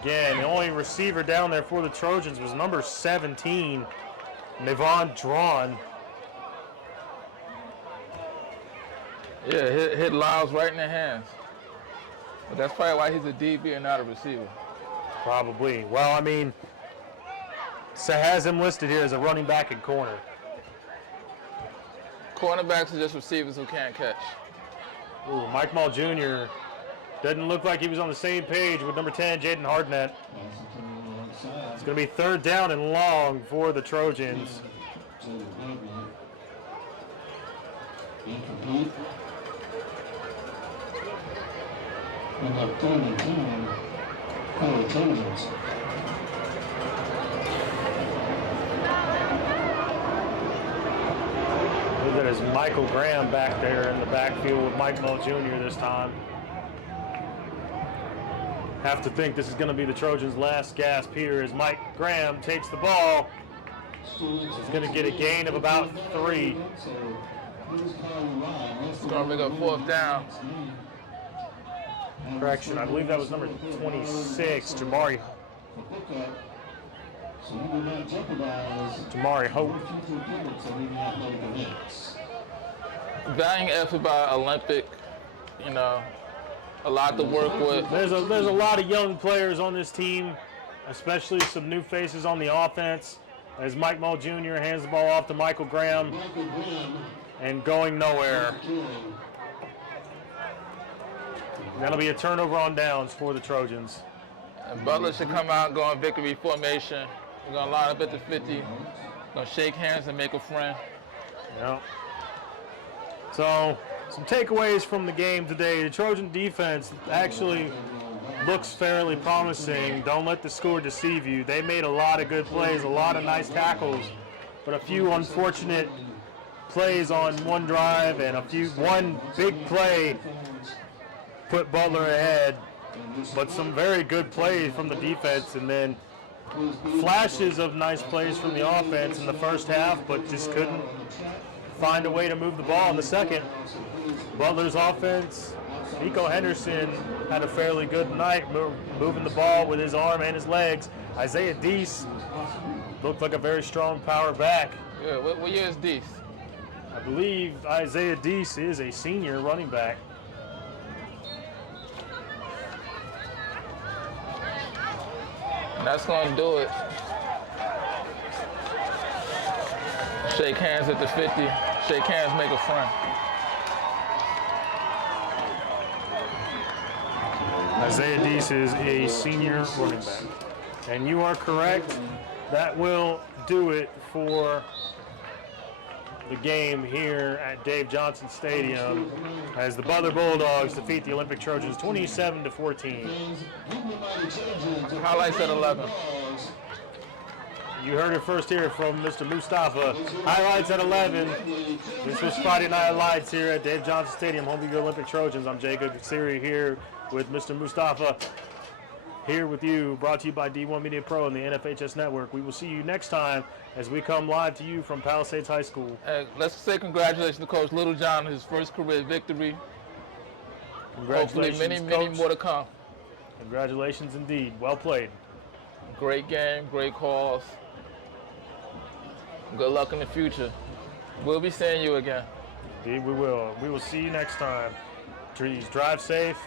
Again, the only receiver down there for the Trojans was number 17, Navon Drawn. Yeah, hit Lyles right in the hands. But that's probably why he's a DB and not a receiver. Probably. Well, I mean, so has him listed here as a running back and corner. Cornerbacks are just receivers who can't catch. Ooh, Mike Mull Jr. doesn't look like he was on the same page with number 10, Jaden Hardnett. It's going to be 3rd down and long for the Trojans. Incomplete. And a 3rd and 10 for the Trojans. That is Michael Graham back there in the backfield with Mike Moe Jr. this time. Have to think this is going to be the Trojans' last gasp here as Mike Graham takes the ball. He's going to get a gain of about 3. It's going to make a 4th down. Correction, I believe that was number 26, Jamari Hope. Valiant effort by Olympic, you know, a lot to work with. There's a lot of young players on this team, especially some new faces on the offense. As Mike Moe Jr. hands the ball off to Michael Graham and going nowhere. That'll be a turnover on downs for the Trojans. And Butler should come out and go in victory formation. We're going to line up at the 50. Going to shake hands and make a friend. Yeah. So, some takeaways from the game today. The Trojan defense actually looks fairly promising. Don't let the score deceive you. They made a lot of good plays, a lot of nice tackles, but a few unfortunate plays on one drive and one big play put Butler ahead. But some very good plays from the defense, and then flashes of nice plays from the offense in the first half, but just couldn't find a way to move the ball in the second. Butler's offense, Nico Henderson had a fairly good night moving the ball with his arm and his legs. Isaiah Deese looked like a very strong power back. Yeah, what year is Deese? I believe Isaiah Deese is a senior running back. And that's going to do it. Shake hands at the 50. Shake hands, make a friend. Isaiah Deese is a senior running back. And you are correct. That will do it for the game here at Dave Johnson Stadium as the Butler Bulldogs defeat the Olympic Trojans 27-14. Highlights at 11. You heard it first here from Mr. Mustafa. Highlights at 11. This was Friday Night Lights here at Dave Johnson Stadium, home of the Olympic Trojans. I'm Jacob Siri here with Mr. Mustafa. Here with you, brought to you by D1 Media Pro and the NFHS Network. We will see you next time as we come live to you from Palisades High School. Let's say congratulations to Coach Littlejohn on his first career victory. Congratulations, hopefully many more to come. Congratulations indeed. Well played. Great game, great calls. Good luck in the future. We'll be seeing you again. Indeed we will. We will see you next time. Please drive safe.